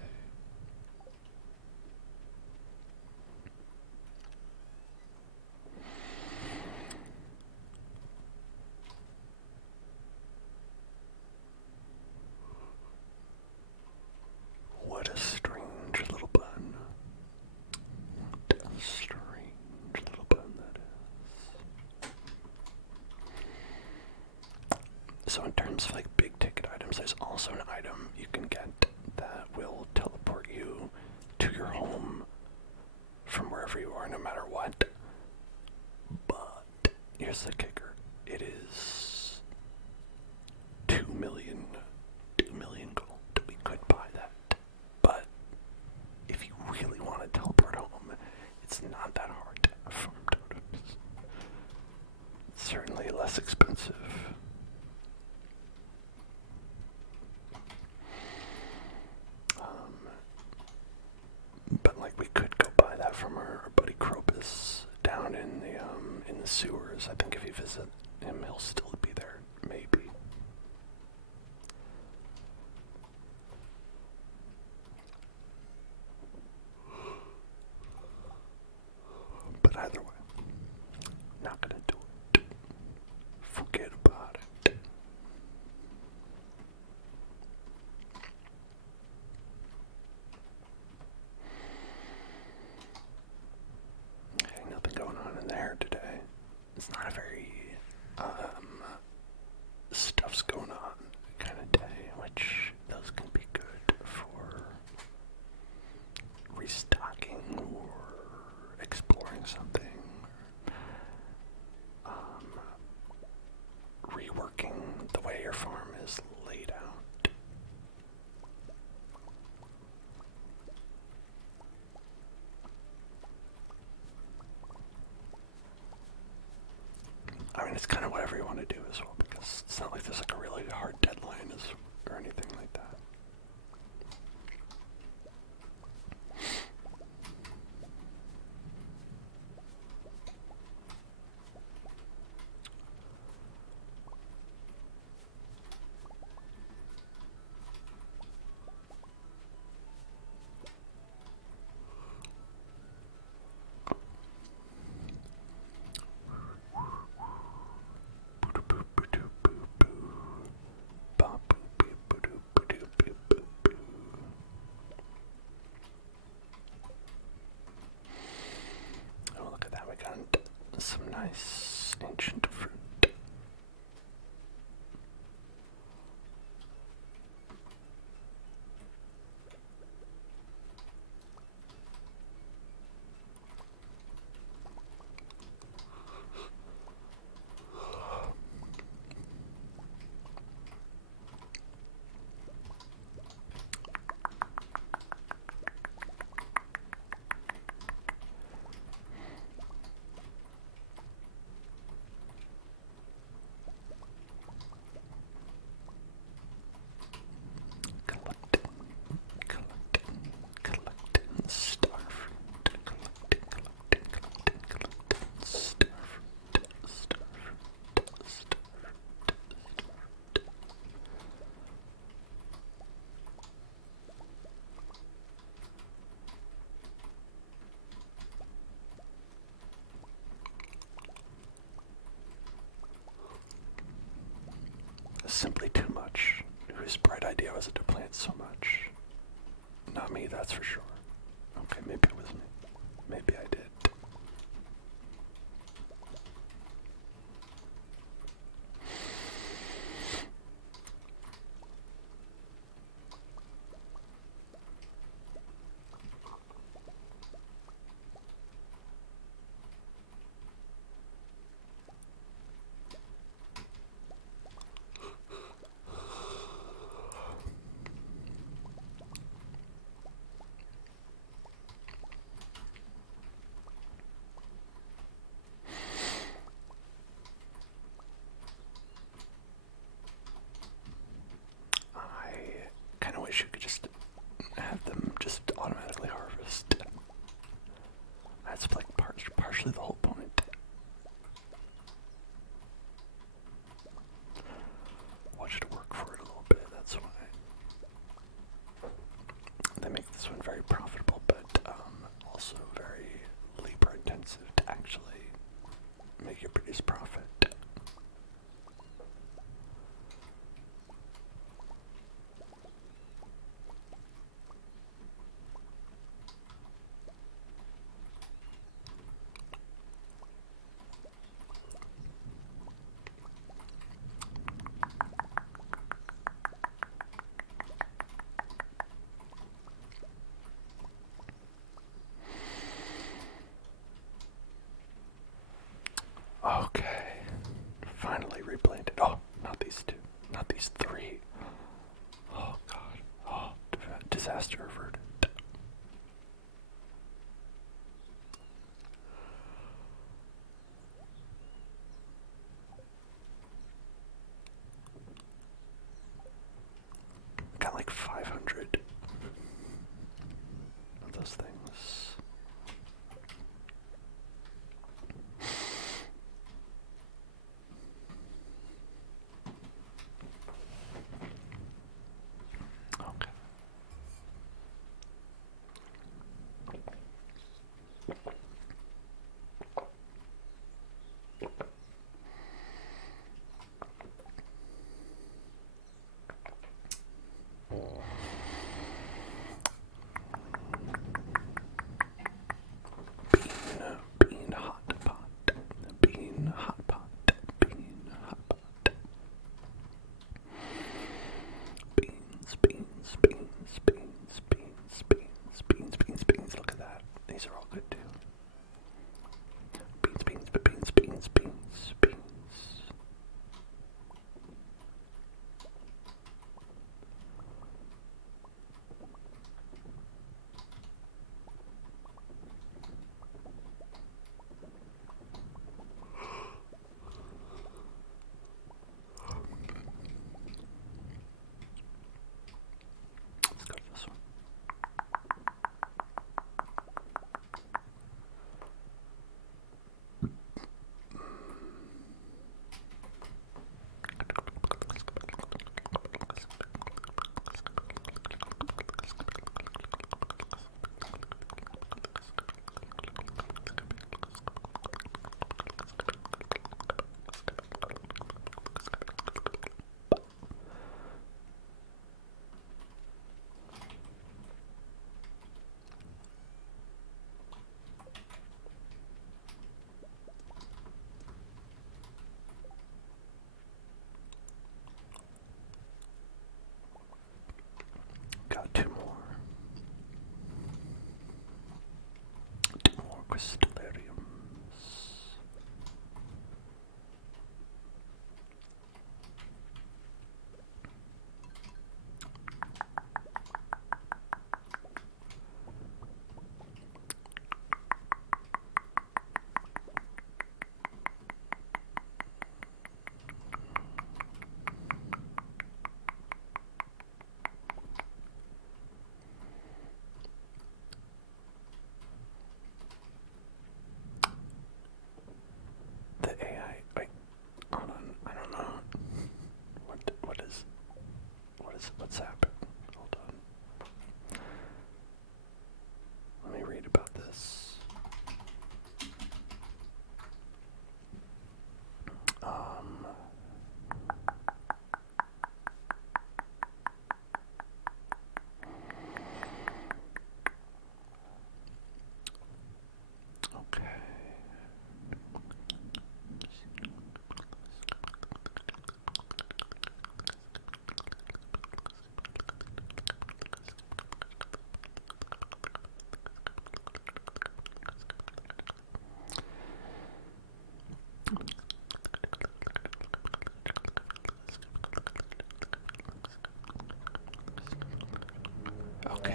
What a strange little bun. What a strange little bun that is. So in terms of like big ticket items, there's also an item you can get that will teleport you to your home from wherever you are, no matter what. But here's the kicker. It is 2 million gold. We could buy that. But if you really want to teleport home, it's not that hard to farm totems. It's certainly less expensive. But like we could go buy that from our buddy Krobus down in the sewers. I think if you visit him, he'll still be there, maybe. But either way, not gonna do it. Forget about it. Okay, nothing going on in there today. It's not a very stuff's going on kind of day, which those can be good for restocking or exploring something, reworking the way your farm is laid out. I mean, it's kind of whatever you want to do as well, because it's not like there's like a really hard deadline or anything like that. simply too much. Whose bright idea was it to plant so much? Not me, that's for sure. Okay, maybe it was me. Maybe I did. I kind of wish you could just have them just automatically harvest. That's like partially the whole point. Want you to work for it a little bit, that's why. They make this one very profitable, but also very labor intensive to actually make it produce profit. Okay.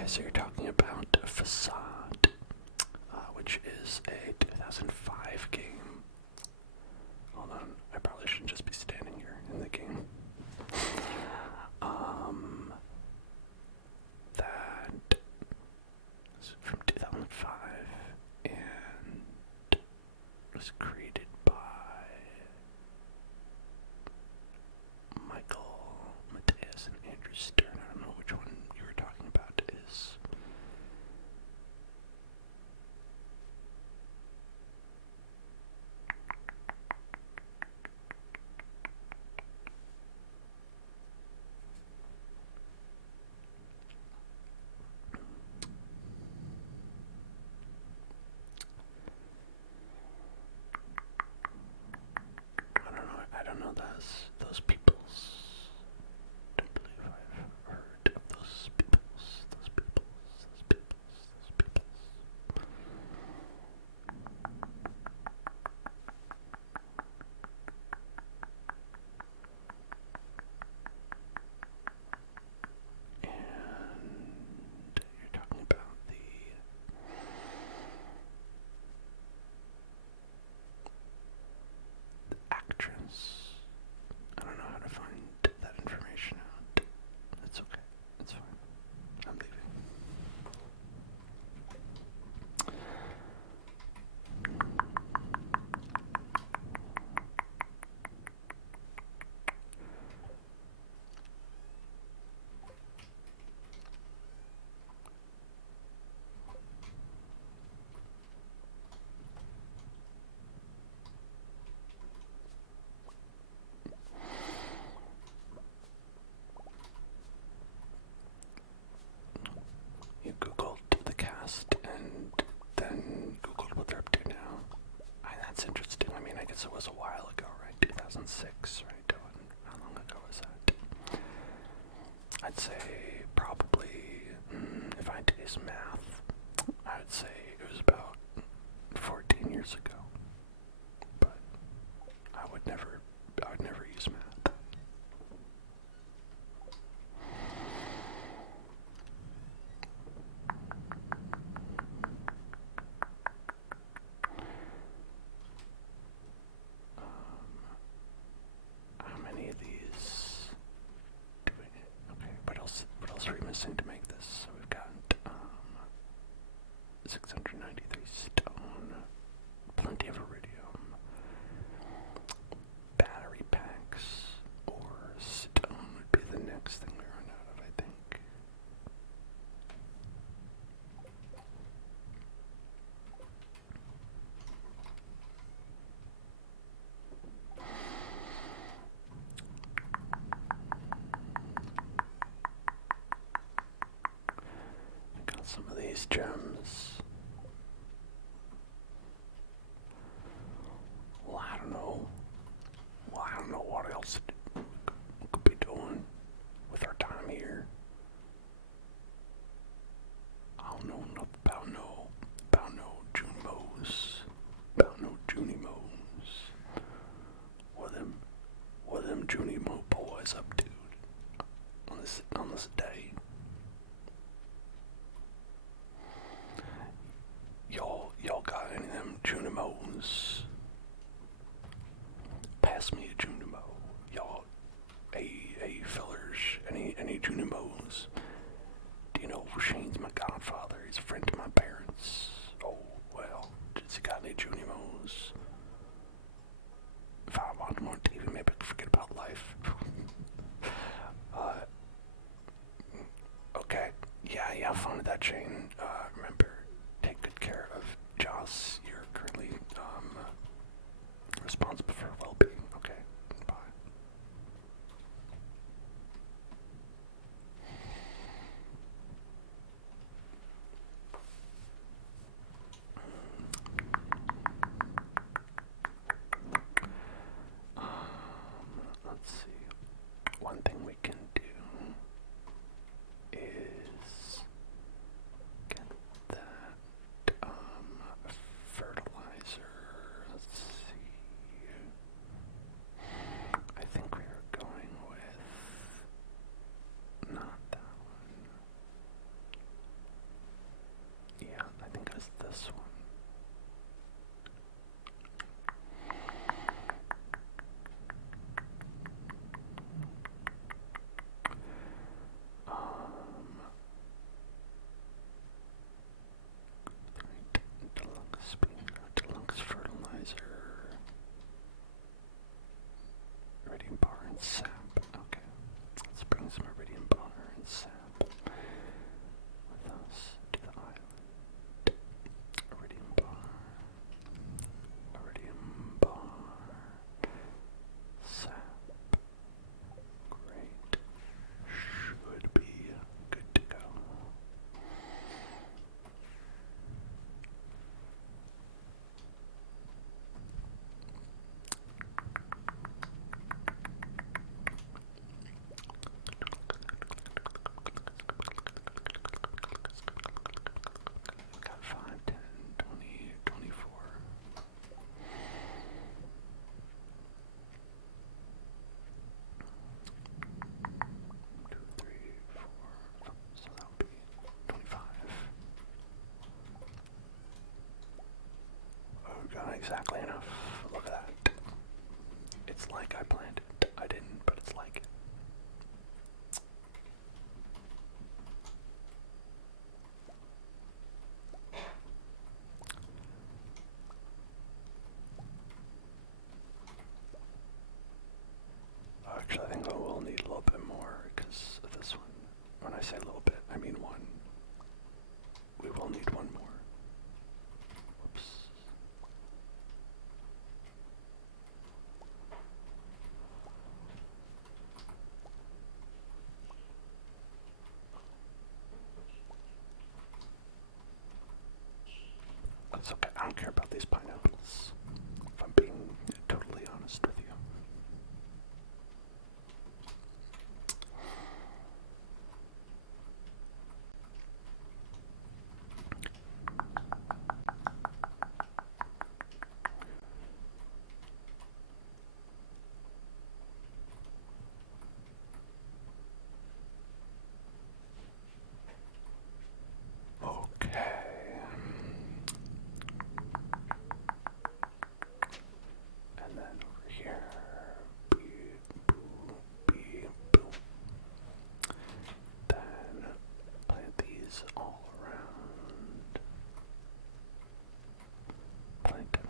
so you're talking about Facade, which is a 2005 game. Hold on, I probably shouldn't just be standing here in the game. That is from 2005 and was created by Michael Mateus and Andrew Stern. I don't know which one you were talking about is. I don't know those peoples. Don't believe I've heard of those peoples. Those peoples. And you're talking about the actress. I don't know how to find that information out. It's okay. It's fine. I'm leaving. You Googled the cast and then Googled what they're up to now. That's interesting. I mean, I guess it was a while ago, right? 2006, right? How long ago was that? I'd say probably, if I had to use math, I would say it was about 14 years ago. But I would never use math. How many of these do we need? Okay, what else are we missing to make this? So we've got 693 stone, plenty of iridium, battery packs, or stone would be the next thing we run out of, I think. I got some of these gems. Well, I don't know. What else we could be doing with our time here. I don't know enough about no Junimos, about no Junimos. What them Junimo boys up to on this day? Y'all got any of them Junimos? Pass me a Junimo. Y'all, hey fellers, any Junimos? Do you know Shane's my godfather? He's a friend of my parents. Oh, well, has he got any Junimos? If I watch more TV, maybe I could forget about life. Okay. Yeah, have fun with that, Shane. Remember, take good care of Joss. You're currently, responsible for her well-being. Okay, bye. Let's see. One thing we can do is get that, exactly enough. Look at that. It's like I planned it. I didn't, but it's like it. Actually, I think I will need a little bit more because of this one. When I say a little bit, I mean one. We will need one more. Whoops. That's okay. I don't care about these pineapples. If I'm being totally honest with you. Okay. And then over here, then plant these all around. Plant them.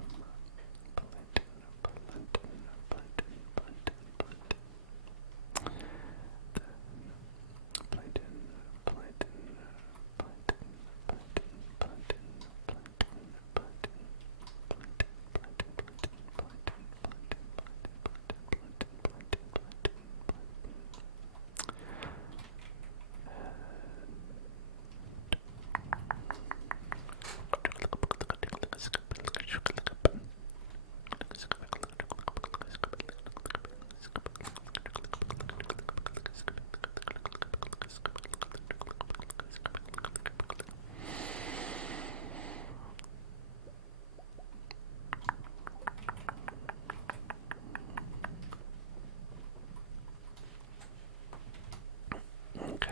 Okay.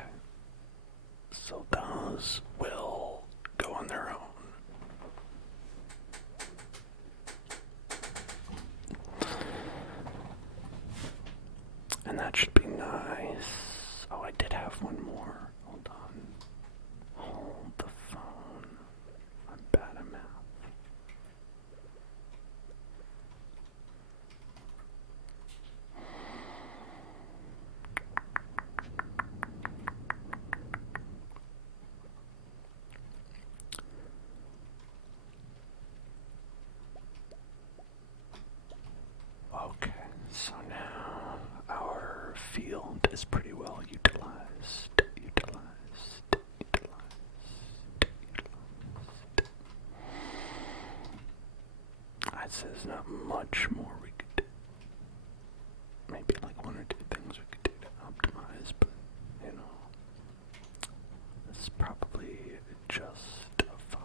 So those will go on their own. And that should be nice. Oh, I did have one more. Hold on. Hold the phone. I'm bad at math. Okay, so now our field is pretty well utilized. I'd say there's not much more we could do. Maybe like one or two things we could do to optimize, but you know, this is probably just fine.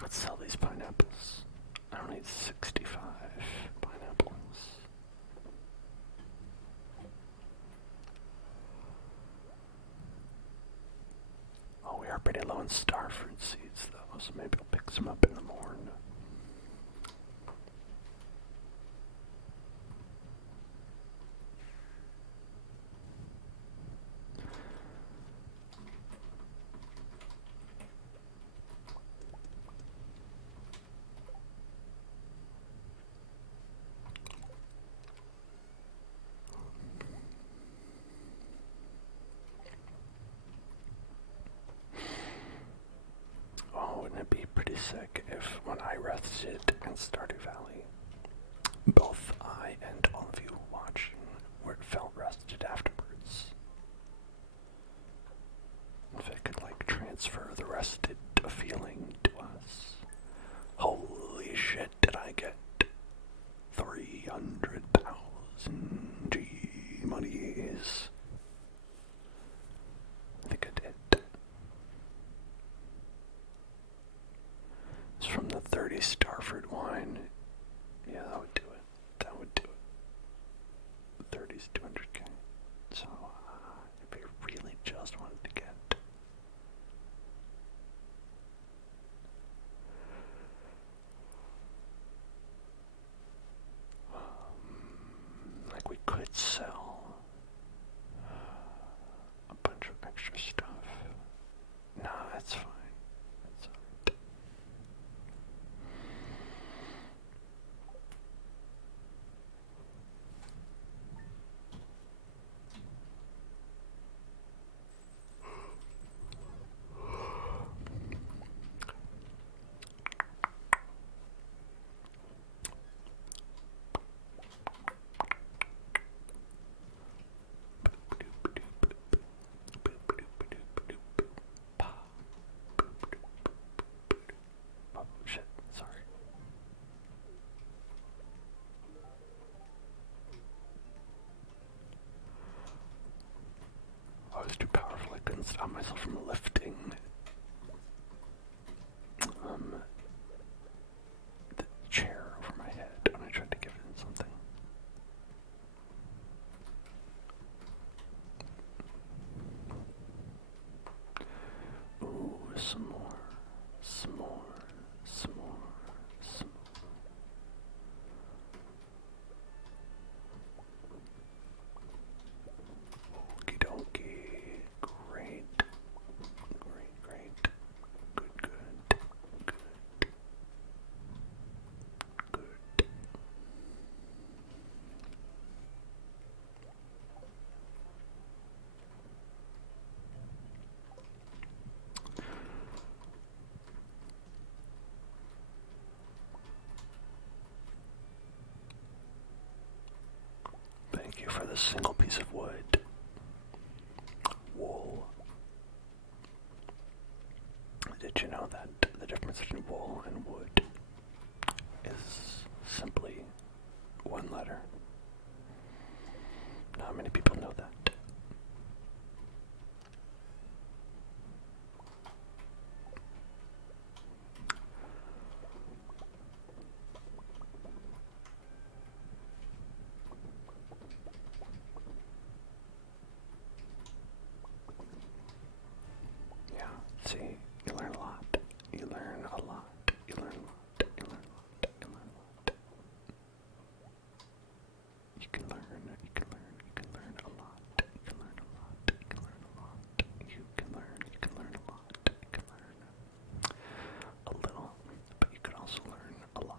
Let's sell these pineapples. I don't need 65 pineapples. Oh, we are pretty low on starfruit seeds though, so maybe I'll pick some up in the morning. Oh, wouldn't it be pretty sick if when I rested in Stardew Valley, both I and all of you watching felt rested afterwards? If I could like transfer the rested feeling to us. Holy shit, did I get 300,000 G monies? I think I did. stop myself from lifting the chair over my head when I tried to give it something. Ooh, some more, some more, some more, some more. Okie dokie. Great. Great, great. Good, good. Good. Good. Thank you for this single piece of wood. Wool. Did you know that the difference between wool and wood is simply one letter? Not many people know that. Yeah, see, you learn a lot. You learn a lot. You learn a lot. You learn a lot. You learn a lot. You can learn a lot. You can learn a lot. You can learn a lot. You can learn a lot. You can learn a lot. You can learn a little, but you can also learn a lot.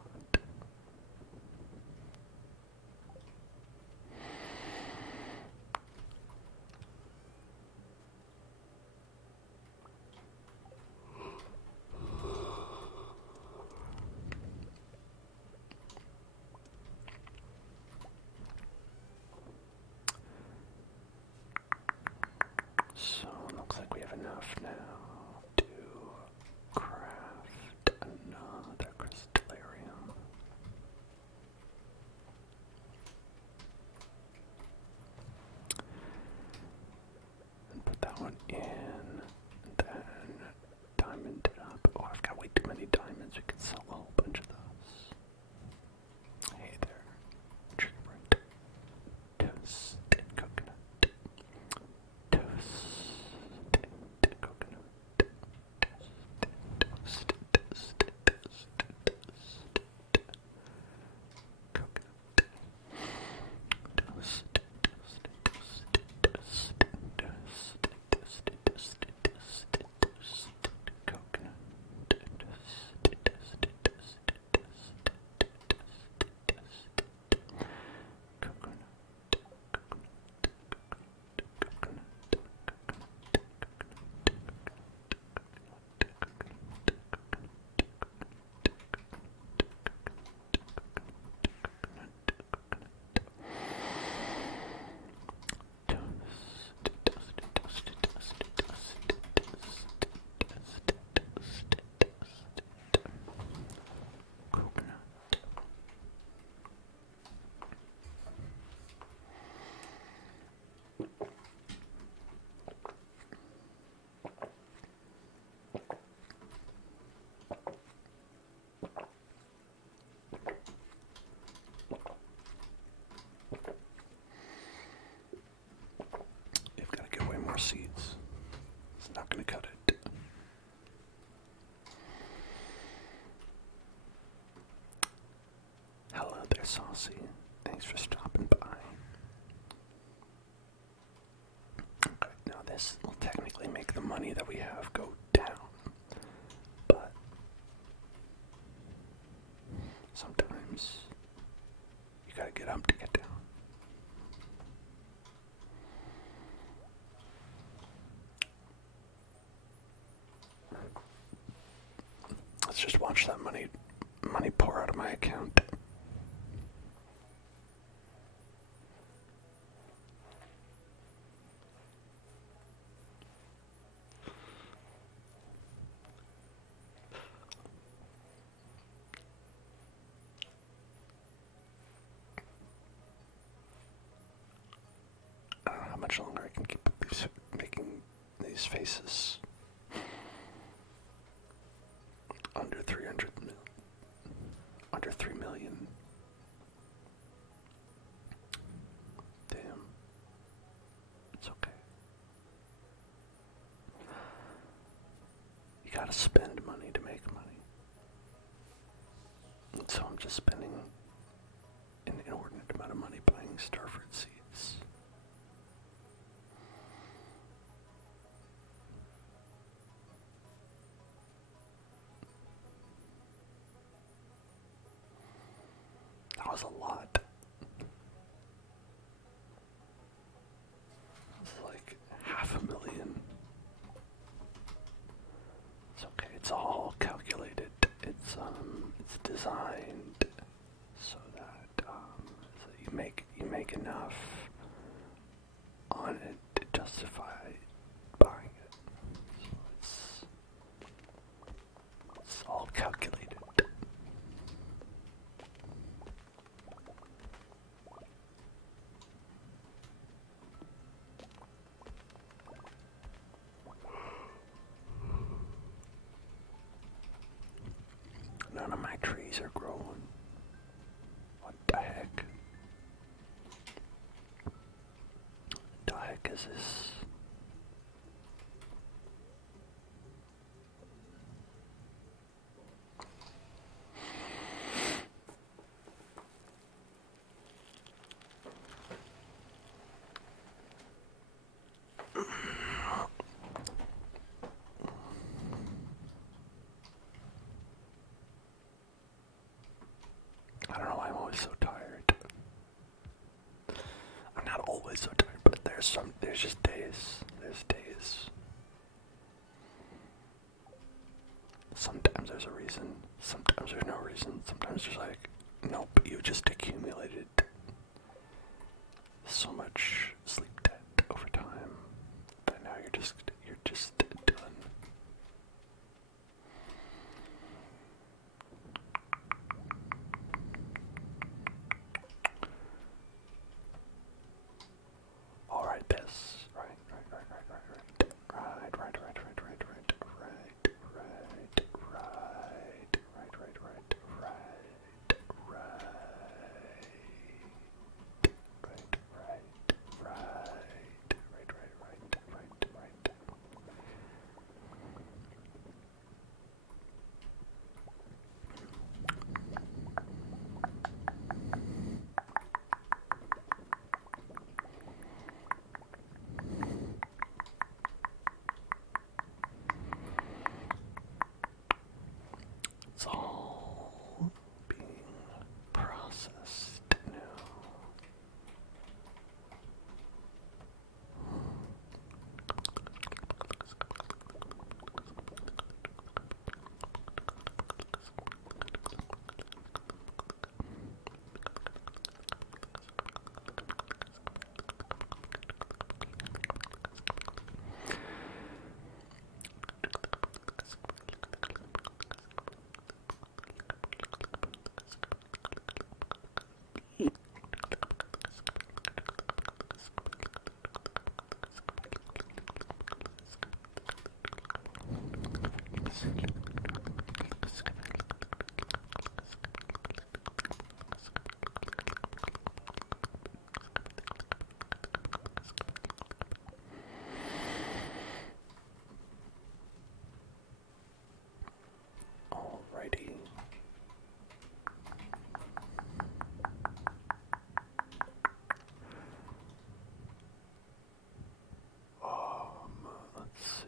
So, looks like we have enough now to craft another crystallarium. And put that one in, and then diamond it up. Oh, I've got way too many diamonds. We could sell a whole bunch of those. Hey there, chicken bread, toasted coconut. Toasted coconut. Toasted coconut. You've got to get way more seeds. It's not going to cut it. Hello there, Saucy. Thanks for stopping by. Okay, now this will technically make the money that we have go down, but sometimes you gotta get up to get down. Let's just watch that money pour out of my account. I don't know how much longer I can keep making these these faces. Under 300 mil. Under 3 million. Damn. It's okay. You gotta spend money to make money. And so I'm just spending an inordinate amount of money buying starfruit seeds. That was a lot. It's like 500,000. It's okay, it's all calculated. It's designed so that so you make enough on it to justify buying it. So it's all calculated. None of my trees are growing. What the heck? The heck is this? I don't know why I'm always so tired. I'm not always so tired, but there's just days. There's days. Sometimes there's a reason, sometimes there's no reason, sometimes there's like, nope, you just accumulated so much sleep debt over time that now you're just done. Alright, this. Right. It's all being processed now. Alrighty. Let's see.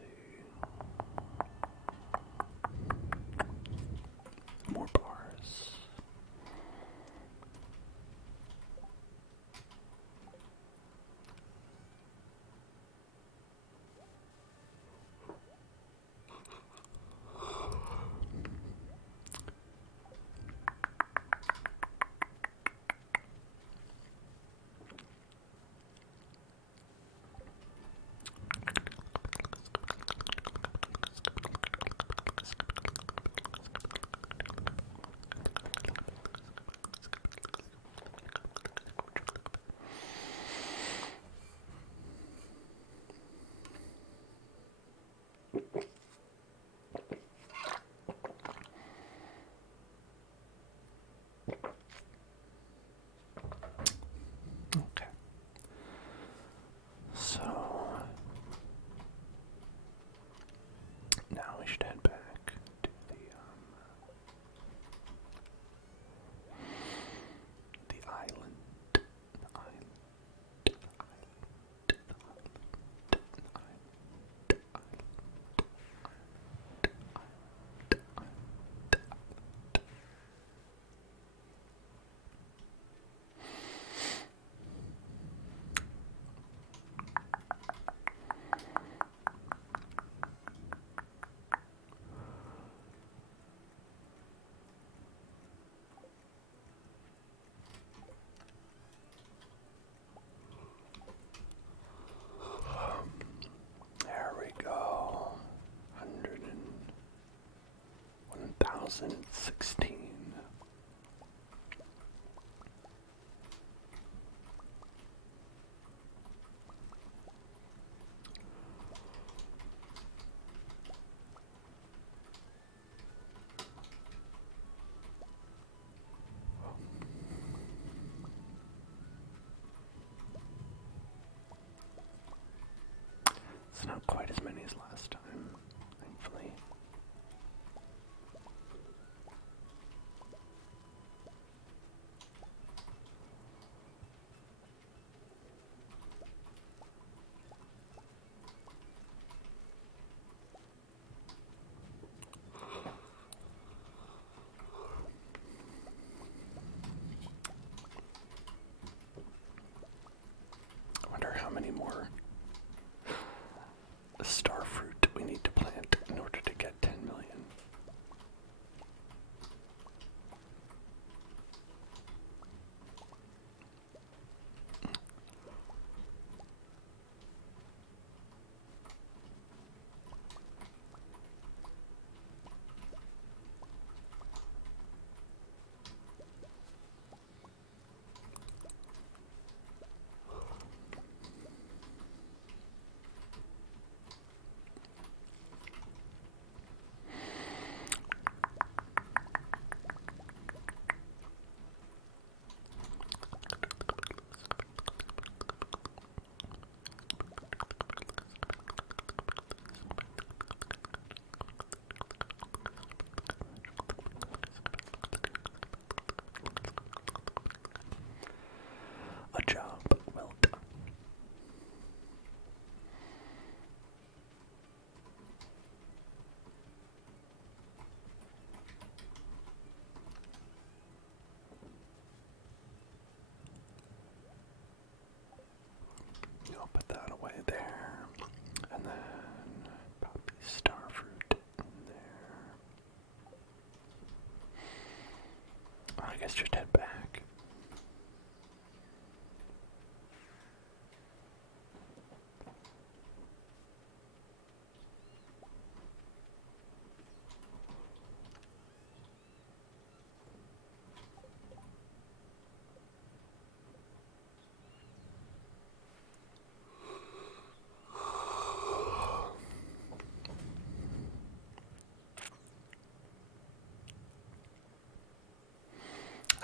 2016. It's not quite as many as last time, thankfully. I wonder how many more star fruit we need to plant in order to get 10 million. A job well done. I'll put that away there, and then probably starfruit in there. I guess just head back.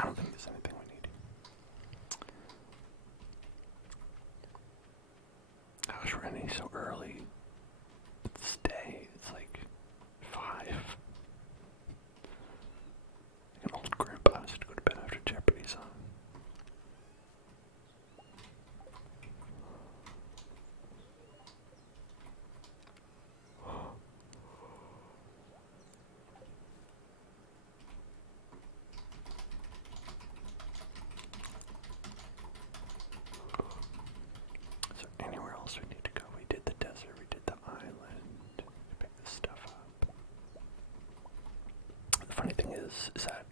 I don't think there's anything we need. Gosh, we're ending so early. It's day. It's like 5. Like an old grandpa has to go to bed after Jeopardy's on. Is there anywhere else we need to go? We did the desert, we did the island, we picked this stuff up. The funny thing is that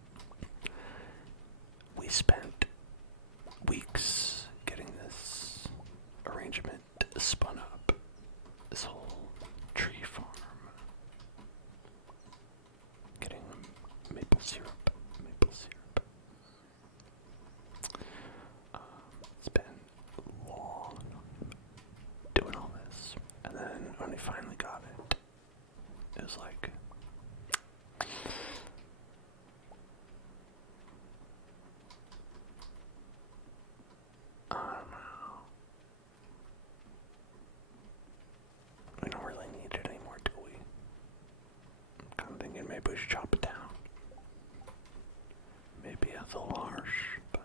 we spent weeks getting this arrangement spun up. This whole tree farm. Getting maple syrup. It's been long doing all this. And then when we finally got it, it was like, I don't know. We don't really need it anymore, do we? I'm kind of thinking maybe we should chop it down. Maybe it's a little harsh, but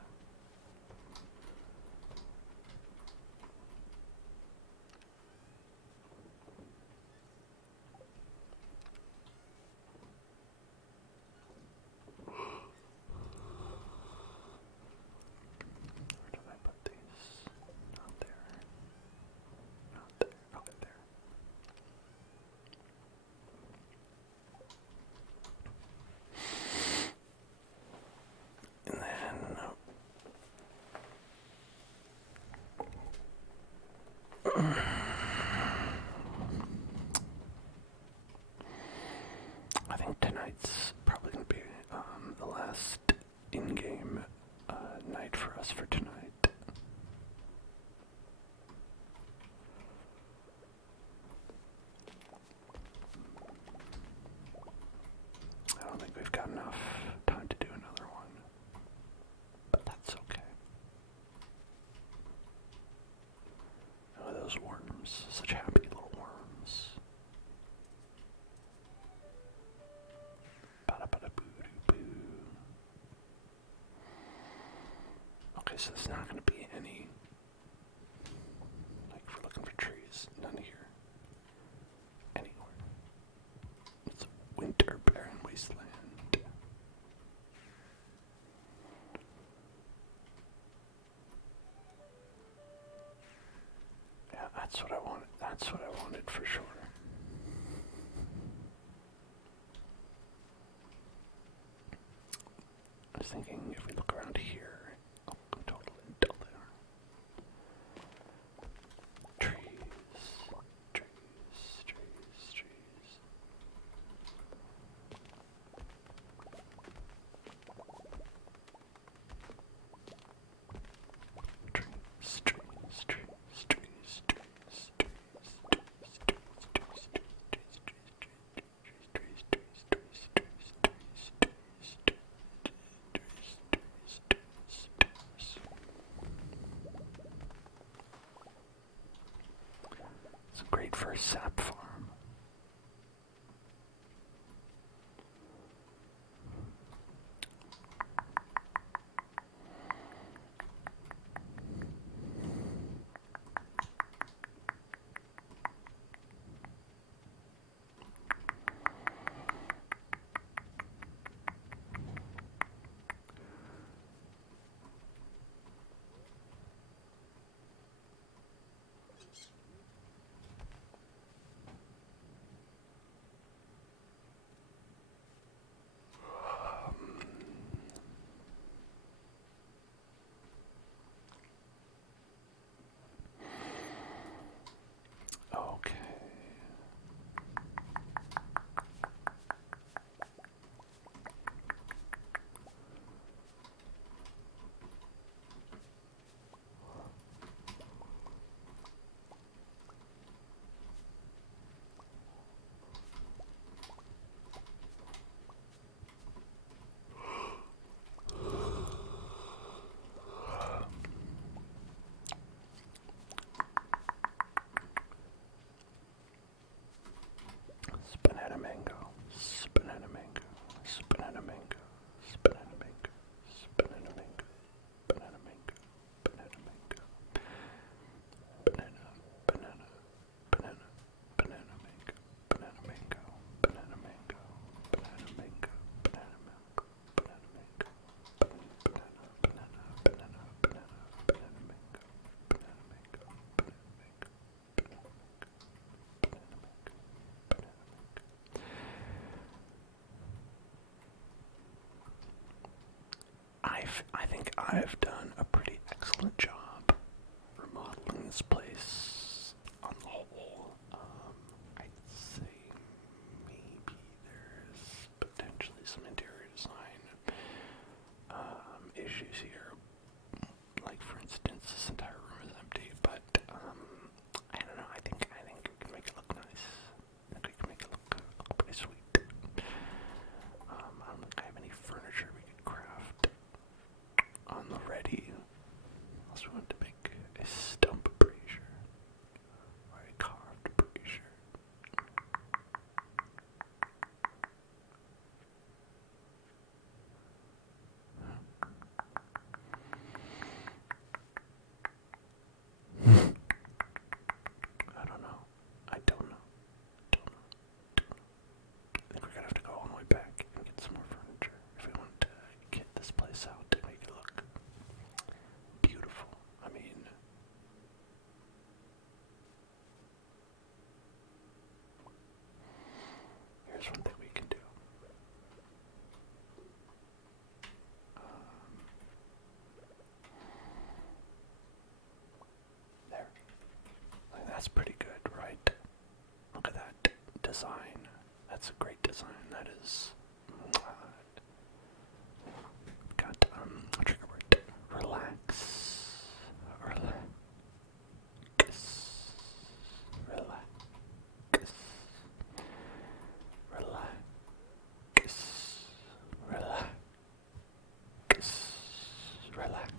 so there's not going to be any, like, if we're looking for trees, none here. Anywhere. It's a winter barren wasteland. Yeah, that's what I wanted. That's what I wanted for sure. I was thinking if we look around here, oh, totally dull there. Trees, trees, trees, trees. Trees, trees, trees, trees, trees, it's great for a sap farm. Okay. Banana mango, banana mango, banana mango, banana mango, banana mango, banana mango, banana mango, banana, banana, banana, banana mango, banana mango, banana mango, banana mango, banana mango, banana mango, banana, banana, banana, banana, banana mango, banana mango, banana mango, banana mango. I think I've done a pretty excellent job remodeling this place on the whole. I'd say maybe there's potentially some interior design issues here. Like for instance, this entire room is empty, but I don't know. I think we can make it look nice. I think we can make it look pretty sweet. I don't think I have any furniture we could craft on the ready. Unless we want to make a stump brazier or a carved brazier. I don't know. I don't know. I think we're gonna have to go all the way back and get some more furniture if we want to get this place out and make it look beautiful. I mean, here's one thing we can do. There. Like, that's pretty good, right? Look at that design. That's a great design. That is. Got a trigger word. Relax. Relax. Relax. Relax. Relax. Relax.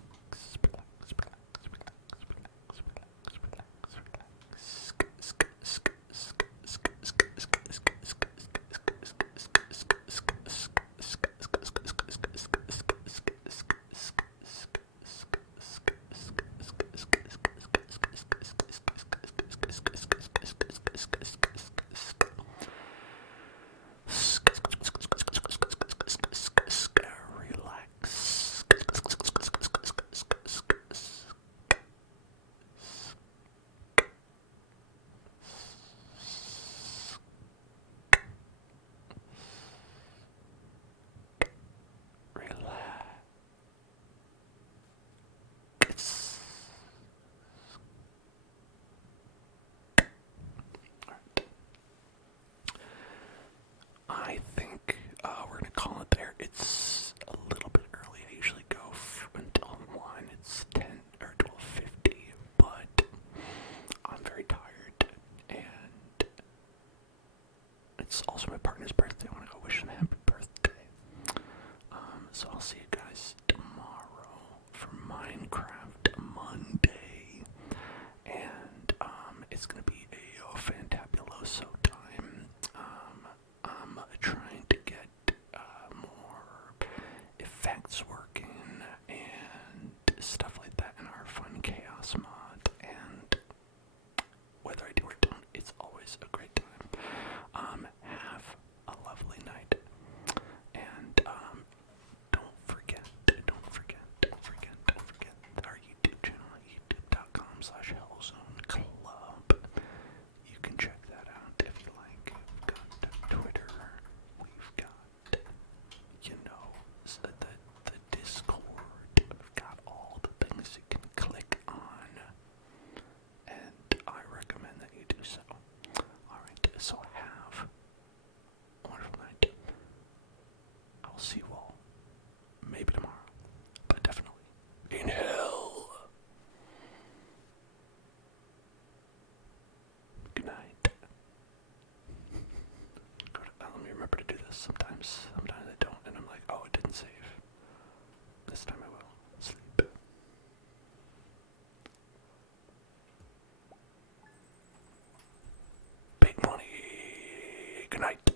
his birthday. I want to go wish him a happy birthday. So I'll see you guys tomorrow for Minecraft Monday. And it's going to be a fantabuloso time. I'm trying to get more effects working and stuff like that in our Fun Chaos mod. And whether I do or don't, it's always a great time. Have a lovely night. And don't forget our YouTube channel, youtube.com/hellzoneclub. You can check that out if you like. We've got Twitter, we've got, the Discord, we've got all the things you can click on, and I recommend that you do so. Alright, so have a wonderful night. I will see you all, maybe tomorrow, but definitely in hell. Good night. Let me remember to do this. Sometimes I don't, and I'm like, oh, it didn't save. This time I will. Sleep. Big money. Good night.